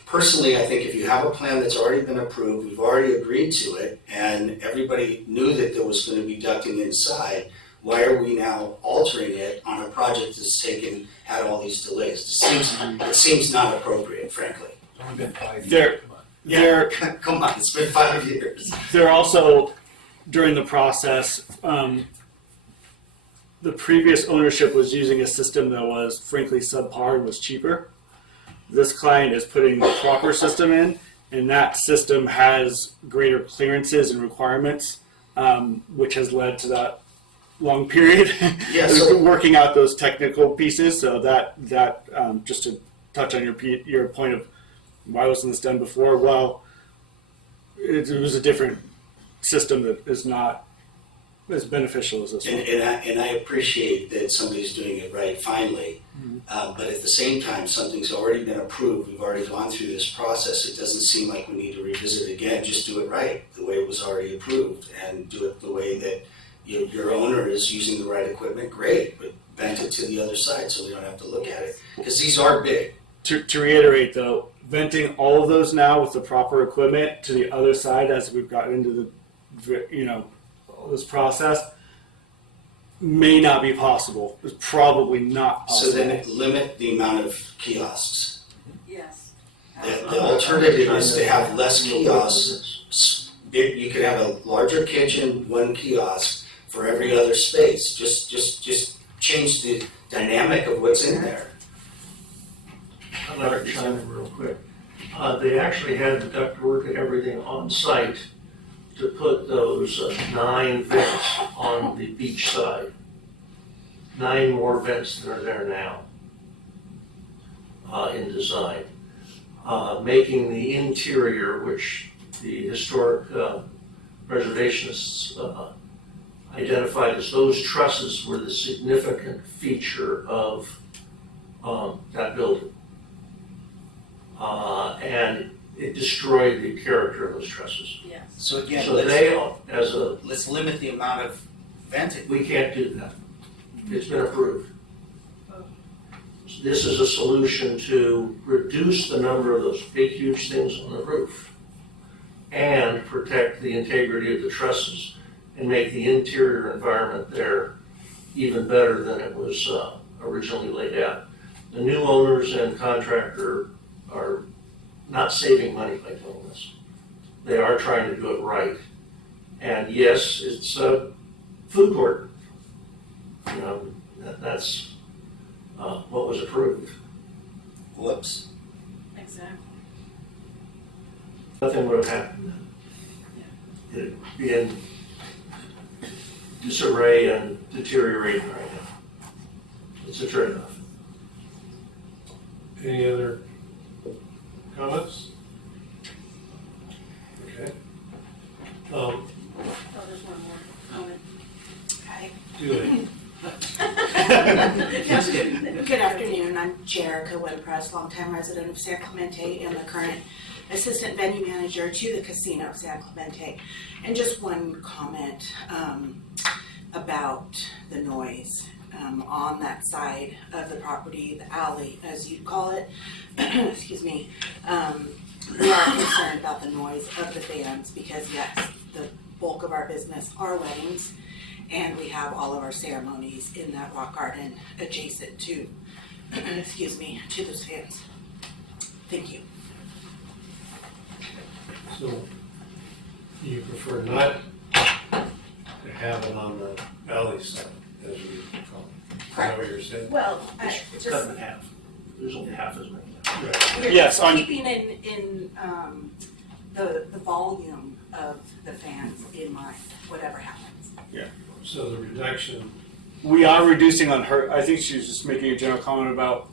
personally, I think if you have a plan that's already been approved, we've already agreed to it, and everybody knew that there was going to be ducting inside, why are we now altering it on a project that's had all these delays? It seems not appropriate, frankly. It's only been 5 years. Come on, it's been 5 years. They're also, during the process, the previous ownership was using a system that was frankly subpar and was cheaper. This client is putting the proper system in, and that system has greater clearances and requirements, which has led to that long period working out those technical pieces. So that just to touch on your point of why wasn't this done before? Well, it was a different system that is not as beneficial as this one. And I appreciate that somebody's doing it right finally, but at the same time, something's already been approved. We've already gone through this process. It doesn't seem like we need to revisit it again. Just do it right, the way it was already approved, and do it the way that your owner is using the right equipment. Great, but bend it to the other side so we don't have to look at it, because these are big. To reiterate though, venting all of those now with the proper equipment to the other side as we've gotten into this process may not be possible. It's probably not possible. So then limit the amount of kiosks. Yes. The alternative is to have less kiosks. You could have a larger kitchen, one kiosk for every other space. Just change the dynamic of what's in there. I'd like to chime in real quick. They actually had the ductwork and everything on site to put those 9 vents on the beach side. 9 more vents than are there now in design. Making the interior, which the historic preservationists identified as those trusses were the significant feature of that building. And it destroyed the character of those trusses. Yes. So again, So they, as a, let's limit the amount of venting. we can't do that. It's been approved. This is a solution to reduce the number of those big, huge things on the roof and protect the integrity of the trusses and make the interior environment there even better than it was originally laid out. The new owners and contractor are not saving money by doing this. They are trying to do it right. And yes, it's a food court. You know, that's what was approved. Whoops. Exactly. Nothing would have happened then. It'd be in disarray and deteriorating right now. It's a trade-off. Any other comments? Okay. Oh, there's one more comment. Hi. Do it. Just kidding. Good afternoon, I'm Jerica Wimpress, longtime resident of San Clemente and the current assistant venue manager to the casino of San Clemente. And just one comment about the noise on that side of the property, the alley, as you call it. Excuse me. We are concerned about the noise of the fans because yes, the bulk of our business are weddings. And we have all of our ceremonies in that rock garden adjacent to, excuse me, to those fans. Thank you. So you prefer not to have it on the alley side, as we call it? Is that what you're saying? Well, It's cut in half. There's only half as many. Right. we're Yes, just on- keeping in the volume of the fans in mind, whatever happens. So the reduction, We are reducing on her. I think she's just making a general comment about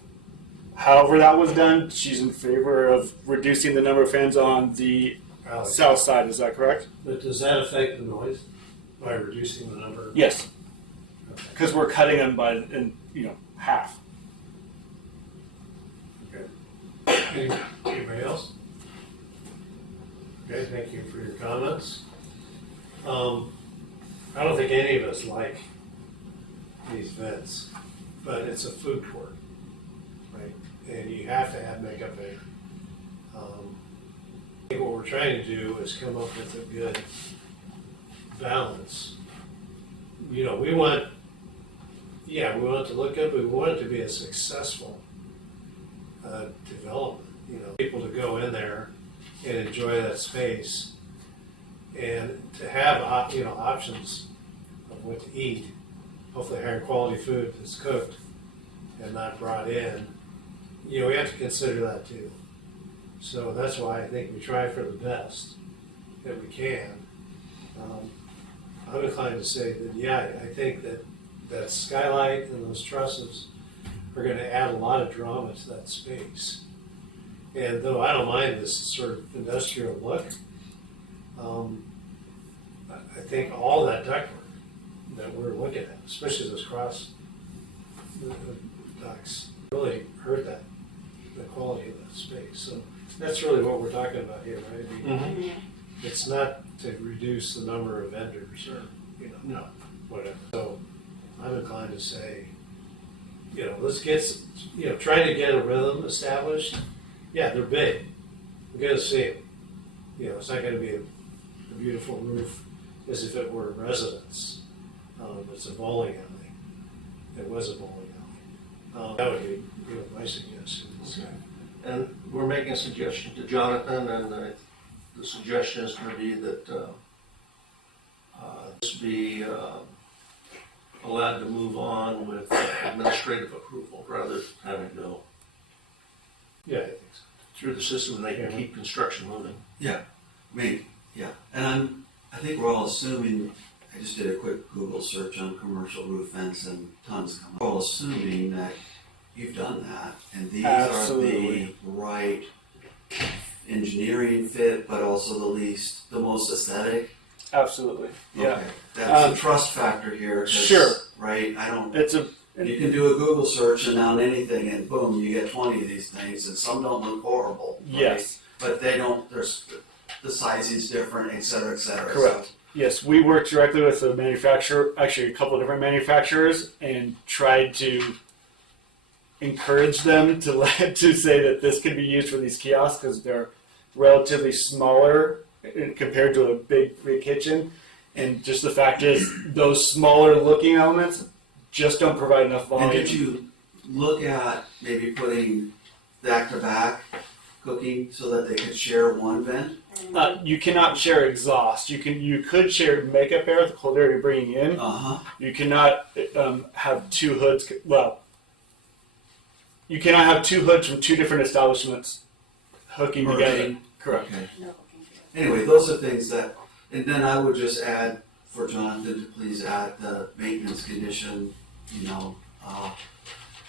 however that was done. She's in favor of reducing the number of fans on the alley. south side. Is that correct? But does that affect the noise by reducing the number? Yes, Okay. because we're cutting them by half. Anybody else? Okay, thank you for your comments. I don't think any of us like these vents, but it's a food court, right? And you have to have makeup there. I think what we're trying to do is come up with a good balance. You know, we want it to look good, but we want it to be a successful development. You know, people to go in there and enjoy that space, and to have options of what to eat. Hopefully, higher quality food that's cooked and not brought in. You know, we have to consider that too. So that's why I think we try for the best that we can. I'm inclined to say that, yeah, I think that skylight and those trusses are going to add a lot of drama to that space. And though I don't mind this sort of industrial look, I think all that ductwork that we're looking at, especially those cross ducts, really hurt the quality of that space. So that's really what we're talking about here, right? I mean, it's not to reduce the number of vendors or, no, whatever. So I'm inclined to say, let's get, try to get a rhythm established. Yeah, they're big. We gotta see them. It's not gonna be a beautiful roof as if it were a residence. It's a bowling alley. It was a bowling alley. That would be my suggestion. And we're making a suggestion to Jonathan, and the suggestion is going to be that this be allowed to move on with administrative approval rather than having to go Yeah, I think so. through the system and they can keep construction moving. Yeah, and I think we're all assuming, I just did a quick Google search on commercial roof vents and tons come up. We're all assuming that you've done that, and these Absolutely. are the right engineering fit, but also the most aesthetic. Absolutely. Yeah. Okay. That's a trust factor here. 'Cause, Sure. Right? You can do a Google search and on anything and boom, you get 20 of these things and some don't look horrible. Right? Yes. but they don't, the sizing's different, et cetera, et cetera. Correct. Yes, we worked directly with the manufacturer, actually a couple of different manufacturers, and tried to encourage them to to say that this could be used for these kiosks because they're relatively smaller compared to a big kitchen. And just the fact is, those smaller looking elements just don't provide enough volume. And did you look at maybe putting back-to-back cooking so that they could share one vent? You cannot share exhaust. You could share makeup air, the cold air you're bringing in. You cannot have two hoods. Well, you cannot have two hoods from two different establishments hooking together. Correct. Okay. Anyway, those are things that, and then I would just add for Jonathan to please add the maintenance condition,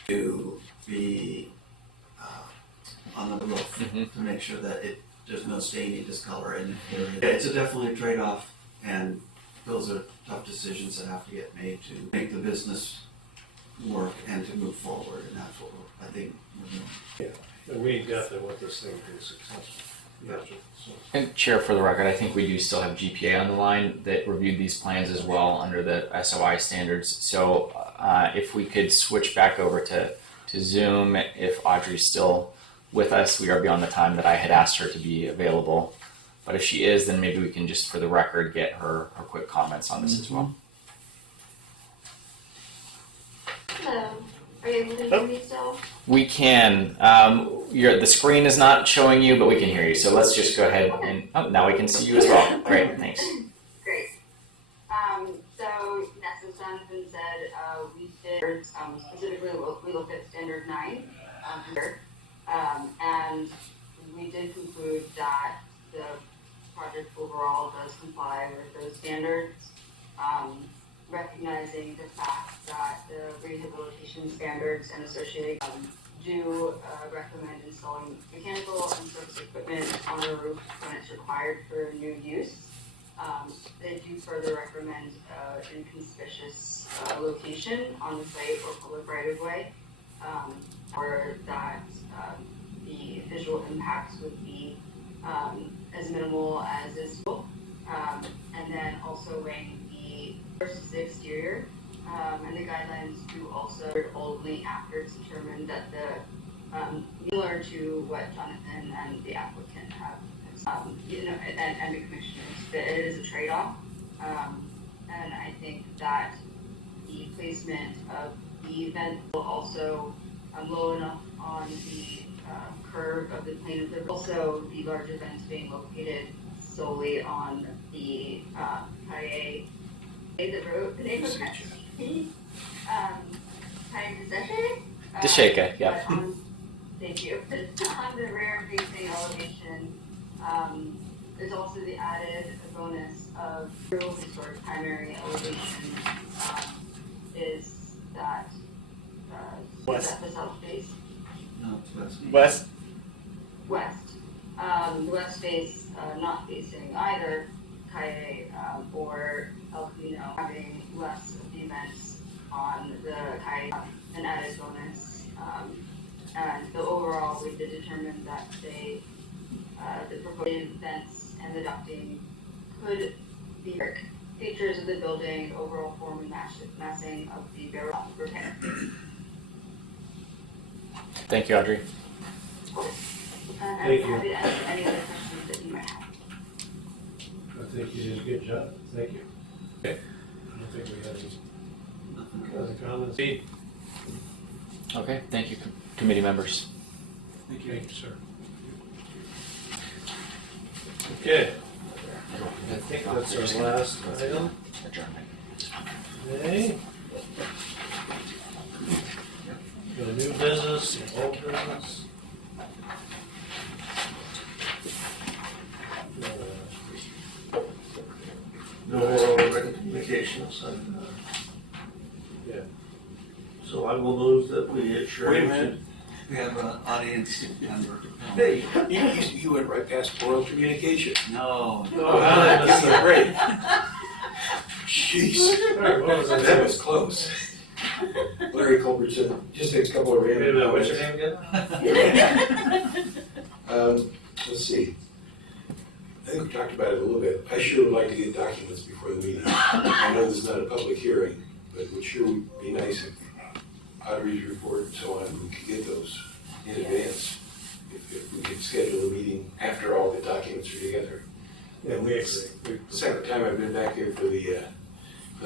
to be on the roof to make sure that there's no staining, discolor in it. It's definitely a trade-off, and those are tough decisions that have to get made to make the business work and to move forward, and that's what I think we're doing. Yeah, and we definitely want this thing to be successful. Gotcha. So. And Chair, for the record, I think we do still have GPA on the line that reviewed these plans as well under the SOI standards. So if we could switch back over to Zoom, if Audrey's still with us, we are beyond the time that I had asked her to be available. But if she is, then maybe we can just, for the record, get her quick comments on this as well. Hello. Are you able to hear me still? We can. The screen is not showing you, but we can hear you. So let's just go ahead and now we can see you as well. Great, thanks. Great. So, as Jonathan said, we did specifically we looked at standard 9 here, and we did conclude that the project overall does comply with those standards. Recognizing the fact that the rehabilitation standards and associated do recommend installing mechanical and service equipment on the roof when it's required for new use. They do further recommend an inconspicuous location on the site or public right-of-way, or that the visual impacts would be as minimal as is possible. And then also weighing versus the exterior, and the guidelines do also only after it's determined that similar to what Jonathan and the applicant have, and the commissioners, that it is a trade-off, and I think that the placement of the vent will also low enough on the curve of the plane of the roof. Also, the larger vents being located solely on the Kaye. The name of that Desheka, yeah. Thank you. On the rear facing elevation, there's also the added bonus of true historic primary elevation is that west. Is that the south face? No, it's west. West. West. The west face not facing either Kaye or El Camino, having less of the events on the Kaye, an added bonus. And the overall, we did determine that the proposed vents and the ducting could be features of the building, overall form and massing of the repair. Thank you, Audrey. I'm happy to answer any other questions that you might have. I think you did a good job. Thank you. Okay. I don't think we have any other comments. Okay, thank you, committee members. Thank you, sir. Okay. I think that's our last item. Adjournment. Okay. Got a new business, an old business. No oral written communications, and, Yeah. so I will move that we adjourn. Wait a minute. We have an audience member. Hey, you went right past oral communication. No. Oh, Give me a break. Jeez, What was that? that was close. Larry Culbertson, just takes a couple of Wait a random minute, what's your comments. name again? let's see. I think we talked about it a little bit. I sure would like to get documents before the meeting. I know this is not a public hearing, but it would sure be nice if auditor's report and so on, we could get those in advance. If we could schedule a meeting after all the documents are together. Yeah, we agree. The second time I've been back here for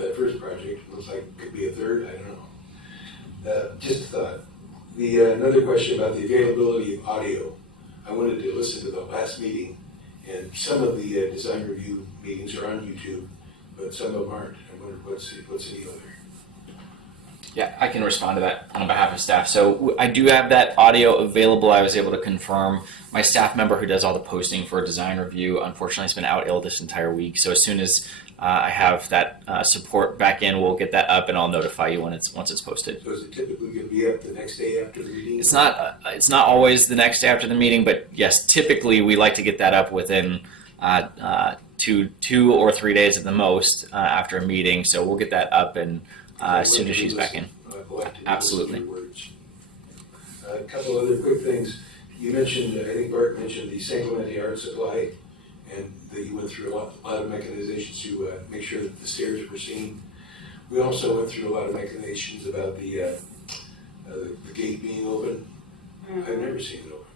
that first project. Looks like it could be a third, I don't know. Just a thought. Another question about the availability of audio. I wanted to listen to the last meeting, and some of the design review meetings are on YouTube, but some of them aren't. I wondered what's any other. Yeah, I can respond to that on behalf of staff. So I do have that audio available. I was able to confirm. My staff member who does all the posting for design review, unfortunately, has been out ill this entire week. So as soon as I have that support back in, we'll get that up, and I'll notify you once it's posted. So is it typically going to be up the next day after the meeting? It's not always the next day after the meeting, but yes, typically we like to get that up within 2 or 3 days at the most after a meeting. So we'll get that up and as soon as she's back in. Absolutely. A couple other quick things. You mentioned, I think Bart mentioned the San Clemente art supply, and that you went through a lot of mechanizations to make sure that the stairs were seen. We also went through a lot of mechanizations about the gate being open. I've never seen it open.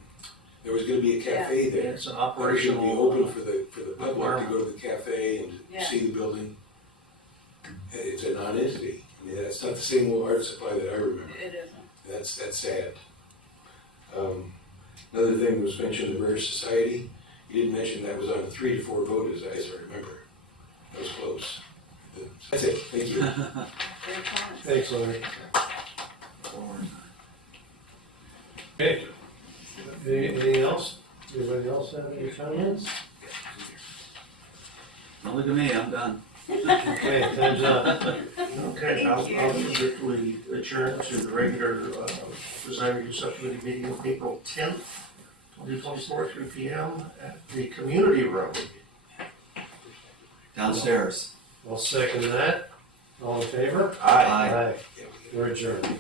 There was going to be a cafe there. It's an operational. It should be open for the public to go to the cafe and see the building. It's a non-entity. I mean, that's not the same old art supply that I remember. It isn't. That's sad. Another thing was mentioned, the Rare Society. You didn't mention that was on a 3 to 4 vote, as I remember. That was close. That's it. Thank you. Thanks, Larry. Okay. Anything else? Anybody else have any comments? Don't look at me, I'm done. Okay, time's up. Okay, I'll move that we adjourn to the regular design review subcommittee meeting of April 10th, 2024, 3 p.m. at the community room. Downstairs. I'll second that. All in favor? Aye. We're adjourned.